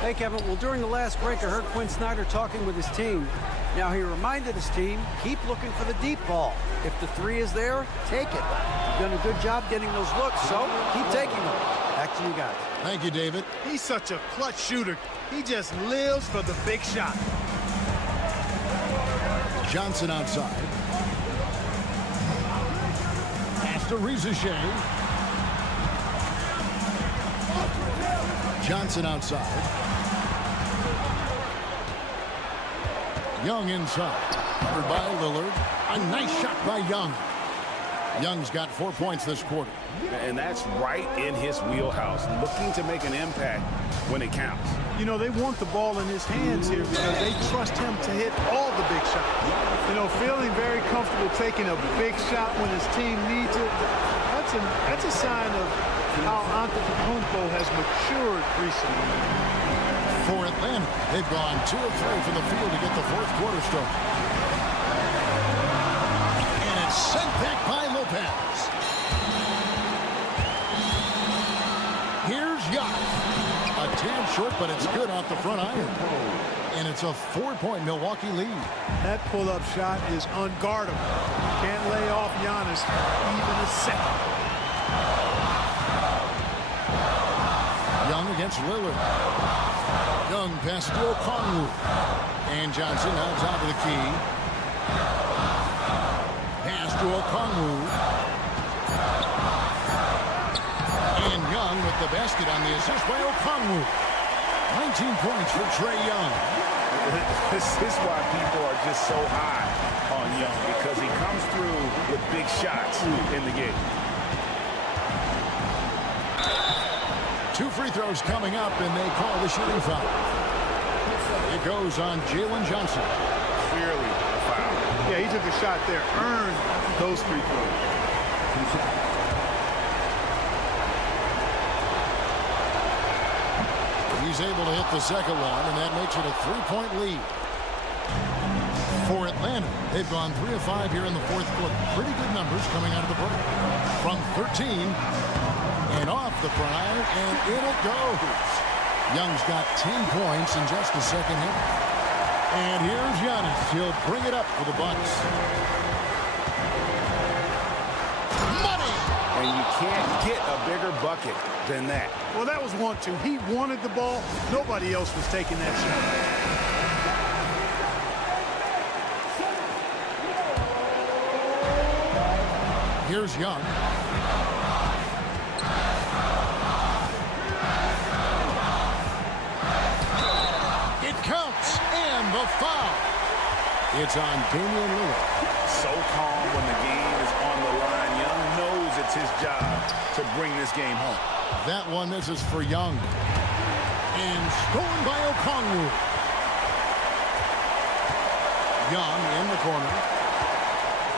Hey, Kevin. Well, during the last break, I heard Quinn Snyder talking with his team. Now, he reminded his team, keep looking for the deep ball. If the three is there, take it. You've done a good job getting those looks, so keep taking them. Back to you guys. Thank you, David. He's such a clutch shooter. He just lives for the big shot. Johnson outside. Pass to Rizichet. Johnson outside. Young inside. Covered by Lillard. A nice shot by Young. Young's got 4 points this quarter. And that's right in his wheelhouse, looking to make an impact when it counts. You know, they want the ball in his hands here because they trust him to hit all the big shots. You know, feeling very comfortable taking a big shot when his team needs it, that's a sign of how Antetokounmpo has matured recently. For Atlanta, they've gone 2 of 3 from the field to get the fourth quarter started. And it's sent back by Lopez. Here's Giannis. A tad short, but it's good off the front iron. And it's a 4-point Milwaukee lead. That pull-up shot is unguardable. Can't lay off Giannis even a second. Young against Lillard. Young passes to Okongwu. And Johnson now top of the key. Pass to Okongwu. And Young with the basket on the assist by Okongwu. 19 points for Trae Young. This is why people are just so high on Young, because he comes through with big shots in the game. 2 free throws coming up, and they call the shooting foul. It goes on Jalen Johnson. Clearly a foul. Yeah, he took a shot there, earned those free throws. He's able to hit the second one, and that makes it a 3-point lead. For Atlanta, they've gone 3 of 5 here in the fourth quarter. Pretty good numbers coming out of the break. From 13, and off the front iron, and in it goes. Young's got 10 points in just the second hit. And here's Giannis. He'll bring it up for the Bucks. Money! And you can't get a bigger bucket than that. Well, that was 1-2. He wanted the ball. Nobody else was taking that shot. Here's Young. It counts, and the foul. It's on Damian Lillard. So calm when the game is on the line. Young knows it's his job to bring this game home. That one, this is for Young. And stolen by Okongwu. Young in the corner.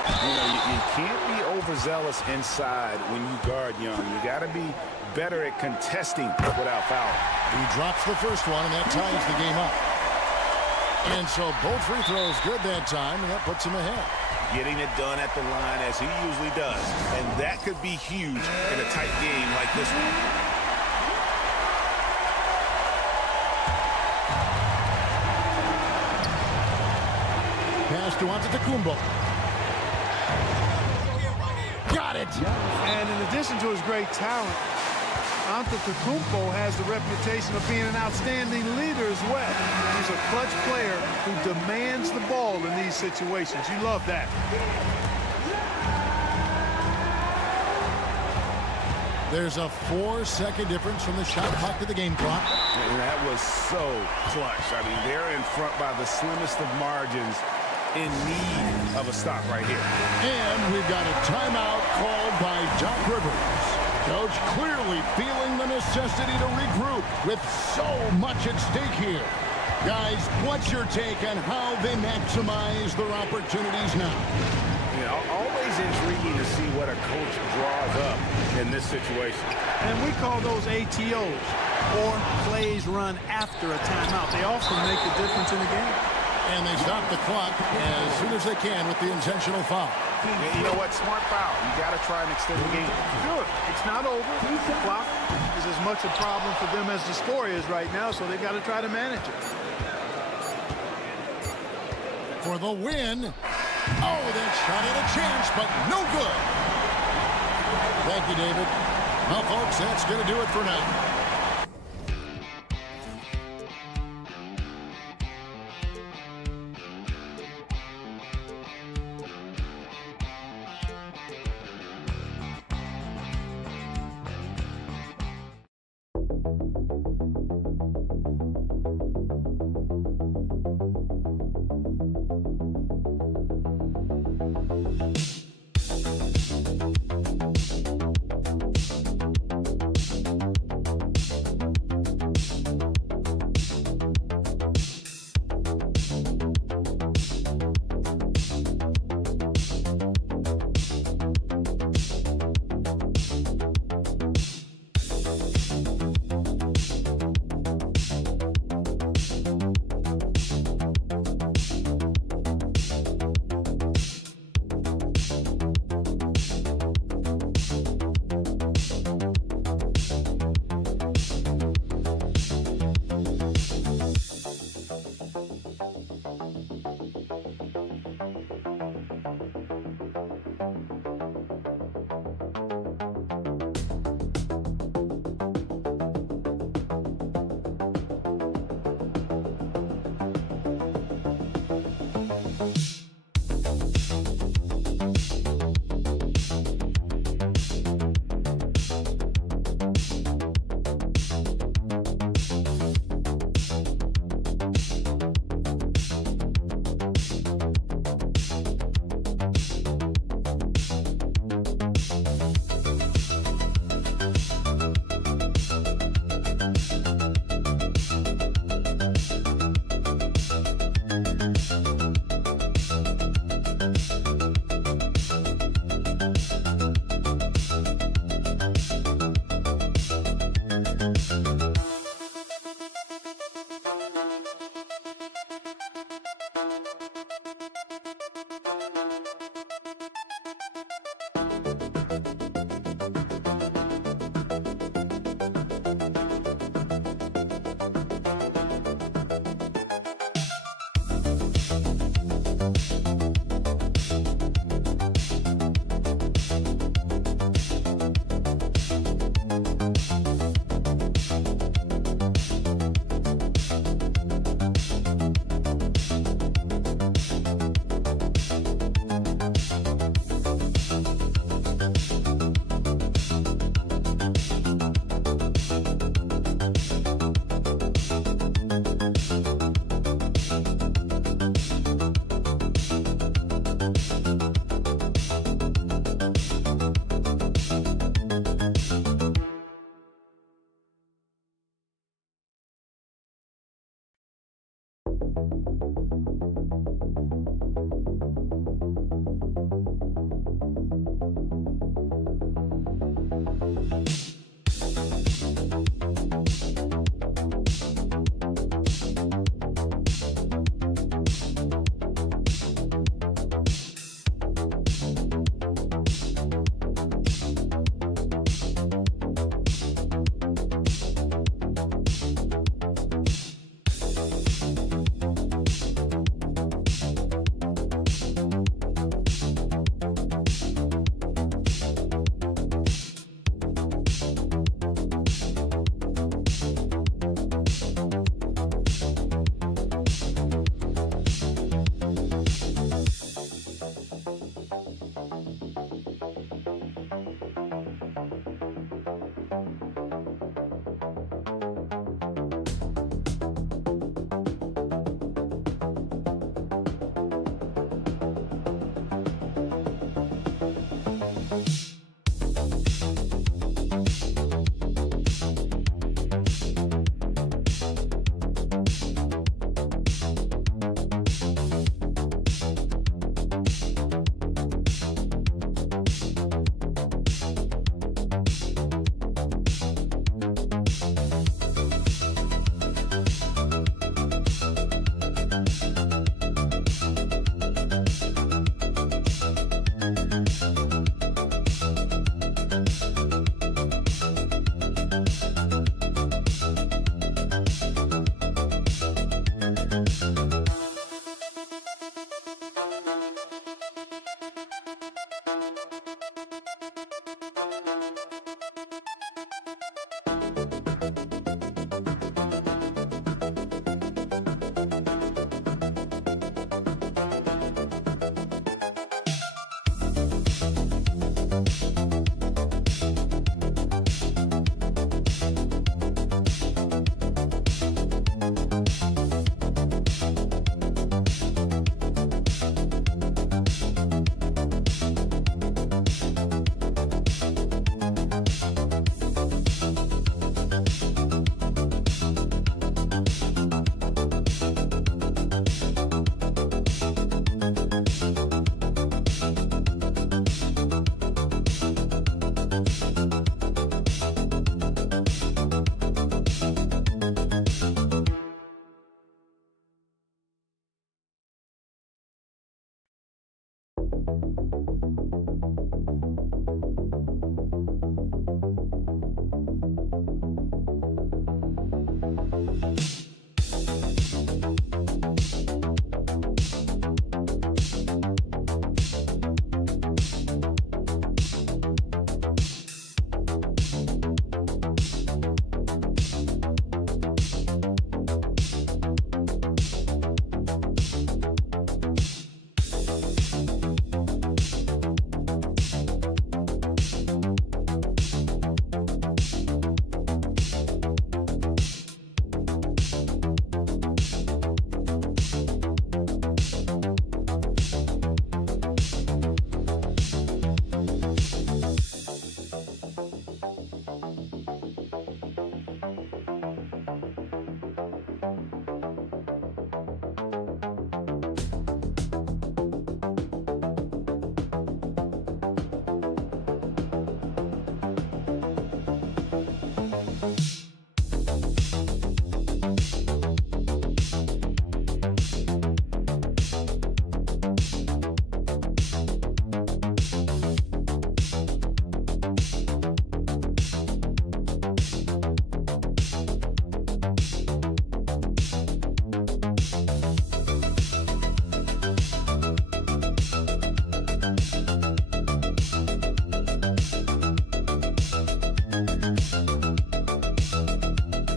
You know, you can't be overzealous inside when you guard Young. You got to be better at contesting without fouling. He drops the first one, and that ties the game up. And so both free throws good that time, and that puts him ahead. Getting it done at the line as he usually does. And that could be huge in a tight game like this one. Pass to Antetokounmpo. Got it! And in addition to his great talent, Antetokounmpo has the reputation of being an outstanding leader as well. He's a clutch player who demands the ball in these situations. You love that. There's a 4-second difference from the shot clock to the game clock. And that was so clutch. I mean, they're in front by the slimmest of margins, in need of a stop right here. And we've got a timeout called by Doc Rivers. Coach clearly feeling the necessity to regroup with so much at stake here. Guys, what's your take on how they maximize their opportunities now? You know, always intriguing to see what a coach draws up in this situation. And we call those ATOs, or plays run after a timeout. They often make the difference in the game. And they stop the clock as soon as they can with the intentional foul. You know what? Smart foul. You got to try and extend the game. Sure. It's not over. The clock is as much a problem for them as the score is right now, so they've got to try to manage it. For the win. Oh, that shot had a chance, but no good. Thank you, David. Well, folks, that's going to do it for now.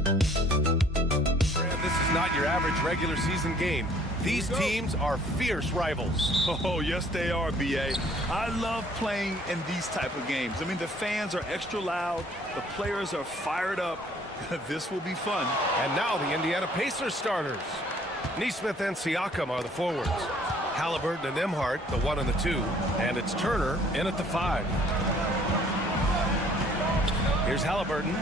This is not your average regular season game. These teams are fierce rivals. Oh, yes, they are, B.A. I love playing in these type of games. I mean, the fans are extra loud. The players are fired up. This will be fun. And now the Indiana Pacers starters. Nesmith and Siakam are the forwards. Halliburton and Nembhard, the 1 and the 2. And it's Turner in at the 5. Here's Halliburton.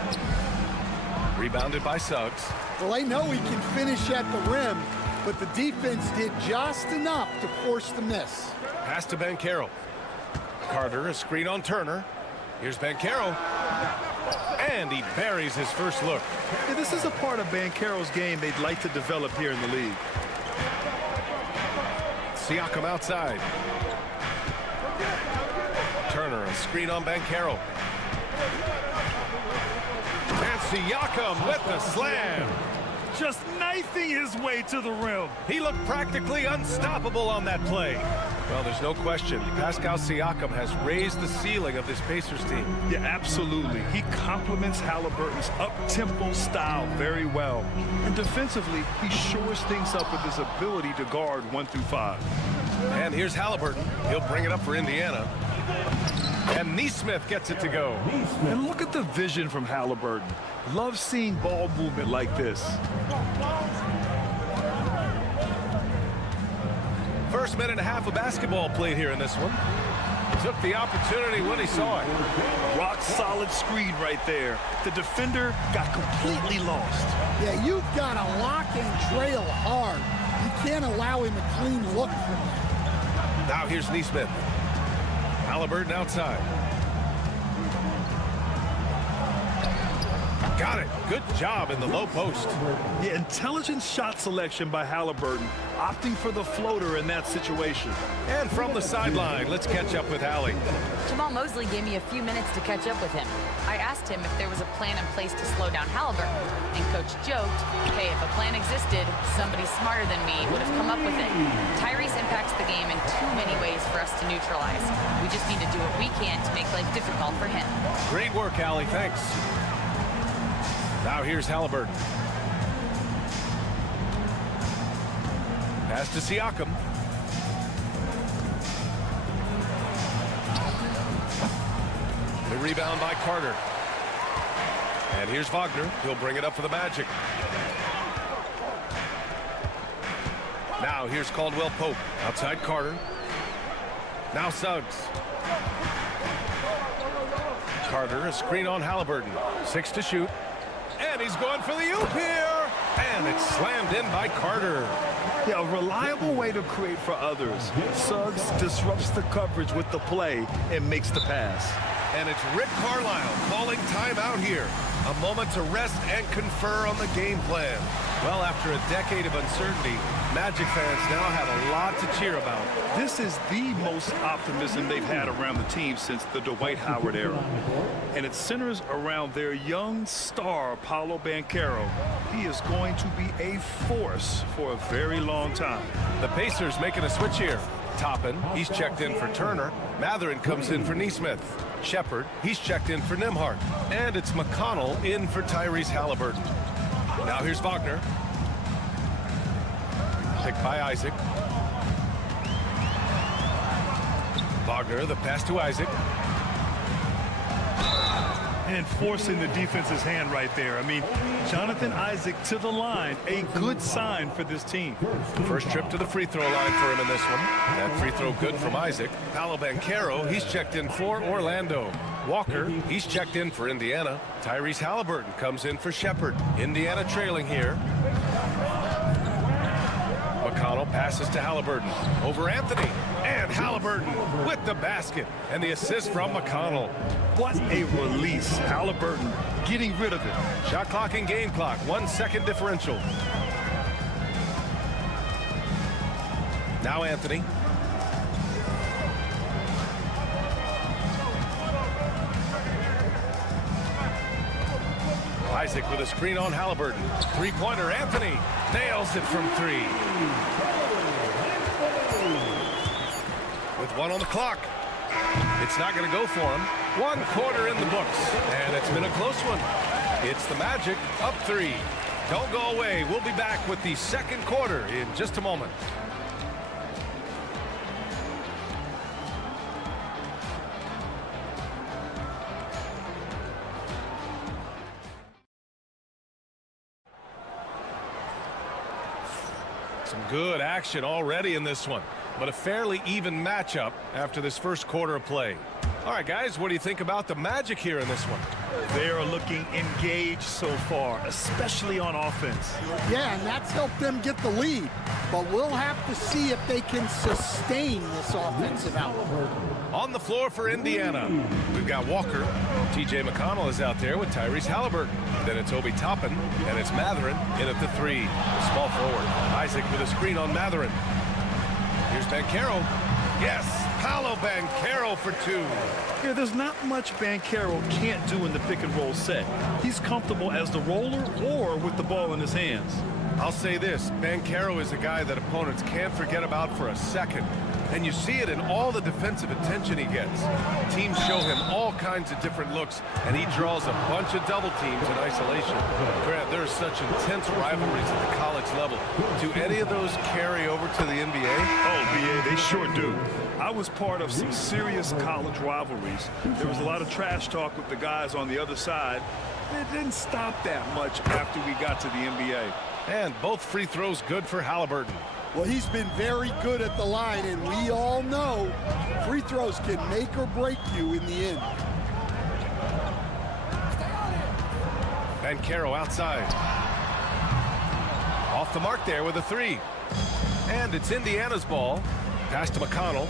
Rebounded by Suggs. Well, I know he can finish at the rim, but the defense did just enough to force the miss. Pass to Banchero. Carter, a screen on Turner. Here's Banchero. And he buries his first look. Yeah, this is a part of Banchero's game they'd like to develop here in the league. Siakam outside. Turner, a screen on Banchero. And Siakam with the slam. Just knifing his way to the rim. He looked practically unstoppable on that play. Well, there's no question. Pascal Siakam has raised the ceiling of this Pacers team. Yeah, absolutely. He complements Halliburton's up-tempo style very well. And defensively, he shores things up with his ability to guard 1 through 5. And here's Halliburton. He'll bring it up for Indiana. And Nesmith gets it to go. And look at the vision from Halliburton. Love seeing ball movement like this. First minute and a half of basketball played here in this one. Took the opportunity when he saw it. Rock solid screen right there. The defender got completely lost. Yeah, you've got to lock and trail hard. You can't allow him a clean look from that. Now here's Nesmith. Halliburton outside. Got it. Good job in the low post. Yeah, intelligent shot selection by Halliburton, opting for the floater in that situation. And from the sideline, let's catch up with Allie. Jamal Mosley gave me a few minutes to catch up with him. I asked him if there was a plan in place to slow down Halliburton, and Coach joked, hey, if a plan existed, somebody smarter than me would have come up with it. Tyrese impacts the game in too many ways for us to neutralize. We just need to do what we can to make life difficult for him. Great work, Allie. Thanks. Now here's Halliburton. Pass to Siakam. The rebound by Carter. And here's Wagner. He'll bring it up for the Magic. Now here's Caldwell Pope. Outside Carter. Now Suggs. Carter, a screen on Halliburton. 6 to shoot. And he's going for the oop here. And it's slammed in by Carter. Yeah, a reliable way to create for others. Suggs disrupts the coverage with the play and makes the pass. And it's Rick Carlisle calling timeout here. A moment to rest and confer on the game plan. Well, after a decade of uncertainty, Magic fans now have a lot to cheer about. This is the most optimism they've had around the team since the Dwight Howard era. And it centers around their young star, Paolo Banchero. He is going to be a force for a very long time. The Pacers making a switch here. Toppin, he's checked in for Turner. Mathurin comes in for Nesmith. Shepard, he's checked in for Nembhard. And it's McConnell in for Tyrese Halliburton. Now here's Wagner. Picked by Isaac. Wagner, the pass to Isaac. And forcing the defense's hand right there. I mean, Jonathan Isaac to the line, a good sign for this team. First trip to the free throw line for him in this one. That free throw good from Isaac. Paolo Banchero, he's checked in for Orlando. Walker, he's checked in for Indiana. Tyrese Halliburton comes in for Shepard. Indiana trailing here. McConnell passes to Halliburton. Over Anthony. And Halliburton with the basket. And the assist from McConnell. What a release. Halliburton getting rid of it. Shot clock and game clock. 1 second differential. Now Anthony. Isaac with a screen on Halliburton. Three-pointer, Anthony nails it from 3. With 1 on the clock. It's not going to go for him. 1 quarter in the books, and it's been a close one. It's the Magic up 3. Don't go away. We'll be back with the second quarter in just a moment. Some good action already in this one, but a fairly even matchup after this first quarter of play. All right, guys, what do you think about the Magic here in this one? They are looking engaged so far, especially on offense. Yeah, and that's helped them get the lead. But we'll have to see if they can sustain this offensive output. On the floor for Indiana, we've got Walker. T.J. McConnell is out there with Tyrese Halliburton. Then it's Obi Toppin, and it's Mathurin in at the 3. The small forward, Isaac with a screen on Mathurin. Here's Banchero. Yes, Paolo Banchero for 2. Yeah, there's not much Banchero can't do in the pick and roll set. He's comfortable as the roller or with the ball in his hands. I'll say this, Banchero is a guy that opponents can't forget about for a second. And you see it in all the defensive attention he gets. Teams show him all kinds of different looks, and he draws a bunch of double teams in isolation. Grant, there are such intense rivalries at the college level. Do any of those carry over to the NBA? Oh, BA, they sure do. I was part of some serious college rivalries. There was a lot of trash talk with the guys on the other side. It didn't stop that much after we got to the NBA. And both free throws good for Halliburton. Well, he's been very good at the line, and we all know free throws can make or break you in the end. Banchero outside. Off the mark there with a 3. And it's Indiana's ball. Pass to McConnell.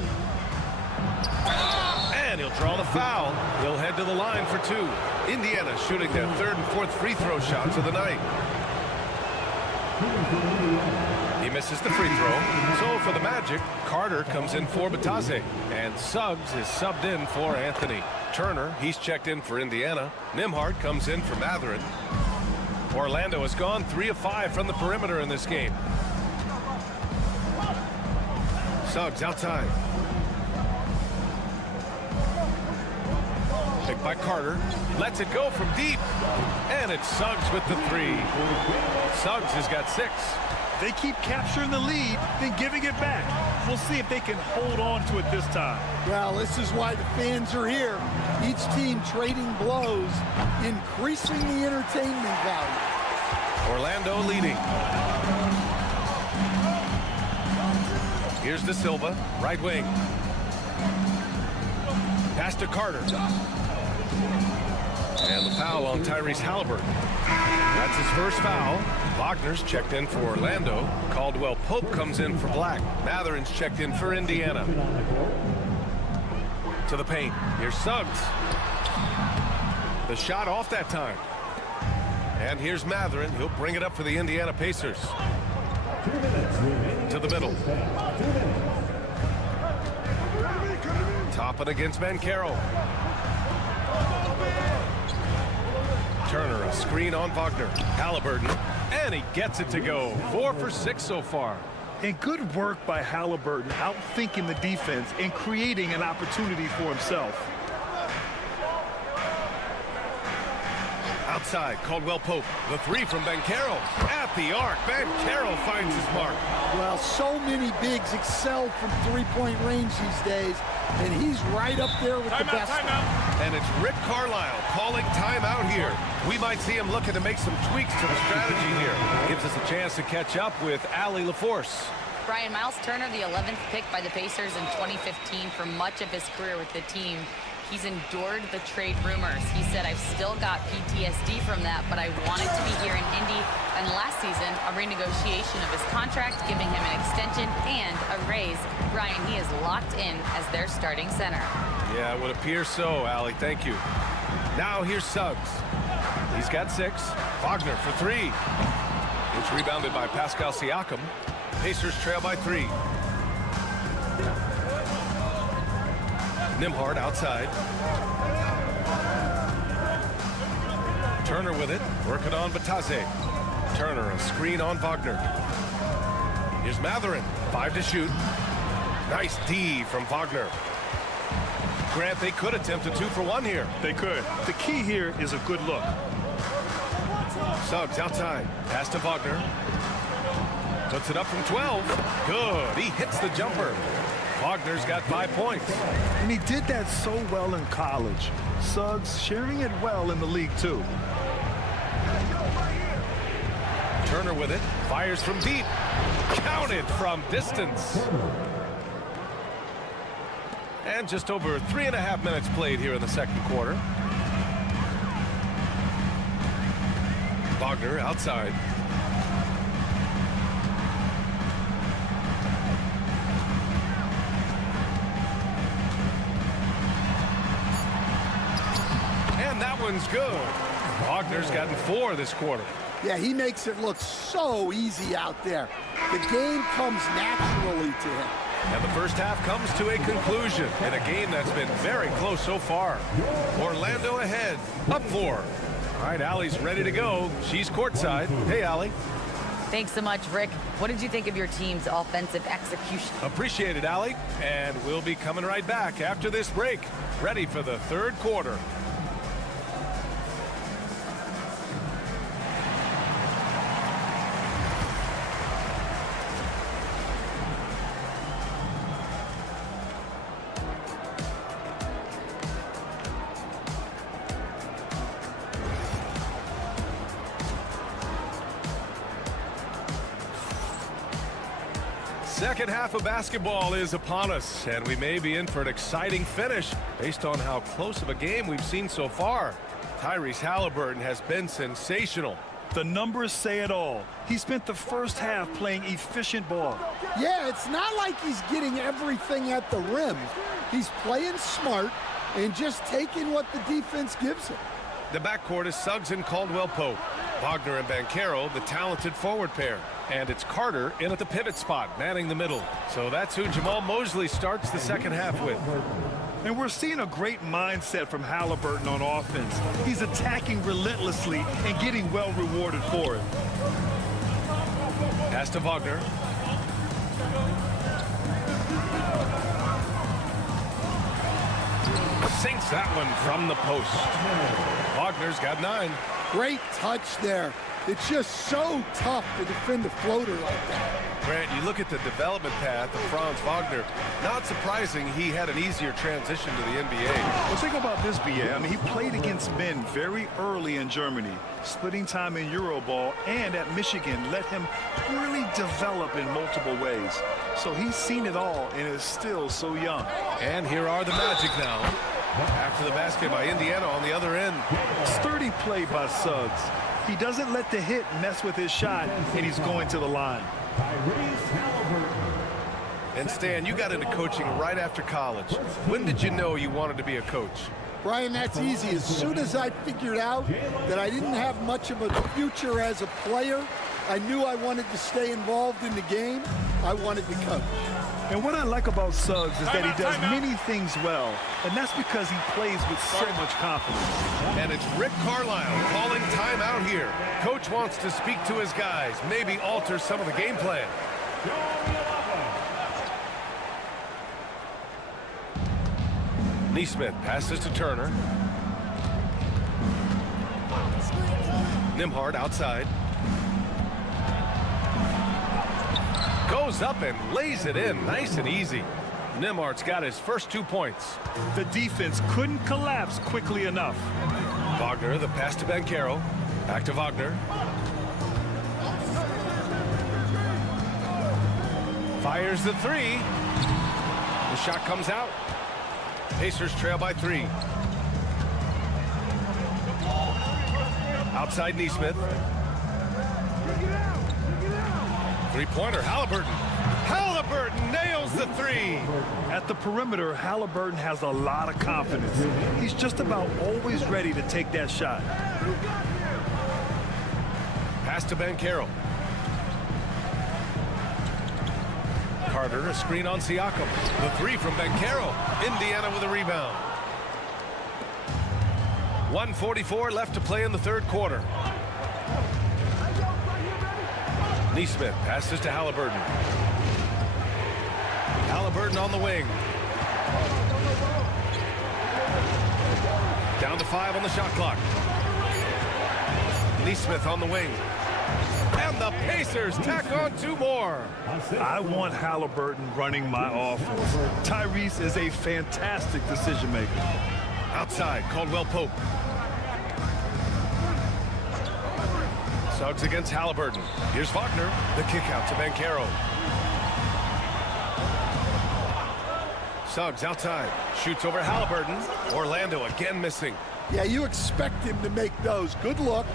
And he'll draw the foul. He'll head to the line for 2. Indiana shooting their 3rd and 4th free throw shots of the night. He misses the free throw. So for the Magic, Carter comes in for Batase. And Suggs is subbed in for Anthony. Turner, he's checked in for Indiana. Nembhard comes in for Mathurin. Orlando has gone 3 of 5 from the perimeter in this game. Suggs outside. Picked by Carter. Lets it go from deep. And it's Suggs with the 3. Suggs has got 6. They keep capturing the lead, then giving it back. We'll see if they can hold on to it this time. Well, this is why the fans are here. Each team trading blows, increasing the entertainment value. Orlando leading. Here's De Silva, right wing. Pass to Carter. And the foul on Tyrese Halliburton. That's his first foul. Wagner's checked in for Orlando. Caldwell Pope comes in for Black. Mathurin's checked in for Indiana. To the paint. Here's Suggs. The shot off that time. And here's Mathurin. He'll bring it up for the Indiana Pacers. To the middle. Toppin against Banchero. Turner, a screen on Wagner. Halliburton, and he gets it to go. 4 for 6 so far. And good work by Halliburton, outthinking the defense and creating an opportunity for himself. Outside, Caldwell Pope. The 3 from Banchero. At the arc, Banchero finds his mark. Well, so many bigs excel from three-point range these days, and he's right up there with the best. And it's Rick Carlisle calling timeout here. We might see him looking to make some tweaks to the strategy here. Gives us a chance to catch up with Allie LaForce. Brian, Miles Turner, the 11th pick by the Pacers in 2015 for much of his career with the team. He's endured the trade rumors. He said, I've still got PTSD from that, but I wanted to be here in Indy. And last season, a renegotiation of his contract, giving him an extension and a raise. Brian, he is locked in as their starting center. Yeah, it would appear so, Allie. Thank you. Now here's Suggs. He's got 6. Wagner for 3. It's rebounded by Pascal Siakam. Pacers trail by 3. Nembhard outside. Turner with it. Working on Batase. Turner, a screen on Wagner. Here's Mathurin. 5 to shoot. Nice D from Wagner. Grant, they could attempt a 2-for-1 here. They could. The key here is a good look. Suggs outside. Pass to Wagner. Puts it up from 12. Good. He hits the jumper. Wagner's got 5 points. And he did that so well in college. Suggs sharing it well in the league, too. Turner with it. Fires from deep. Counted from distance. And just over 3.5 minutes played here in the second quarter. Wagner outside. And that one's good. Wagner's gotten 4 this quarter. Yeah, he makes it look so easy out there. The game comes naturally to him. And the first half comes to a conclusion in a game that's been very close so far. Orlando ahead, up 4. All right, Allie's ready to go. She's courtside. Hey, Allie. Thanks so much, Rick. What did you think of your team's offensive execution? Appreciate it, Allie. And we'll be coming right back after this break. Ready for the third quarter. Second half of basketball is upon us, and we may be in for an exciting finish based on how close of a game we've seen so far. Tyrese Halliburton has been sensational. The numbers say it all. He spent the first half playing efficient ball. Yeah, it's not like he's getting everything at the rim. He's playing smart and just taking what the defense gives him. The backcourt is Suggs and Caldwell Pope. Wagner and Banchero, the talented forward pair. And it's Carter in at the pivot spot, manning the middle. So that's who Jamal Mosley starts the second half with. And we're seeing a great mindset from Halliburton on offense. He's attacking relentlessly and getting well rewarded for it. Pass to Wagner. Sinks that one from the post. Wagner's got 9. Great touch there. It's just so tough to defend a floater like that. Grant, you look at the development path of Franz Wagner. Not surprising he had an easier transition to the NBA. Well, think about this, BA. I mean, he played against men very early in Germany, splitting time in Euroball, and at Michigan let him really develop in multiple ways. So he's seen it all and is still so young. And here are the Magic now. After the basket by Indiana on the other end. Sturdy play by Suggs. He doesn't let the hit mess with his shot, and he's going to the line. And Stan, you got into coaching right after college. When did you know you wanted to be a coach? Brian, that's easy. As soon as I figured out that I didn't have much of a future as a player, I knew I wanted to stay involved in the game. I wanted to coach. And what I like about Suggs is that he does many things well, and that's because he plays with so much confidence. And it's Rick Carlisle calling timeout here. Coach wants to speak to his guys, maybe alter some of the game plan. Neesmith passes to Turner. Nembhard outside. Goes up and lays it in nice and easy. Nembhard's got his first 2 points. The defense couldn't collapse quickly enough. Wagner, the pass to Banchero. Back to Wagner. Fires the 3. The shot comes out. Pacers trail by 3. Outside Neesmith. Three-pointer, Halliburton. Halliburton nails the 3. At the perimeter, Halliburton has a lot of confidence. He's just about always ready to take that shot. Pass to Banchero. Carter, a screen on Siakam. The 3 from Banchero. Indiana with a rebound. 1:44 left to play in the third quarter. Neesmith passes to Halliburton. Halliburton on the wing. Down to 5 on the shot clock. Neesmith on the wing. And the Pacers tack on 2 more. I want Halliburton running my offense. Tyrese is a fantastic decision maker. Outside, Caldwell Pope. Suggs against Halliburton. Here's Wagner. The kick out to Banchero. Suggs outside. Shoots over Halliburton. Orlando again missing. Yeah, you expect him to make those. Good look.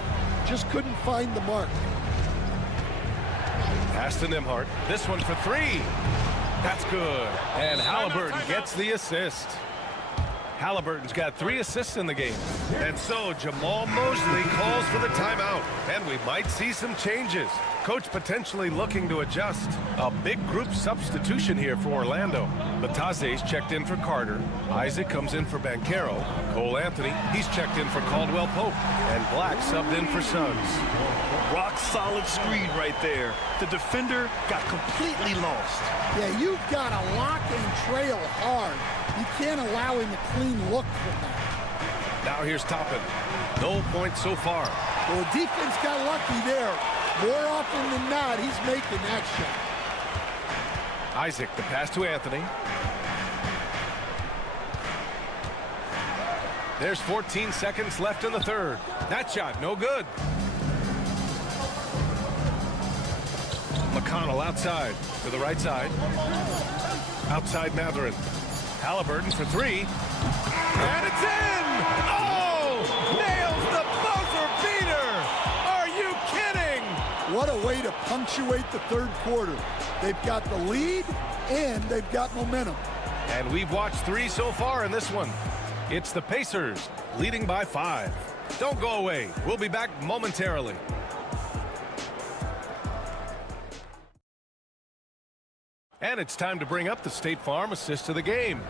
Just couldn't find the mark. Pass to Nembhard. This one for 3. That's good. And Halliburton gets the assist. Halliburton's got 3 assists in the game. And so Jamal Mosley calls for the timeout. And we might see some changes. Coach potentially looking to adjust. A big group substitution here for Orlando. Batase's checked in for Carter. Isaac comes in for Banchero. Cole Anthony, he's checked in for Caldwell Pope. And Black subbed in for Suggs. Rock solid screen right there. The defender got completely lost. Yeah, you've got to lock and trail hard. You can't allow him a clean look from that. Now here's Toppin. No points so far. Well, the defense got lucky there. More often than not, he's making that shot. Isaac, the pass to Anthony. There's 14 seconds left in the third. That shot, no good. McConnell outside to the right side. Outside Mathurin. Halliburton for 3. And it's in! Oh! Nails the buzzer beater! Are you kidding? What a way to punctuate the third quarter. They've got the lead, and they've got momentum. And we've watched 3 so far in this one. It's the Pacers leading by 5. Don't go away. We'll be back momentarily. And it's time to bring up the State Farm assist of the game.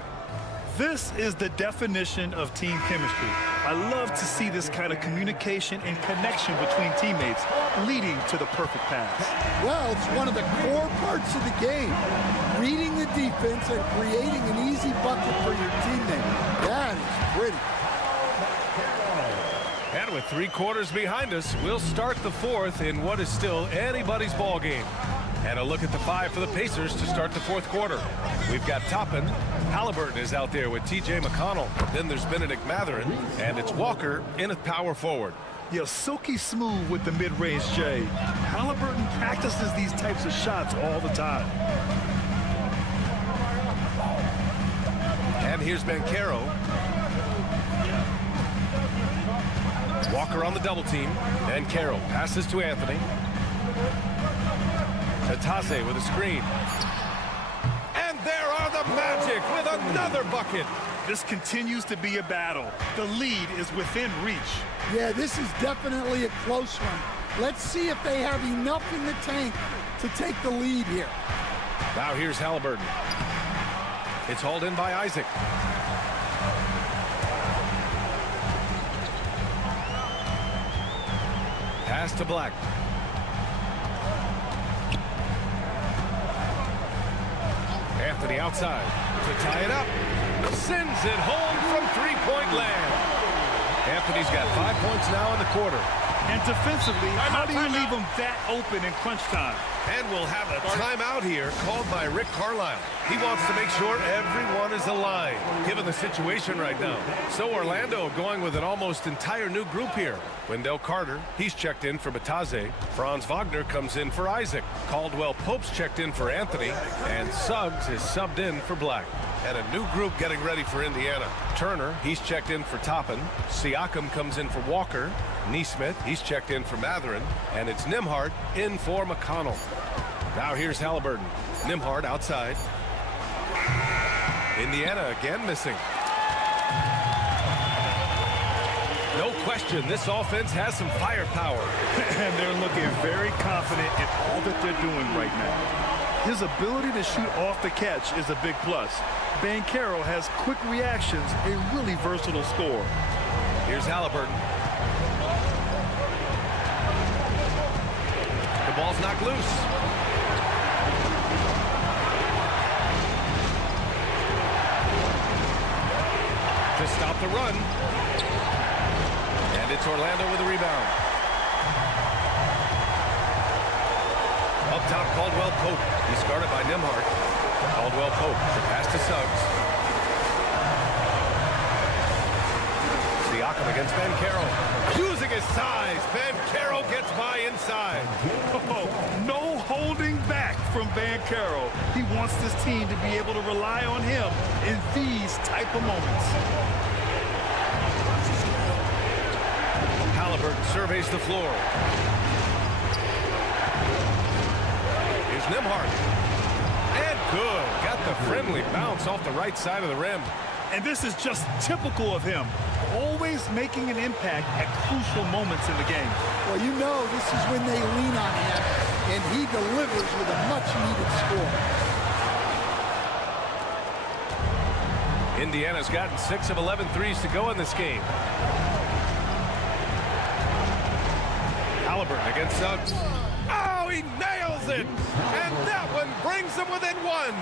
This is the definition of team chemistry. I love to see this kind of communication and connection between teammates leading to the perfect pass. Well, it's one of the core parts of the game. Reading the defense and creating an easy bucket for your teammate. That is pretty. And with 3 quarters behind us, we'll start the 4th in what is still anybody's ball game. And a look at the 5 for the Pacers to start the 4th quarter. We've got Toppin. Halliburton is out there with T.J. McConnell. Then there's Benedict Mathurin. And it's Walker in at power forward. Yeah, silky smooth with the mid-range J. Halliburton practices these types of shots all the time. And here's Banchero. Walker on the double team. Banchero passes to Anthony. Atase with a screen. And there are the Magic with another bucket. This continues to be a battle. The lead is within reach. Yeah, this is definitely a close one. Let's see if they have enough in the tank to take the lead here. Now here's Halliburton. It's hauled in by Isaac. Pass to Black. Anthony outside to tie it up. Sends it home from 3-point land. Anthony's got 5 points now in the quarter. And defensively, how do you leave them that open in crunch time? And we'll have a timeout here called by Rick Carlisle. He wants to make sure everyone is aligned, given the situation right now. So Orlando going with an almost entire new group here. Wendell Carter, he's checked in for Batase. Franz Wagner comes in for Isaac. Caldwell Pope's checked in for Anthony. And Suggs is subbed in for Black. And a new group getting ready for Indiana. Turner, he's checked in for Toppin. Siakam comes in for Walker. Neesmith, he's checked in for Mathurin. And it's Nembhard in for McConnell. Now here's Halliburton. Nembhard outside. Indiana again missing. No question, this offense has some firepower. And they're looking very confident in all that they're doing right now. His ability to shoot off the catch is a big plus. Banchero has quick reactions, a really versatile scorer. Here's Halliburton. The ball's knocked loose. To stop the run. And it's Orlando with a rebound. top Caldwell Pope. He's guarded by Nembhard. Caldwell Pope, the pass to Suggs. Siakam against Banchero. Using his size, Banchero gets by inside. Oh, no holding back from Banchero. He wants this team to be able to rely on him in these type of moments. Halliburton surveys the floor. Here's Nembhard. And good. Got the friendly bounce off the right side of the rim. And this is just typical of him. Always making an impact at crucial moments in the game. Well, you know this is when they lean on him, and he delivers with a much-needed score. Indiana's gotten 6 of 11 threes to go in this game. Halliburton against Suggs. Oh, he nails it! And that one brings them within one.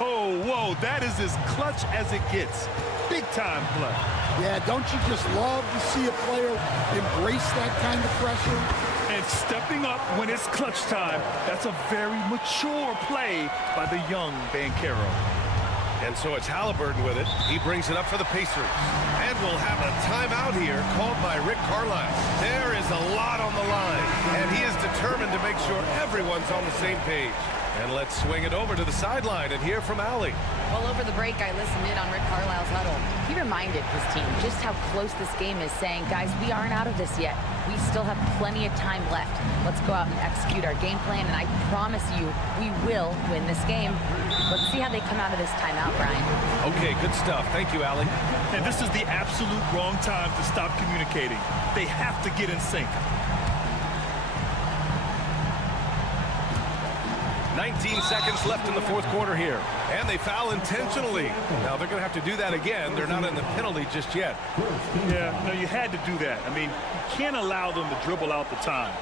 Oh, whoa, that is as clutch as it gets. Big-time play. Yeah, don't you just love to see a player embrace that kind of pressure? And stepping up when it's clutch time, that's a very mature play by the young Banchero. And so it's Halliburton with it. He brings it up for the Pacers. And we'll have a timeout here called by Rick Carlisle. There is a lot on the line, and he is determined to make sure everyone's on the same page. And let's swing it over to the sideline and hear from Allie. Well, over the break, I listened in on Rick Carlisle's huddle. He reminded his team just how close this game is, saying, guys, we aren't out of this yet. We still have plenty of time left. Let's go out and execute our game plan, and I promise you, we will win this game. Let's see how they come out of this timeout, Brian. Okay, good stuff. Thank you, Allie. And this is the absolute wrong time to stop communicating. They have to get in sync. 19 seconds left in the fourth quarter here. And they foul intentionally. Now, they're going to have to do that again. They're not in the penalty just yet. Yeah, no, you had to do that. I mean, you can't allow them to dribble out the time.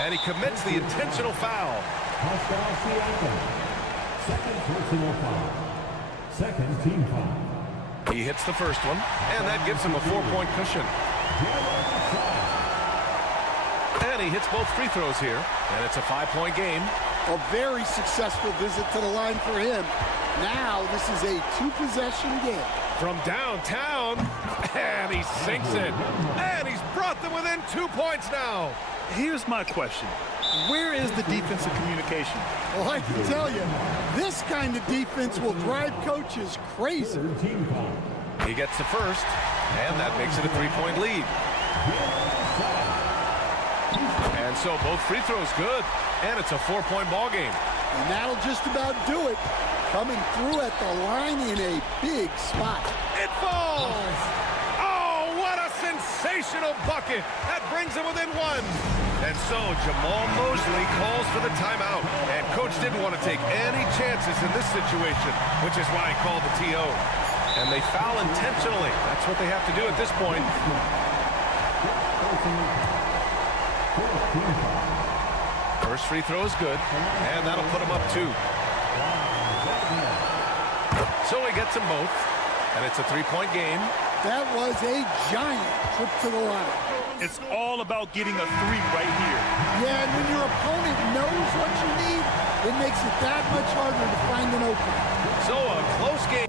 And he commits the intentional foul. Second personal foul. Second team foul. He hits the first one, and that gives him a 4-point cushion. And he hits both free throws here, and it's a 5-point game. A very successful visit to the line for him. Now this is a 2-possession game. From downtown, and he sinks it. And he's brought them within 2 points now. Here's my question. Where is the defensive communication? Well, I can tell you, this kind of defense will drive coaches crazy. He gets the first, and that makes it a 3-point lead. And so both free throws good, and it's a 4-point ball game. And that'll just about do it. Coming through at the line in a big spot. It falls! Oh, what a sensational bucket! That brings him within one. And so Jamal Mosley calls for the timeout. And coach didn't want to take any chances in this situation, which is why he called the TO. And they foul intentionally. That's what they have to do at this point. First free throw is good, and that'll put him up 2. So he gets them both, and it's a 3-point game. That was a giant trip to the line. It's all about getting a 3 right here. Yeah, and when your opponent knows what you need, it makes it that much harder to find an opening. So a close game.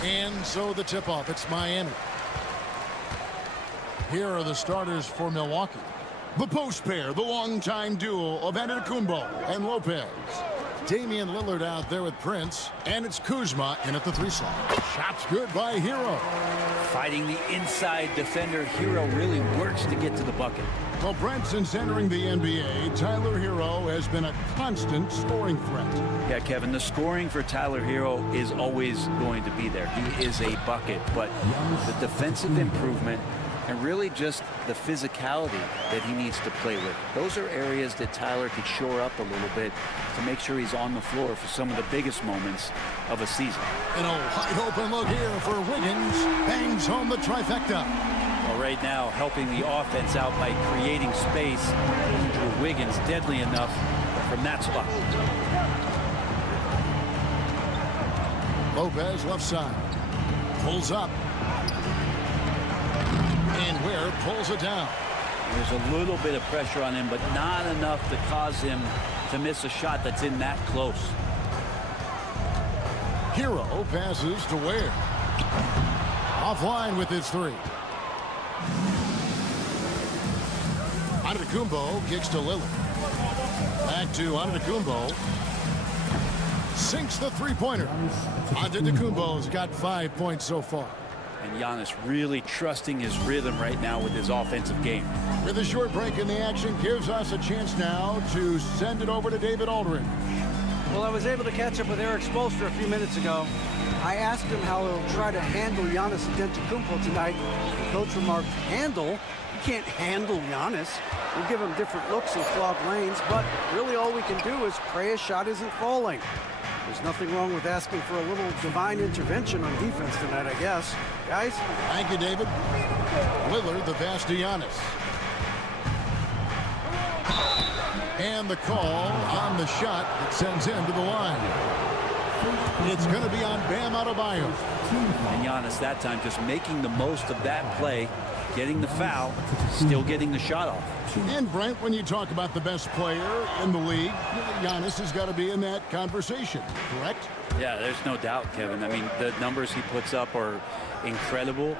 And so the tip-off, it's Miami. Here are the starters for Milwaukee. The post pair, the longtime duo of Antetokounmpo and Lopez. Damian Lillard out there with Prince, and it's Kuzma in at the 3 slot. Shot's good by Hero. Fighting the inside defender, Hero really works to get to the bucket. Well, Branson's entering the NBA. Tyler Hero has been a constant scoring threat. Yeah, Kevin, the scoring for Tyler Hero is always going to be there. He is a bucket, but the defensive improvement and really just the physicality that he needs to play with. Those are areas that Tyler could shore up a little bit to make sure he's on the floor for some of the biggest moments of a season. And a wide open look here for Wiggins. Bangs home the trifecta. Well, right now, helping the offense out by creating space. Andrew Wiggins deadly enough from that spot. Lopez left side. Pulls up. And Ware pulls it down. There's a little bit of pressure on him, but not enough to cause him to miss a shot that's in that close. Hero passes to Ware. Offline with his 3. Antetokounmpo kicks to Lillard. Back to Antetokounmpo. Sinks the 3-pointer. Antetokounmpo's got 5 points so far. And Giannis really trusting his rhythm right now with his offensive game. With a short break in the action, gives us a chance now to send it over to David Aldridge. Well, I was able to catch up with Eric Spoelstra a few minutes ago. I asked him how he'll try to handle Giannis Antetokounmpo tonight. The coach remarked, handle? You can't handle Giannis. We'll give him different looks and clogged lanes, but really all we can do is pray his shot isn't falling. There's nothing wrong with asking for a little divine intervention on defense tonight, I guess. Guys? Thank you, David. Lillard, the pass to Giannis. And the call on the shot that sends him to the line. It's going to be on Bam Adebayo. And Giannis that time just making the most of that play, getting the foul, still getting the shot off. And Brent, when you talk about the best player in the league, Giannis has got to be in that conversation, correct? Yeah, there's no doubt, Kevin. I mean, the numbers he puts up are incredible.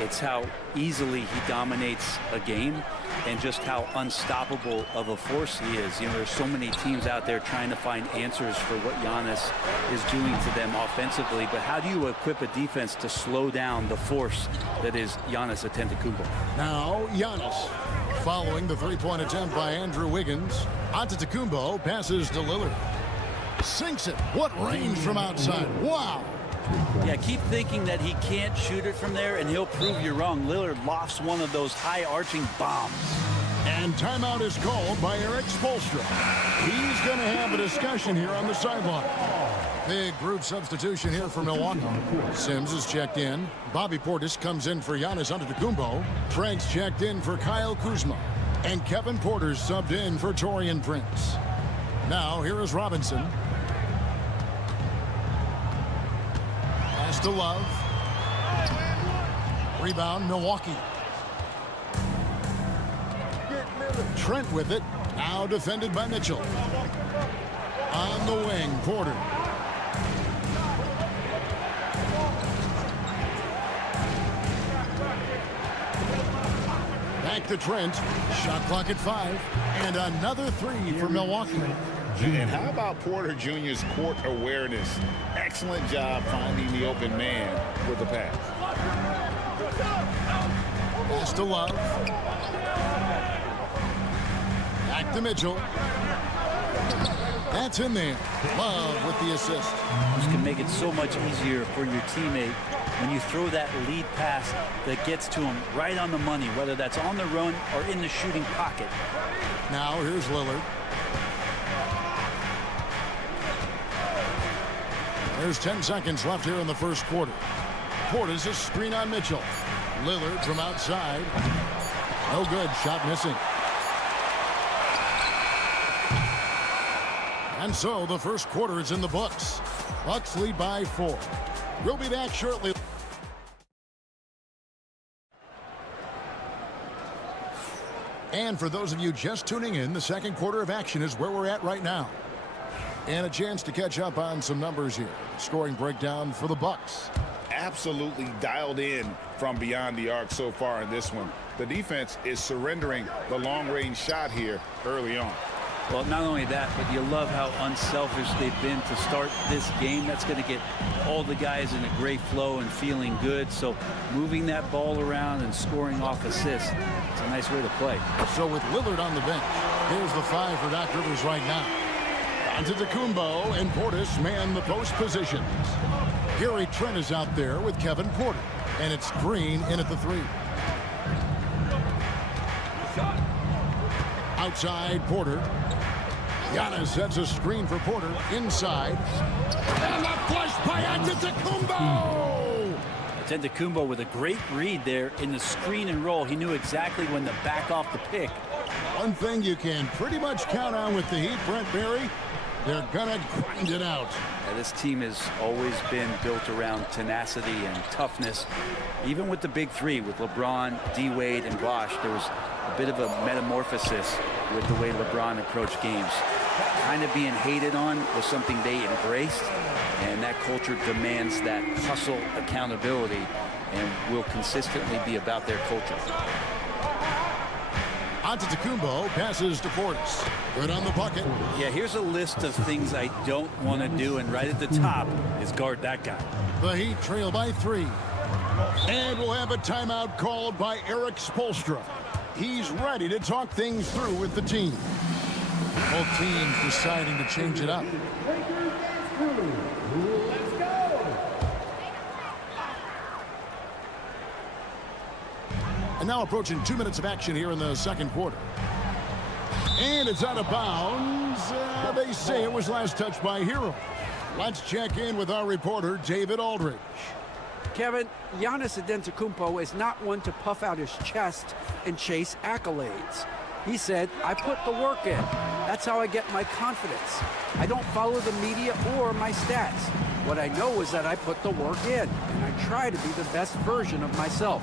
It's how easily he dominates a game and just how unstoppable of a force he is. You know, there's so many teams out there trying to find answers for what Giannis is doing to them offensively, but how do you equip a defense to slow down the force that is Giannis Antetokounmpo? Now, Giannis, following the three-point attempt by Andrew Wiggins, Antetokounmpo passes to Lillard. Sinks it. What range from outside. Wow. Yeah, keep thinking that he can't shoot it from there, and he'll prove you wrong. Lillard lofts one of those high-arching bombs. And timeout is called by Eric Spoelstra. He's going to have a discussion here on the sideline. Big group substitution here for Milwaukee. Sims is checked in. Bobby Portis comes in for Giannis Antetokounmpo. Frank's checked in for Kyle Kuzma. And Kevin Porter's subbed in for Taurean Prince. Now, here is Robinson. Pass to Love. Rebound, Milwaukee. Trent with it. Now defended by Mitchell. On the wing, Porter. Back to Trent. Shot clock at 5. And another 3 for Milwaukee. And how about Porter Jr.'s court awareness? Excellent job finding the open man with the pass. Pass to Love. Back to Mitchell. That's in there. Love with the assist. This can make it so much easier for your teammate when you throw that lead pass that gets to him right on the money, whether that's on the run or in the shooting pocket. Now here's Lillard. There's 10 seconds left here in the first quarter. Portis a screen on Mitchell. Lillard from outside. No good. Shot missing. And so the first quarter is in the books. Bucks lead by 4. We'll be back shortly. And for those of you just tuning in, the second quarter of action is where we're at right now. And a chance to catch up on some numbers here. Scoring breakdown for the Bucks. Absolutely dialed in from beyond the arc so far in this one. The defense is surrendering the long-range shot here early on. Well, not only that, but you love how unselfish they've been to start this game. That's going to get all the guys in a great flow and feeling good. So moving that ball around and scoring off assists, it's a nice way to play. So with Lillard on the bench, here's the 5 for Doc Rivers right now. Antetokounmpo and Portis man the post positions. Gary Trent is out there with Kevin Porter. And it's Green in at the 3. Outside, Porter. Giannis sets a screen for Porter inside. And a flush by Antetokounmpo! Antetokounmpo with a great read there in the screen and roll. He knew exactly when to back off the pick. One thing you can pretty much count on with the Heat, Brent Berry, they're gonna grind it out. Yeah, this team has always been built around tenacity and toughness. Even with the big 3, with LeBron, D-Wade, and Bosh, there was a bit of a metamorphosis with the way LeBron approached games. Kind of being hated on was something they embraced, and that culture demands that hustle accountability and will consistently be about their culture. Antetokounmpo passes to Portis. Good on the bucket. Yeah, here's a list of things I don't want to do, and right at the top is guard that guy. The Heat trail by 3. And we'll have a timeout called by Eric Spoelstra. He's ready to talk things through with the team. Both teams deciding to change it up. Let's go. And now approaching 2 minutes of action here in the second quarter. And it's out of bounds. They say it was last touched by Hero. Let's check in with our reporter, David Aldridge. Kevin, Giannis Antetokounmpo is not one to puff out his chest and chase accolades. He said, I put the work in. That's how I get my confidence. I don't follow the media or my stats. What I know is that I put the work in, and I try to be the best version of myself.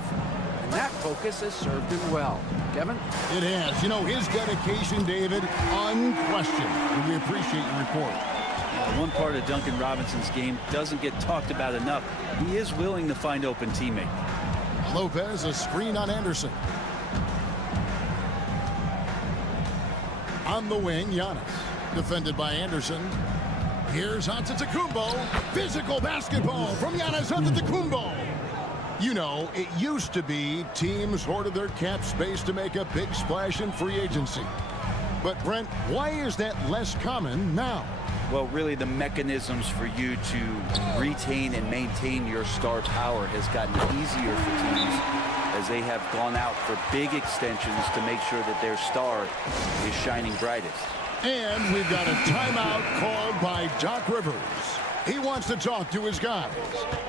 And that focus has served him well. Kevin? It has. You know, his dedication, David, unquestioned. And we appreciate your report. One part of Duncan Robinson's game doesn't get talked about enough. He is willing to find open teammates. Lopez, a screen on Anderson. On the wing, Giannis. Defended by Anderson. Here's Antetokounmpo. Physical basketball from Giannis Antetokounmpo. You know, it used to be teams hoarded their cap space to make a big splash in free agency. But, Brent, why is that less common now? Well, really, the mechanisms for you to retain and maintain your star power has gotten easier for teams as they have gone out for big extensions to make sure that their star is shining brightest. And we've got a timeout called by Doc Rivers. He wants to talk to his guys.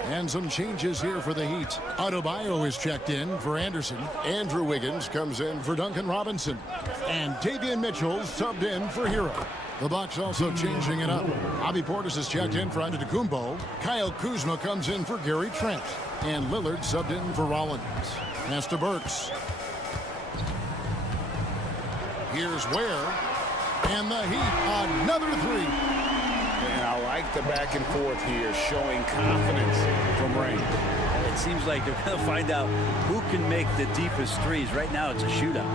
And some changes here for the Heat. Adebayo is checked in for Anderson. Andrew Wiggins comes in for Duncan Robinson. And Davion Mitchell subbed in for Hero. The Bucks also changing it up. Bobby Portis is checked in for Antetokounmpo. Kyle Kuzma comes in for Gary Trent. And Lillard subbed in for Rollins. Pass to Burks. Here's Ware. And the Heat, another three. And I like the back and forth here, showing confidence from Rain. It seems like they're going to find out who can make the deepest threes. Right now, it's a shootout.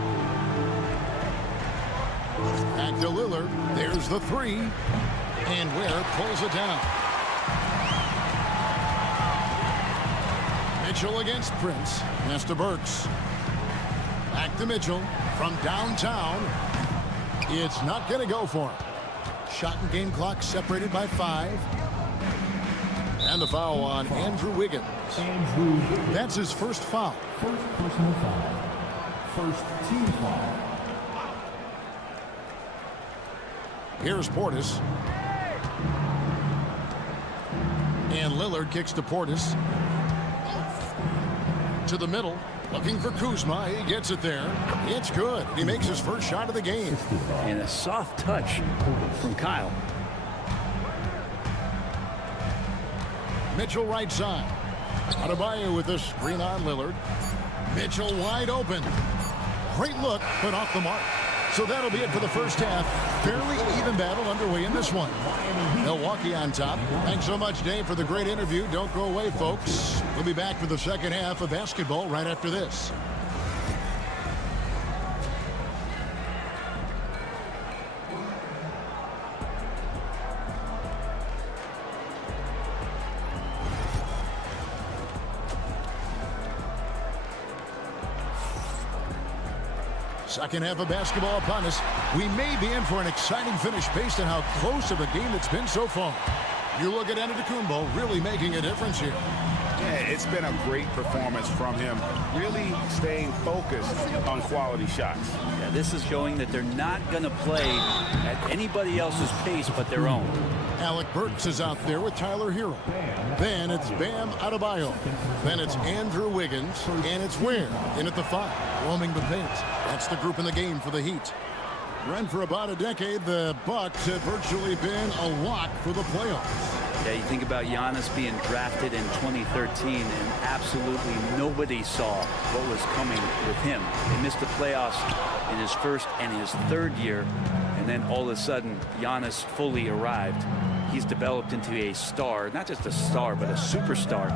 Back to Lillard. There's the three. And Ware pulls it down. Mitchell against Prince. Pass to Burks. Back to Mitchell from downtown. It's not going to go for him. Shot and game clock separated by 5. And the foul on Andrew Wiggins. That's his first foul. First personal foul. First team foul. Here's Portis. And Lillard kicks to Portis. To the middle. Looking for Kuzma. He gets it there. It's good. He makes his first shot of the game. And a soft touch from Kyle. Mitchell right side. Adebayo with a screen on Lillard. Mitchell wide open. Great look, but off the mark. So that'll be it for the first half. Fairly even battle underway in this one. Milwaukee on top. Thanks so much, Dave, for the great interview. Don't go away, folks. We'll be back for the second half of basketball right after this. Second half of basketball upon us. We may be in for an exciting finish based on how close of a game it's been so far. You look at Antetokounmpo really making a difference here. Yeah, it's been a great performance from him, really staying focused on quality shots. Yeah, this is showing that they're not going to play at anybody else's pace but their own. Alec Burks is out there with Tyler Hero. Then it's Bam Adebayo. Then it's Andrew Wiggins. And it's Ware in at the 5, roaming the paint. That's the group in the game for the Heat. Run for about a decade, the Bucks have virtually been a lock for the playoffs. Yeah, you think about Giannis being drafted in 2013, and absolutely nobody saw what was coming with him. They missed the playoffs in his first and his third year, and then all of a sudden, Giannis fully arrived. He's developed into a star, not just a star, but a superstar,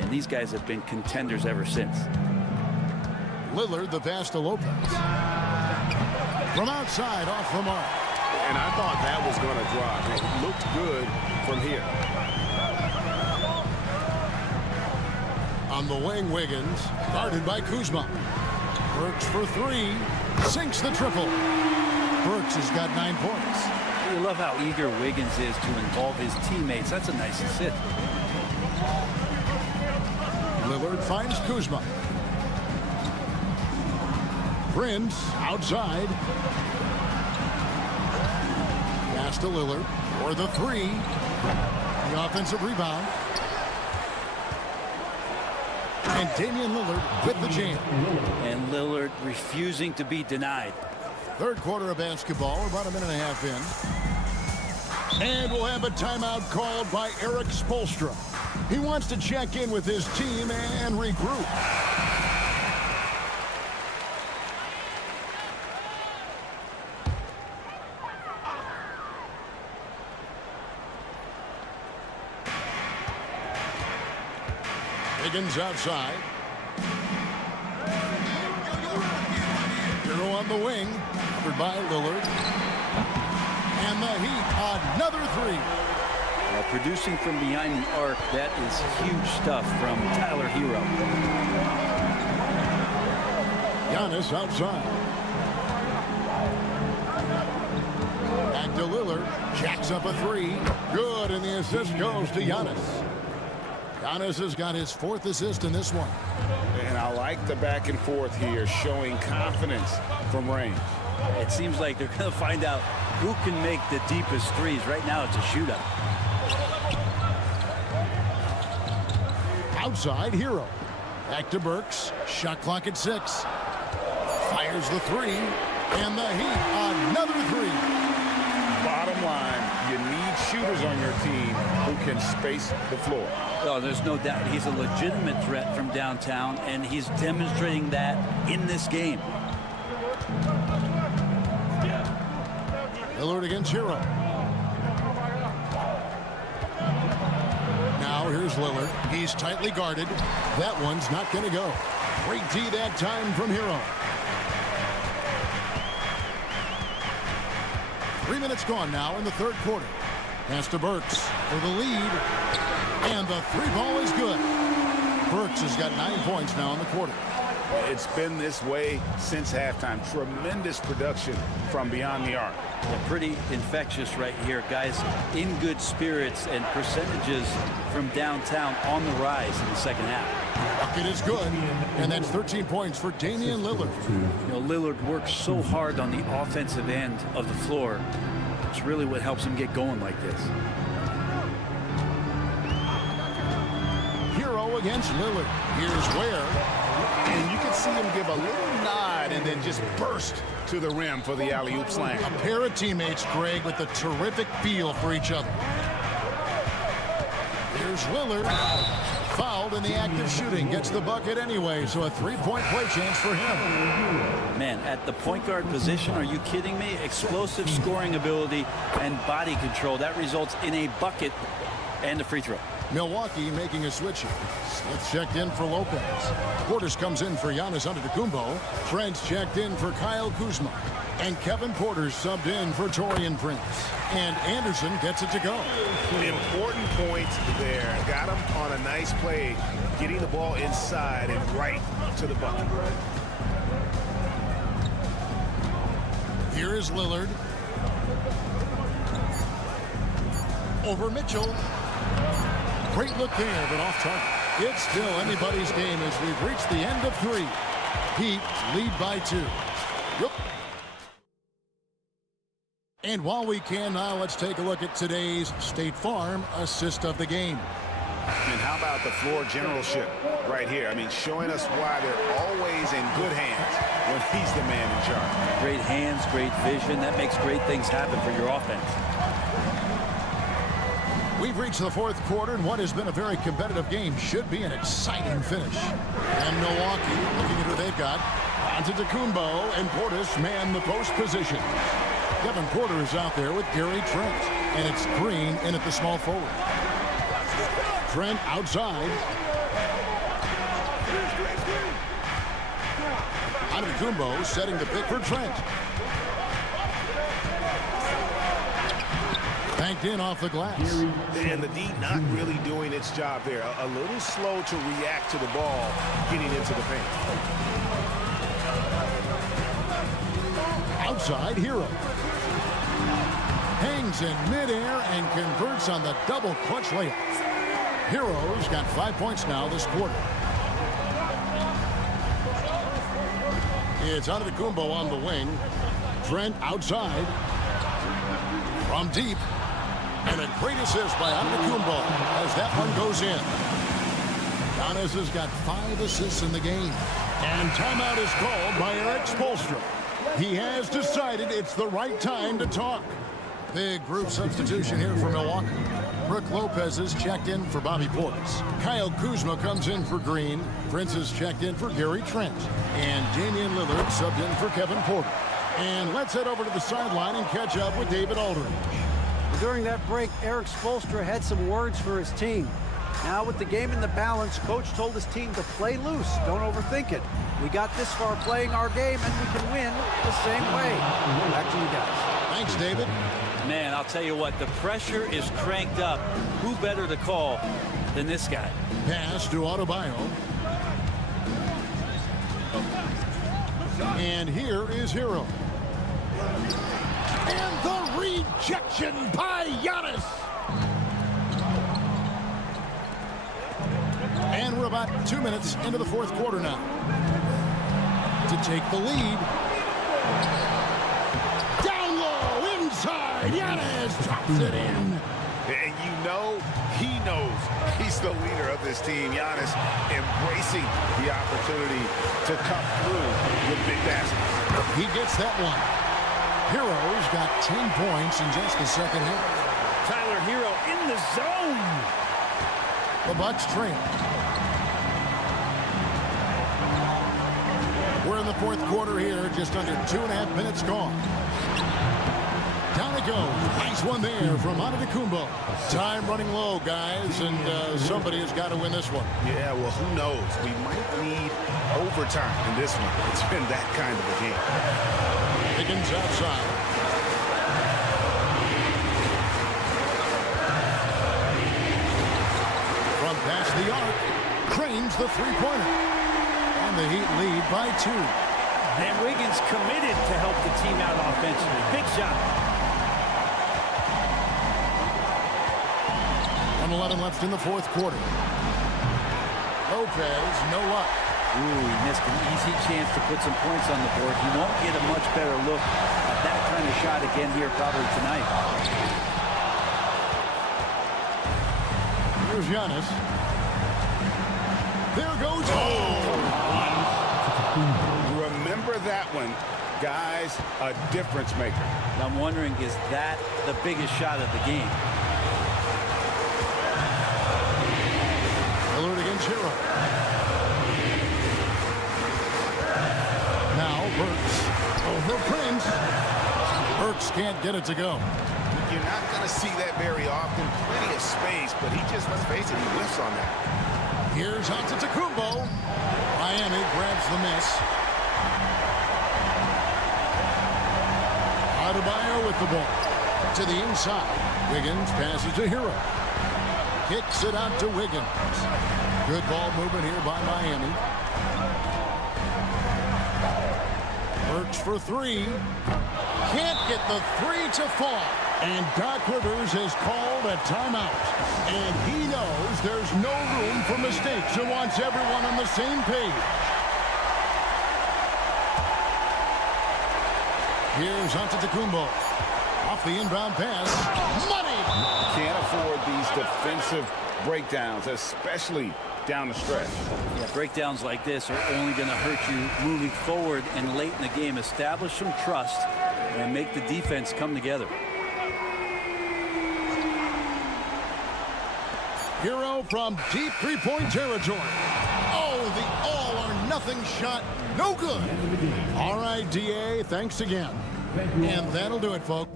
and these guys have been contenders ever since. Lillard, the pass to Lopez. From outside, off the mark. And I thought that was going to drop. It looked good from here. On the wing, Wiggins, guarded by Kuzma. Works for 3, sinks the triple. Burks has got 9 points. You love how eager Wiggins is to involve his teammates. That's a nice assist. Lillard finds Kuzma. Prince outside. Pass to Lillard for the 3. The offensive rebound. And Damian Lillard with the jam. And Lillard refusing to be denied. Third quarter of basketball. We're about a minute and a half in. And we'll have a timeout called by Eric Spoelstra. He wants to check in with his team and regroup. Wiggins outside. Hero on the wing. Covered by Lillard. And the Heat, another 3. Producing from behind the arc, that is huge stuff from Tyler Hero. Giannis outside. Back to Lillard. Jacks up a 3. Good, and the assist goes to Giannis. Giannis has got his 4th assist in this one. And I like the back and forth here, showing confidence from range. It seems like they're going to find out who can make the deepest threes. Right now, it's a shootout. Outside, Hero. Back to Burks. Shot clock at 6. Fires the 3. And the Heat, another 3. Bottom line, you need shooters on your team who can space the floor. Oh, there's no doubt he's a legitimate threat from downtown, and he's demonstrating that in this game. Lillard against Hero. Now here's Lillard. He's tightly guarded. That one's not going to go. Great D that time from Hero. 3 minutes gone now in the third quarter. Pass to Burks for the lead. And the 3-ball is good. Burks has got 9 points now in the quarter. It's been this way since halftime. Tremendous production from beyond the arc. Yeah, pretty infectious right here. Guys in good spirits, and percentages from downtown on the rise in the second half. Bucket is good, and that's 13 points for Damian Lillard. You know, Lillard works so hard on the offensive end of the floor. It's really what helps him get going like this. Hero against Lillard. Here's where. And you can see him give a little nod and then just burst to the rim for the alley-oop slam. A pair of teammates, Greg, with a terrific feel for each other. Here's Lillard. Fouled in the act of shooting. Gets the bucket anyway, so a 3-point play chance for him. Man, at the point guard position, are you kidding me? Explosive scoring ability and body control. That results in a bucket and a free throw. Milwaukee making a switch here. Smith checked in for Lopez. Portis comes in for Giannis Antetokounmpo. Trent's checked in for Kyle Kuzma. And Kevin Porter's subbed in for Taurean Prince. And Anderson gets it to go. Important point there. Got him on a nice play, getting the ball inside and right to the bucket. Here is Lillard. Over Mitchell. Great look there, but off target. It's still anybody's game as we've reached the end of 3. Heat lead by 2. Yep. And while we can now, let's take a look at today's State Farm assist of the game. And how about the floor generalship right here? I mean, showing us why they're always in good hands when he's the man in charge. Great hands, great vision. That makes great things happen for your offense. We've reached the fourth quarter, and what has been a very competitive game should be an exciting finish. And Milwaukee, looking at who they've got, Antetokounmpo and Portis man the post position. Kevin Porter is out there with Gary Trent, and it's Green in at the small forward. Trent outside. Antetokounmpo setting the pick for Trent. Banked in off the glass. And the D not really doing its job there. A little slow to react to the ball getting into the paint. side, Hero. Hangs in midair and converts on the double clutch layup. Hero's got 5 points now this quarter. It's Antetokounmpo on the wing. Trent outside. From deep. And a great assist by Antetokounmpo as that one goes in. Giannis has got 5 assists in the game. And timeout is called by Eric Spoelstra. He has decided it's the right time to talk. Big group substitution here for Milwaukee. Brook Lopez is checked in for Bobby Portis. Kyle Kuzma comes in for Green. Prince is checked in for Gary Trent. And Damian Lillard subbed in for Kevin Porter. And let's head over to the sideline and catch up with David Aldridge. During that break, Eric Spoelstra had some words for his team. Now with the game in the balance, coach told his team to play loose. Don't overthink it. We got this far playing our game, and we can win the same way. Back to you guys. Thanks, David. Man, I'll tell you what, the pressure is cranked up. Who better to call than this guy? Pass to Adebayo. And here is Hero. And the rejection by Giannis. And we're about 2 minutes into the fourth quarter now. To take the lead. Down low, inside. Giannis drops it in. And you know, he knows he's the leader of this team. Giannis embracing the opportunity to come through with big baskets. He gets that one. Hero's got 10 points in just the second half. Tyler Hero in the zone. The Bucks trail. We're in the fourth quarter here, just under 2.5 minutes gone. Down it goes. Nice one there from Antetokounmpo. Time running low, guys, and somebody has got to win this one. Yeah, well, who knows? We might need overtime in this one. It's been that kind of a game. Higgins outside. From past the arc, cranes the three-pointer. And the Heat lead by 2. And Wiggins committed to help the team out offensively. Big shot. 1:11 left in the fourth quarter. Lopez, no luck. Ooh, he missed an easy chance to put some points on the board. He won't get a much better look at that kind of shot again here probably tonight. Here's Giannis. There goes. Oh! Remember that one, guys, a difference maker. I'm wondering, is that the biggest shot of the game? Lillard against Hero. Now Burks over Prince. Burks can't get it to go. You're not going to see that very often. Plenty of space, but he just, let's face it, he whiffs on that. Here's Antetokounmpo. Miami grabs the miss. Adebayo with the ball. To the inside. Wiggins passes to Hero. Kicks it out to Wiggins. Good ball movement here by Miami. Burks for 3. Can't get the 3 to fall. And Doc Rivers has called a timeout. And he knows there's no room for mistakes and wants everyone on the same page. Here's Antetokounmpo. Off the inbound pass. Money! Can't afford these defensive breakdowns, especially down the stretch. Yeah, breakdowns like this are only going to hurt you moving forward and late in the game. Establish some trust and make the defense come together. Hero from deep three-point territory. Oh, the all-or-nothing shot. No good. All right, DA, thanks again. And that'll do it, folks.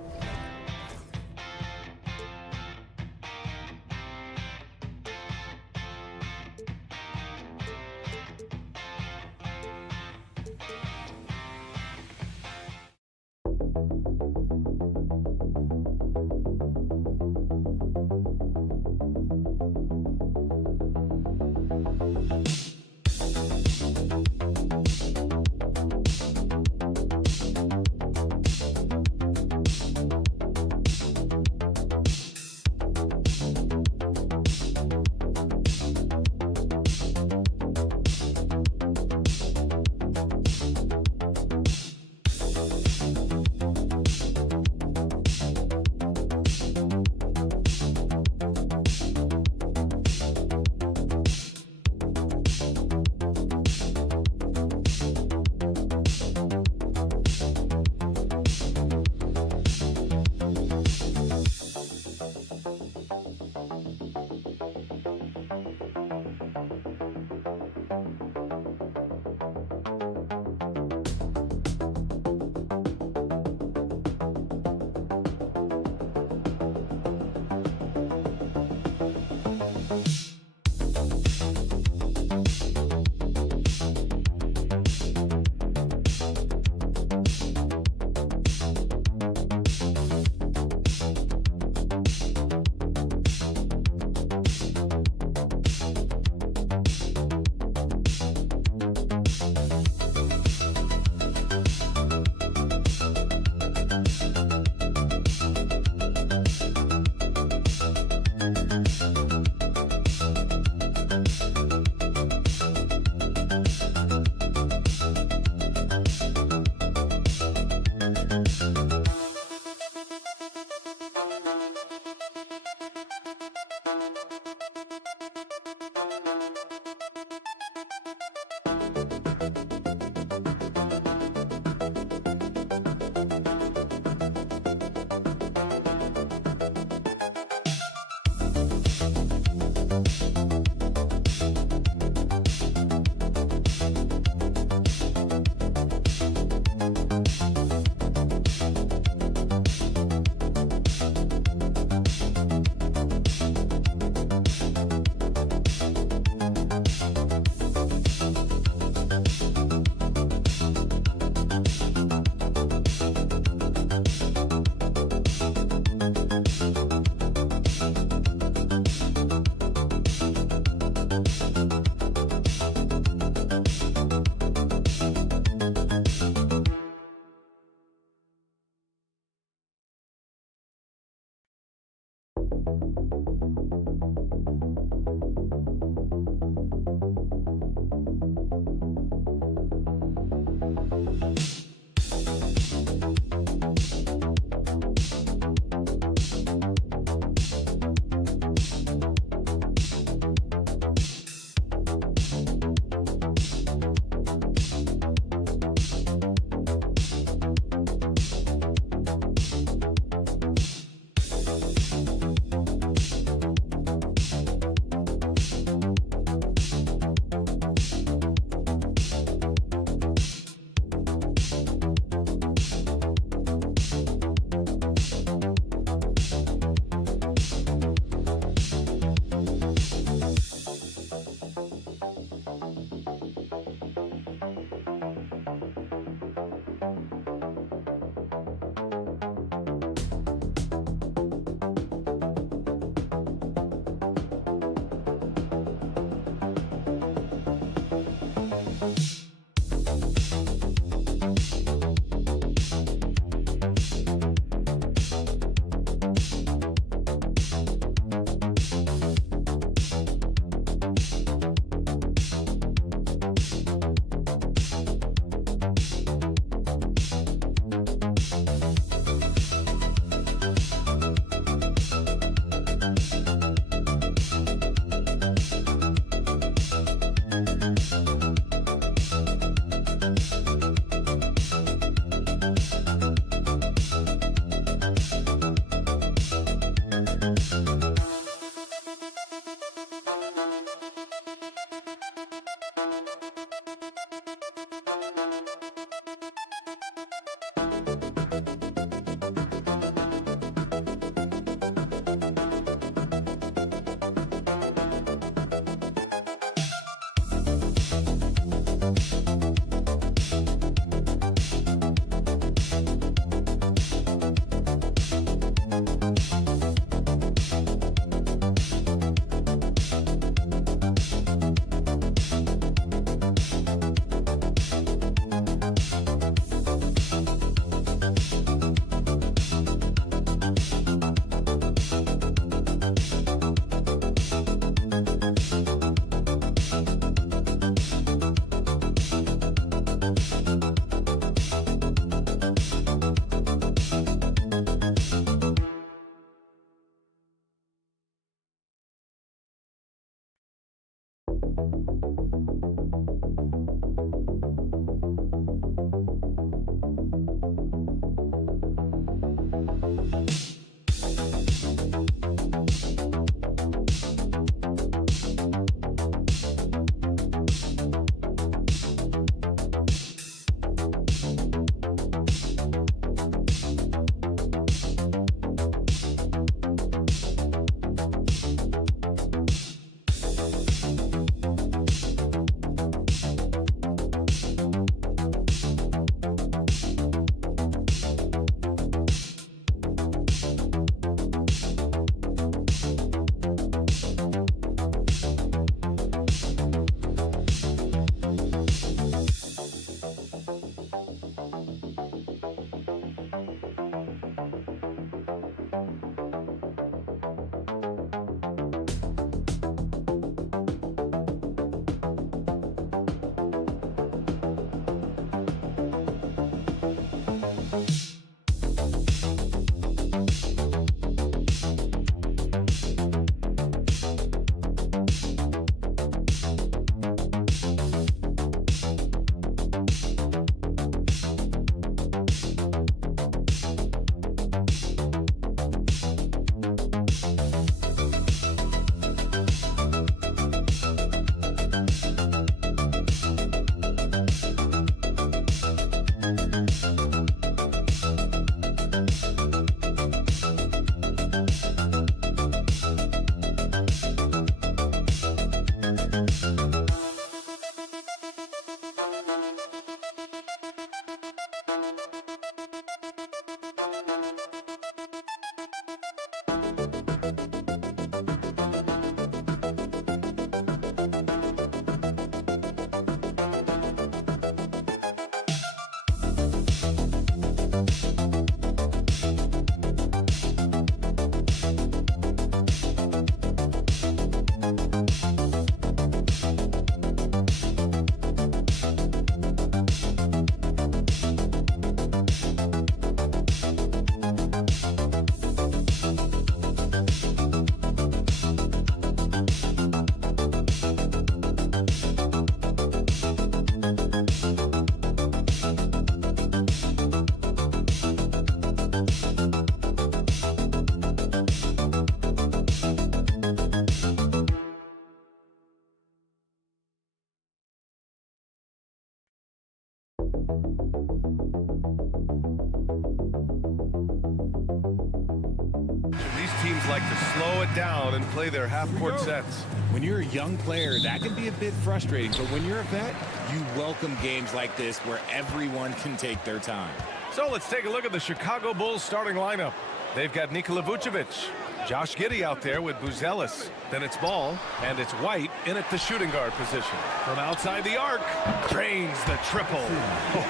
These teams like to slow it down and play their half-court sets. When you're a young player, that can be a bit frustrating, but when you're a vet, you welcome games like this where everyone can take their time. So let's take a look at the Chicago Bulls starting lineup. They've got Nikola Vucevic, Josh Giddey out there with Buzelis. Then it's Ball, and it's White in at the shooting guard position. From outside the arc, drains the triple.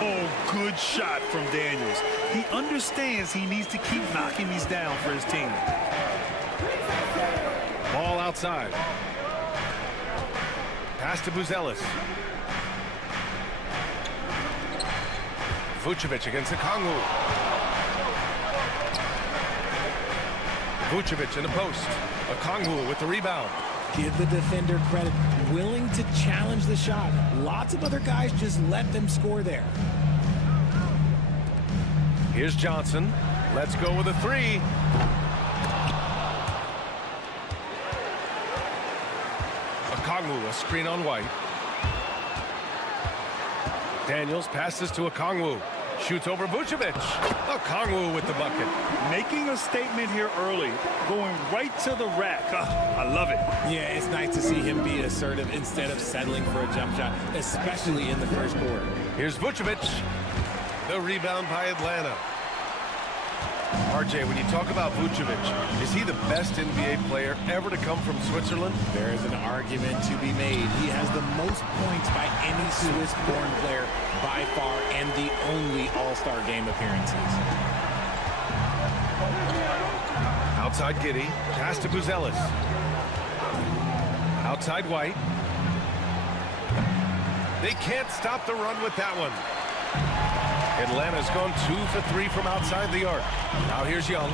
Oh, good shot from Daniels. He understands he needs to keep knocking these down for his team. Ball outside. Pass to Buzelis. Vucevic against Okongwu. Vucevic in the post. Okongwu with the rebound. Give the defender credit. Willing to challenge the shot. Lots of other guys just let them score there. Here's Johnson. Let's go with a three. Okongwu, a screen on White. Daniels passes to Okongwu. Shoots over Vucevic. Okongwu with the bucket. Making a statement here early. Going right to the rack. I love it. Yeah, it's nice to see him be assertive instead of settling for a jump shot, especially in the first quarter. Here's Vucevic. The rebound by Atlanta. RJ, when you talk about Vucevic, is he the best NBA player ever to come from Switzerland? There is an argument to be made. He has the most points by any Swiss-born player by far and the only All-Star game appearances. Outside Giddey. Pass to Buzelis. Outside White. They can't stop the run with that one. Atlanta's gone 2 for 3 from outside the arc. Now here's Young.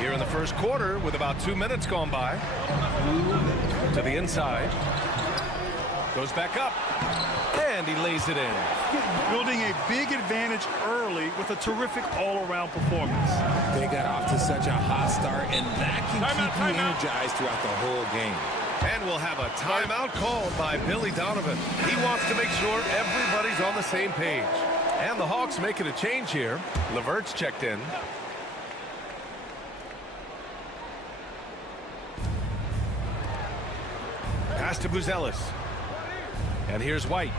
Here in the first quarter with about 2 minutes gone by. To the inside. Goes back up. And he lays it in. Building a big advantage early with a terrific all-around performance. They got off to such a hot start, and that can keep you energized throughout the whole game. And we'll have a timeout called by Billy Donovan. He wants to make sure everybody's on the same page. And the Hawks making a change here. LeVert's checked in. Pass to Buzelis. And here's White.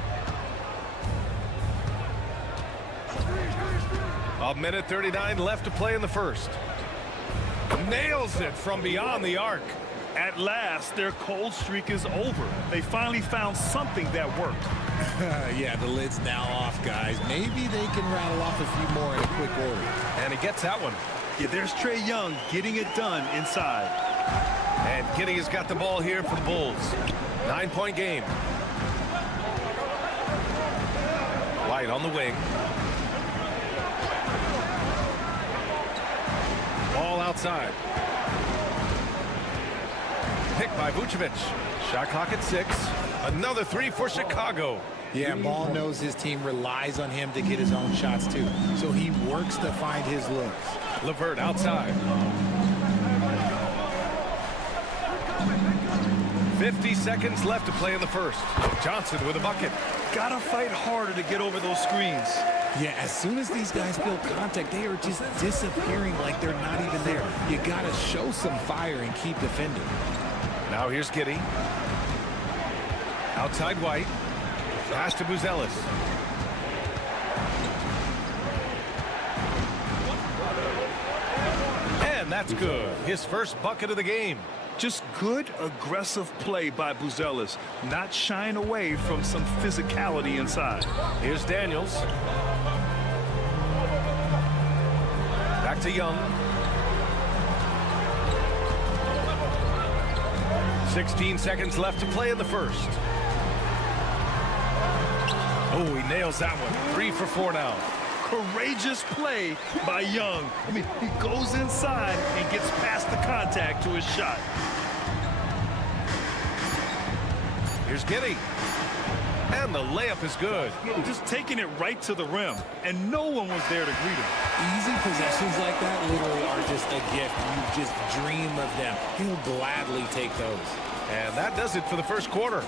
A minute 39 left to play in the first. Nails it from beyond the arc. At last, their cold streak is over. They finally found something that worked. Yeah, the lid's now off, guys. Maybe they can rattle off a few more in a quick order. And he gets that one. Yeah, there's Trae Young getting it done inside. And Giddey has got the ball here for the Bulls. 9-point game. White on the wing. Ball outside. Picked by Vucevic. Shot clock at 6. Another three for Chicago. Yeah, Ball knows his team relies on him to get his own shots too. So he works to find his looks. LeVert outside. 50 seconds left to play in the first. Johnson with a bucket. Gotta fight harder to get over those screens. Yeah, as soon as these guys feel contact, they are just disappearing like they're not even there. You gotta show some fire and keep defending. Now here's Giddey. Outside White. Pass to Buzelis. And that's good. His first bucket of the game. Just good, aggressive play by Buzelis, not shying away from some physicality inside. Here's Daniels. Back to Young. 16 seconds left to play in the first. Oh, he nails that one. 3 for 4 now. Courageous play by Young. I mean, he goes inside and gets past the contact to his shot. Here's Giddey. And the layup is good. Just taking it right to the rim, and no one was there to greet him. Easy possessions like that literally are just a gift. You just dream of them. He'll gladly take those. And that does it for the first quarter.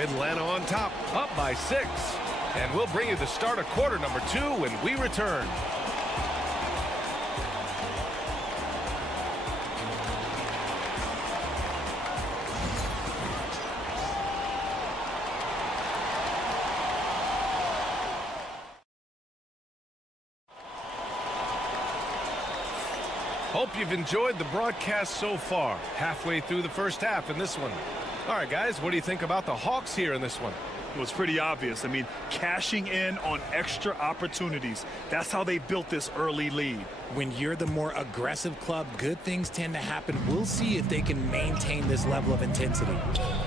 Atlanta on top, up by 6. And we'll bring you the start of quarter number 2 when we return. Hope you've enjoyed the broadcast so far. Halfway through the first half in this one. All right, guys, what do you think about the Hawks here in this one? Well, it's pretty obvious. I mean, cashing in on extra opportunities. That's how they built this early lead. When you're the more aggressive club, good things tend to happen. We'll see if they can maintain this level of intensity.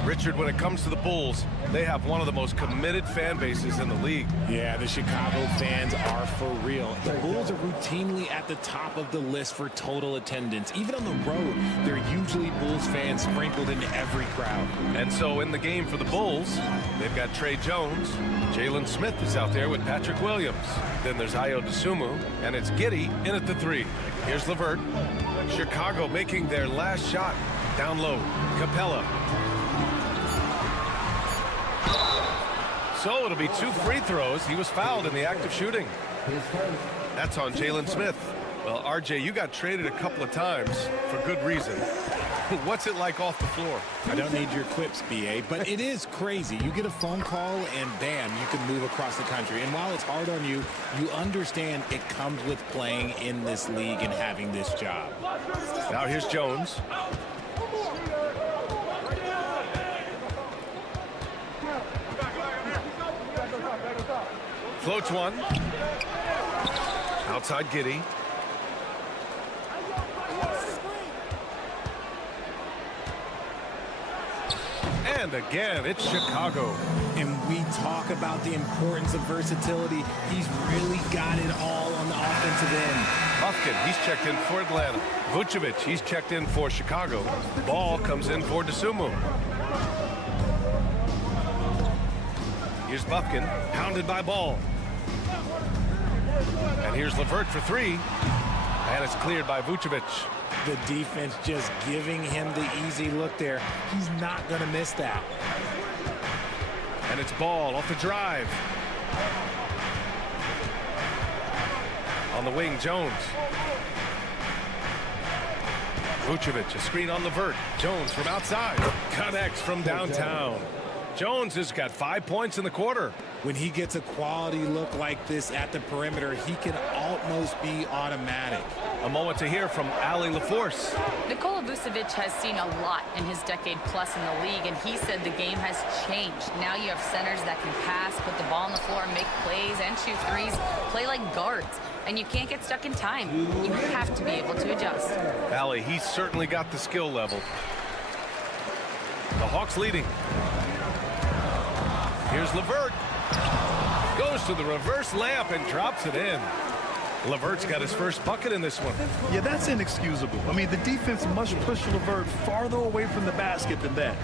Richard, when it comes to the Bulls, they have one of the most committed fan bases in the league. Yeah, the Chicago fans are for real. The Bulls are routinely at the top of the list for total attendance. Even on the road, there are usually Bulls fans sprinkled into every crowd. And so in the game for the Bulls, they've got Trey Jones. Jalen Smith is out there with Patrick Williams. Then there's Ayo Dosunmu, and it's Giddey in at the 3. Here's LeVert. Chicago making their last shot. Down low, Capella. So it'll be 2 free throws. He was fouled in the act of shooting. That's on Jalen Smith. Well, RJ, you got traded a couple of times for good reason. What's it like off the floor? I don't need your quips, BA, but it is crazy. You get a phone call and bam, you can move across the country. And while it's hard on you, you understand it comes with playing in this league and having this job. Now here's Jones. Floats one. Outside Giddey. And again, it's Chicago. And we talk about the importance of versatility. He's really got it all on the offensive end. Buffkin, he's checked in for Atlanta. Vucevic, he's checked in for Chicago. Ball comes in for Dosunmu. Here's Buffkin, pounded by Ball. And here's LeVert for 3. And it's cleared by Vucevic. The defense just giving him the easy look there. He's not going to miss that. And it's Ball off the drive. On the wing, Jones. Vucevic, a screen on LeVert. Jones from outside. Connects from downtown. Jones has got 5 points in the quarter. When he gets a quality look like this at the perimeter, he can almost be automatic. A moment to hear from Allie LaForce. Nikola Vucevic has seen a lot in his decade plus in the league, and he said the game has changed. Now you have centers that can pass, put the ball on the floor, make plays, and shoot threes, play like guards. And you can't get stuck in time. You have to be able to adjust. Allie, he's certainly got the skill level. The Hawks leading. Here's LeVert. Goes to the reverse layup and drops it in. LeVert's got his first bucket in this one. Yeah, that's inexcusable. I mean, the defense must push LeVert farther away from the basket than that.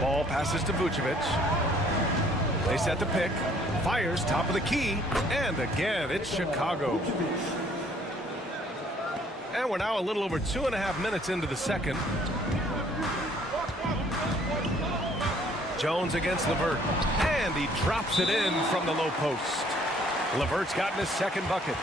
Ball passes to Vucevic. They set the pick. Fires top of the key. And again, it's Chicago. And we're now a little over 2.5 minutes into the second. Jones against LeVert. And he drops it in from the low post. LeVert's gotten his second bucket.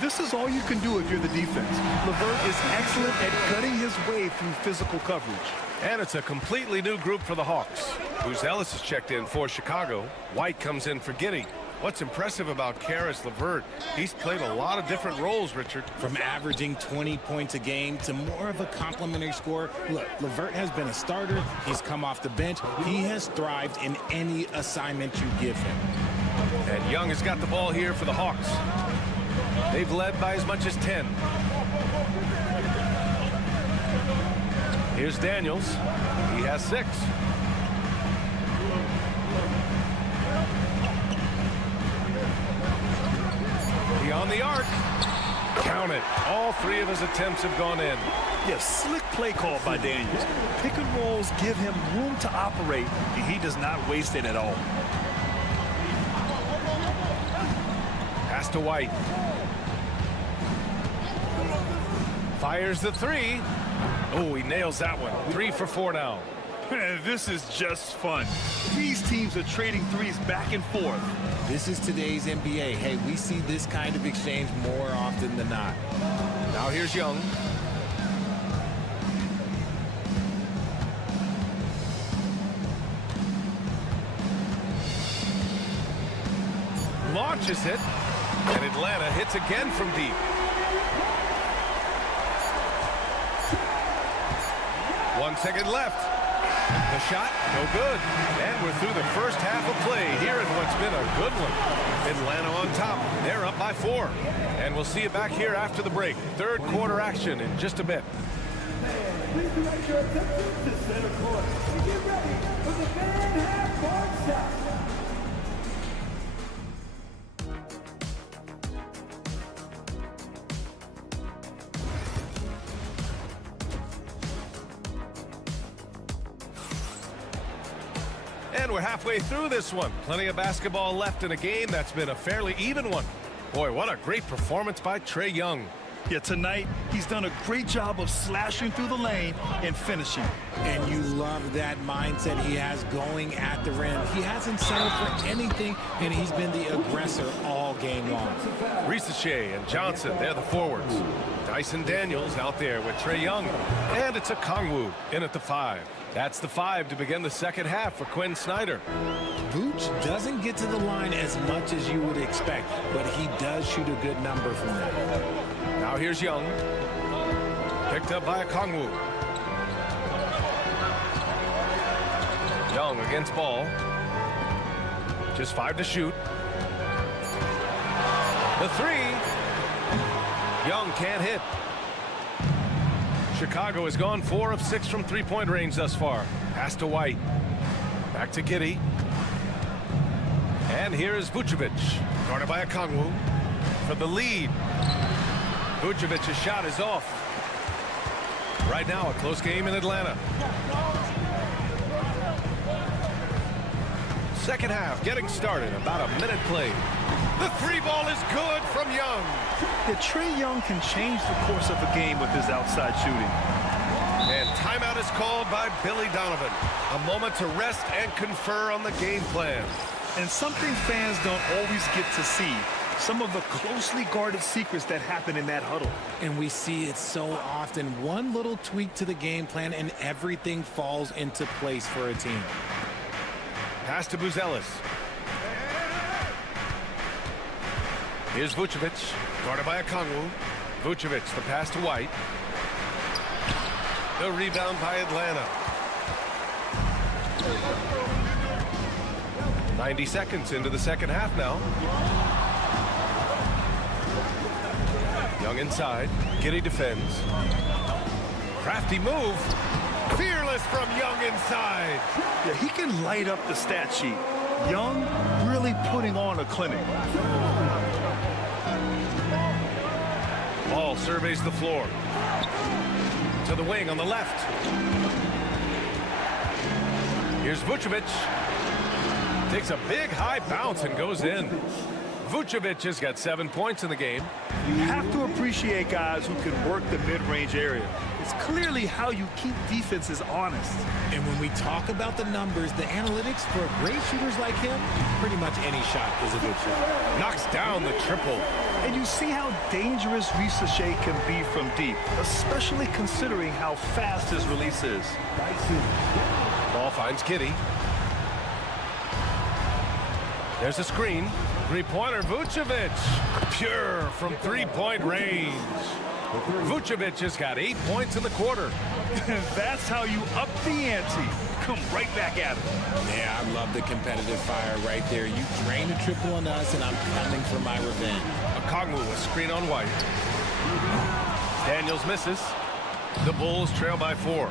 This is all you can do if you're the defense. LeVert is excellent at cutting his way through physical coverage. And it's a completely new group for the Hawks. Bruce Ellis is checked in for Chicago. White comes in for Giddey. What's impressive about Caris LeVert, he's played a lot of different roles, Richard. From averaging 20 points a game to more of a complimentary scorer. Look, LeVert has been a starter. He's come off the bench. He has thrived in any assignment you give him. And Young has got the ball here for the Hawks. They've led by as much as 10. Here's Daniels. He has 6. He on the arc. Count it. All 3 of his attempts have gone in. Yeah, slick play call by Daniels. Pick and rolls give him room to operate, and he does not waste it at all. Pass to White. Fires the 3. Oh, he nails that one. 3 for 4 now. This is just fun. These teams are trading threes back and forth. This is today's NBA. Hey, we see this kind of exchange more often than not. Now here's Young. Launches it, and Atlanta hits again from deep. One second left. The shot, no good. And we're through the first half of play here in what's been a good one. Atlanta on top. They're up by 4. And we'll see you back here after the break. Third quarter action in just a bit. Please direct your attention to center court and get ready for the fan half-court shot. And we're halfway through this one. Plenty of basketball left in a game that's been a fairly even one. Boy, what a great performance by Trae Young. Yeah, tonight, he's done a great job of slashing through the lane and finishing. And you love that mindset he has going at the rim. He hasn't settled for anything, and he's been the aggressor all game long. Ricochet and Johnson, they're the forwards. Dyson Daniels out there with Trae Young. And it's a Kongwu in at the 5. That's the 5 to begin the second half for Quinn Snyder. Vooch doesn't get to the line as much as you would expect, but he does shoot a good number from there. Now here's Young. Picked up by a Kongwu. Young against ball. Just 5 to shoot. The 3. Young can't hit. Chicago has gone 4 of 6 from three-point range thus far. Pass to White. Back to Giddey. And here is Vucevic. Guarded by a Kongwu for the lead. Vucevic's shot is off. Right now, a close game in Atlanta. Second half getting started. About a minute played. The 3 ball is good from Young. Yeah, Trae Young can change the course of a game with his outside shooting. And timeout is called by Billy Donovan. A moment to rest and confer on the game plan. And something fans don't always get to see. Some of the closely guarded secrets that happen in that huddle. And we see it so often. One little tweak to the game plan and everything falls into place for a team. Pass to Buzelis. Here's Vucevic, guarded by a Kongwu. Vucevic, the pass to White. The rebound by Atlanta. 90 seconds into the second half now. Young inside. Giddey defends. Crafty move. Fearless from Young inside. Yeah, he can light up the stat sheet. Young really putting on a clinic. Ball surveys the floor. To the wing on the left. Here's Vucevic. Takes a big high bounce and goes in. Vucevic has got 7 points in the game. You have to appreciate guys who can work the mid-range area. It's clearly how you keep defenses honest. And when we talk about the numbers, the analytics for great shooters like him, pretty much any shot is a good shot. Knocks down the triple. And you see how dangerous Ricochet can be from deep, especially considering how fast his release is. Ball finds Giddey. There's a screen. Three-pointer, Vucevic. Pure from three-point range. Vucevic has got 8 points in the quarter. That's how you up the ante. Come right back at it. Yeah, I love the competitive fire right there. You drain a triple on us, and I'm coming for my revenge. Kongwu, a screen on White. Daniels misses. The Bulls trail by 4.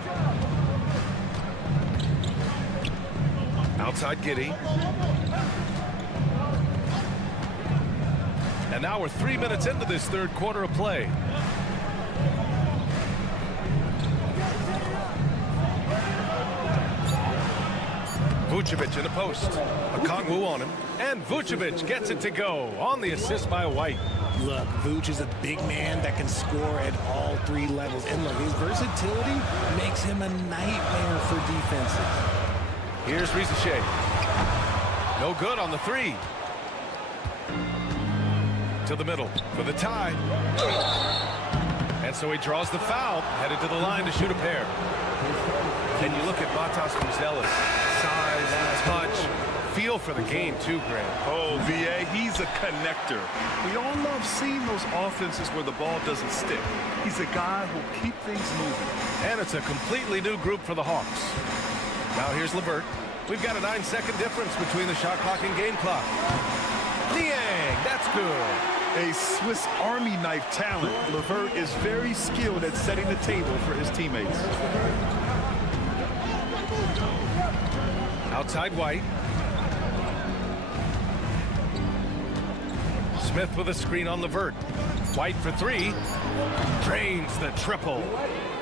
Outside Giddey. And now we're 3 minutes into this third quarter of play. Vucevic in the post. A Kongwu on him. And Vucevic gets it to go on the assist by White. Look, Vooch is a big man that can score at all three levels. And look, his versatility makes him a nightmare for defenses. Here's Rizachet. No good on the three. To the middle for the tie. And so he draws the foul, headed to the line to shoot a pair. And you look at Matas Buzelis. Size, touch, feel for the game too, Grant. Oh, VA, he's a connector. We all love seeing those offenses where the ball doesn't stick. He's a guy who'll keep things moving. And it's a completely new group for the Hawks. Now here's Levert. We've got a 9-second difference between the shot clock and game clock. Niang, that's good. A Swiss Army knife talent, Levert is very skilled at setting the table for his teammates. Outside White. Smith with a screen on Levert. White for three. Drains the triple.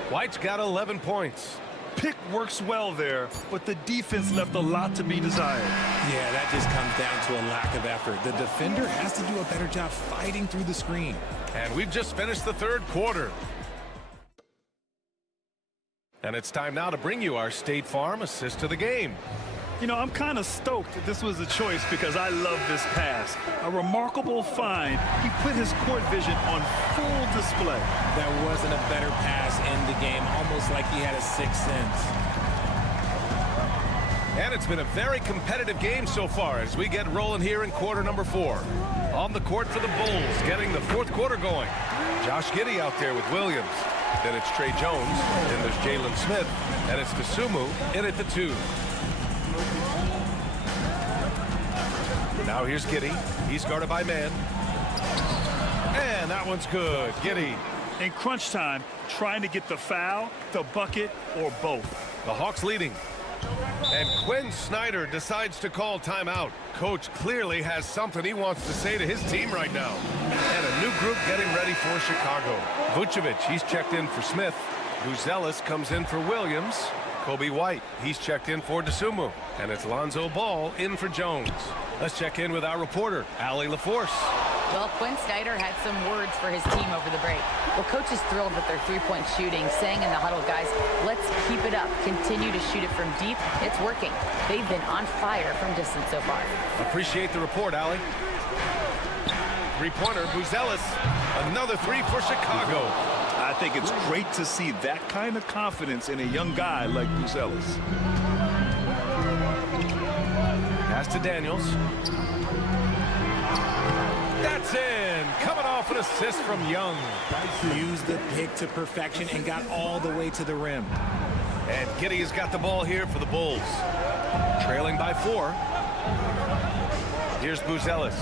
White's got 11 points. Pick works well there, but the defense left a lot to be desired. Yeah, that just comes down to a lack of effort. The defender has to do a better job fighting through the screen. And we've just finished the third quarter. And it's time now to bring you our State Farm assist to the game. You know, I'm kind of stoked that this was a choice because I love this pass. A remarkable find. He put his court vision on full display. There wasn't a better pass in the game, almost like he had a sixth sense. And it's been a very competitive game so far as we get rolling here in quarter number 4. On the court for the Bulls, getting the fourth quarter going. Josh Giddey out there with Williams. Then it's Trey Jones. Then there's Jalen Smith. And it's Dosunmu in at the 2. Now here's Giddey. He's guarded by man. And that one's good. Giddey. In crunch time, trying to get the foul, the bucket, or both. The Hawks leading. And Quinn Snyder decides to call timeout. Coach clearly has something he wants to say to his team right now. And a new group getting ready for Chicago. Vucevic, he's checked in for Smith. Buzelis comes in for Williams. Kobe White, he's checked in for Dosunmu. And it's Lonzo Ball in for Jones. Let's check in with our reporter, Allie LaForce. Well, Quinn Snyder had some words for his team over the break. Well, coach is thrilled with their three-point shooting, saying in the huddle, guys, let's keep it up. Continue to shoot it from deep. It's working. They've been on fire from distance so far. Appreciate the report, Allie. Three-pointer, Buzelis. Another three for Chicago. I think it's great to see that kind of confidence in a young guy like Buzelis. Pass to Daniels. That's in. Coming off an assist from Young. Used the pick to perfection and got all the way to the rim. And Giddey has got the ball here for the Bulls. Trailing by 4. Here's Buzelis.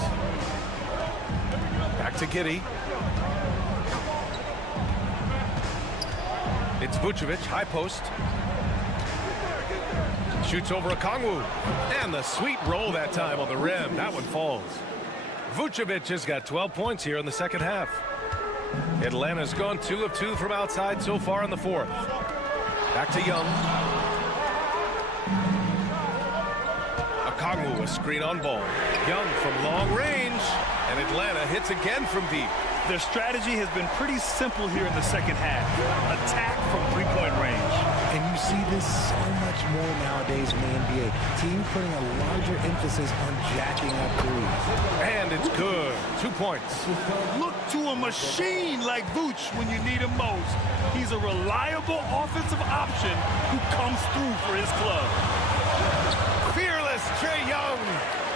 Back to Giddey. It's Vucevic, high post. Shoots over Okongwu. And the sweet roll that time on the rim. That one falls. Vucevic has got 12 points here in the second half. Atlanta's gone 2 of 2 from outside so far in the fourth. Back to Young. Okongwu, a screen on Ball. Young from long range. And Atlanta hits again from deep. Their strategy has been pretty simple here in the second half. Attack from three-point range. And you see this so much more nowadays in the NBA. Teams putting a larger emphasis on jacking up threes. And it's good. 2 points. Look to a machine like Vooch when you need him most. He's a reliable offensive option who comes through for his club. Fearless Trae Young.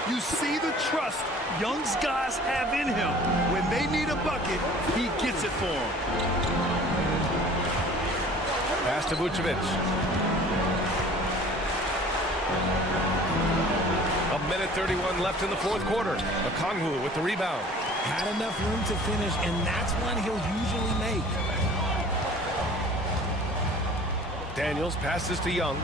You see the trust Young's guys have in him. When they need a bucket, he gets it for them. Pass to Vucevic. A minute 31 left in the fourth quarter. Okongwu with the rebound. Had enough room to finish, and that's one he'll usually make. Daniels passes to Young.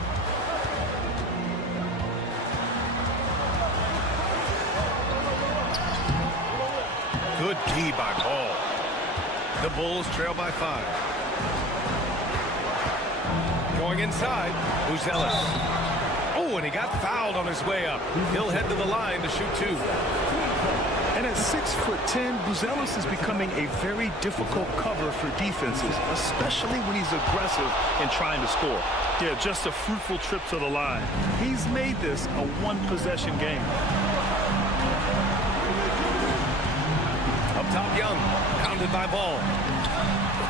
Good D by Ball. The Bulls trail by 5. Going inside, Buzelis. Oh, and he got fouled on his way up. He'll head to the line to shoot 2. And at 6'10", Buzelis is becoming a very difficult cover for defenses, especially when he's aggressive and trying to score. Yeah, just a fruitful trip to the line. He's made this a one-possession game. Up top, Young, pounded by Ball.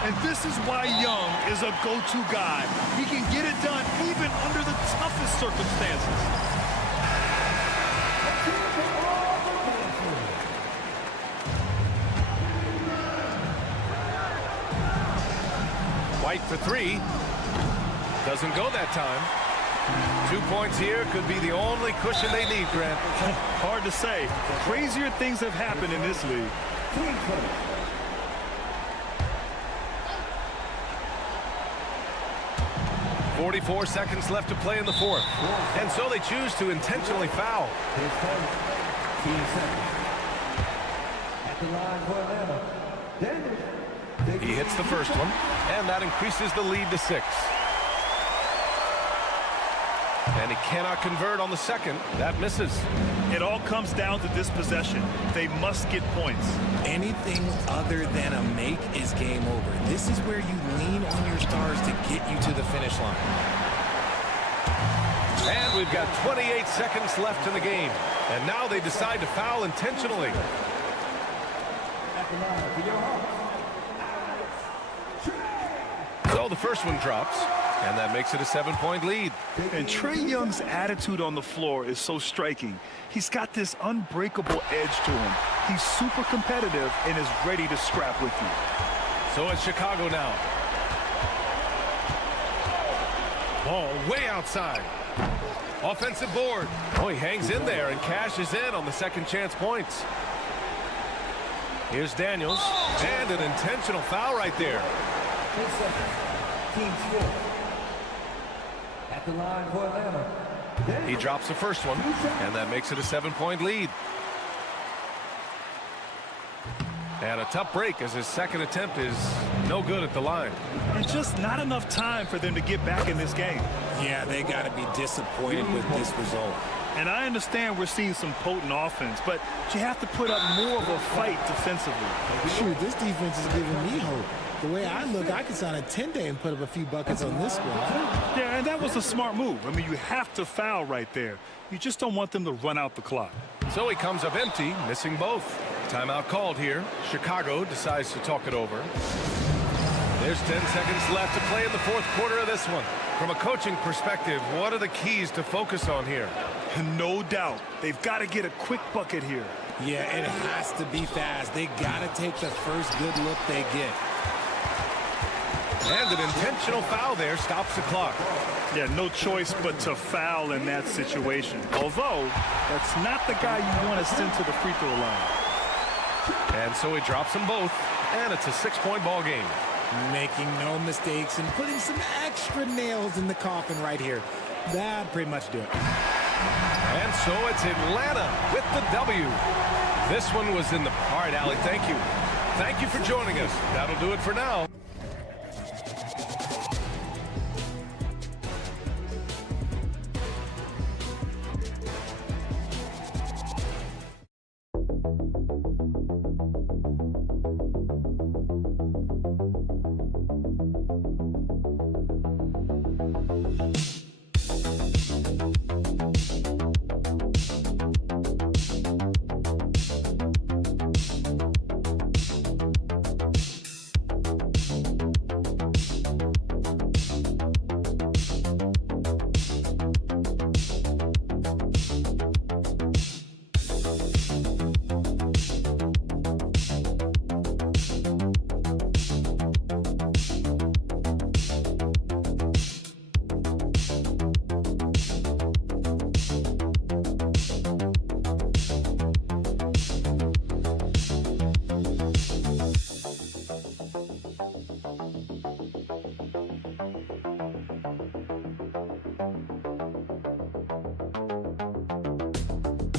And this is why Young is a go-to guy. He can get it done even under the toughest circumstances. White for three. Doesn't go that time. 2 points here could be the only cushion they need, Grant. Hard to say. Crazier things have happened in this league. 44 seconds left to play in the fourth. And so they choose to intentionally foul. He hits the first one, and that increases the lead to 6. And he cannot convert on the second. That misses. It all comes down to this possession. They must get points. Anything other than a make is game over. This is where you lean on your stars to get you to the finish line. And we've got 28 seconds left in the game. And now they decide to foul intentionally. So the first one drops, and that makes it a 7-point lead. And Trae Young's attitude on the floor is so striking. He's got this unbreakable edge to him. He's super competitive and is ready to scrap with you. So it's Chicago now. Ball way outside. Offensive board. Oh, he hangs in there and cashes in on the second chance points. Here's Daniels, and an intentional foul right there. Team score. At the line for Atlanta. He drops the first one, and that makes it a 7-point lead. And a tough break as his second attempt is no good at the line. And just not enough time for them to get back in this game. Yeah, they got to be disappointed with this result. And I understand we're seeing some potent offense, but you have to put up more of a fight defensively. Shoot, this defense is giving me hope. The way I look, I could sign a 10-day and put up a few buckets on this squad. Yeah, and that was a smart move. I mean, you have to foul right there. You just don't want them to run out the clock. So he comes up empty, missing both. Timeout called here. Chicago decides to talk it over. There's 10 seconds left to play in the fourth quarter of this one. From a coaching perspective, what are the keys to focus on here? No doubt. They've got to get a quick bucket here. Yeah, it has to be fast. They got to take the first good look they get. And an intentional foul there stops the clock. Yeah, no choice but to foul in that situation. Although, that's not the guy you want to send to the free throw line. And so he drops them both, and it's a 6-point ball game. Making no mistakes and putting some extra nails in the coffin right here. That'd pretty much do it. And so it's Atlanta with the W. This one was in the... All right, Allie, thank you. Thank you for joining us. That'll do it for now.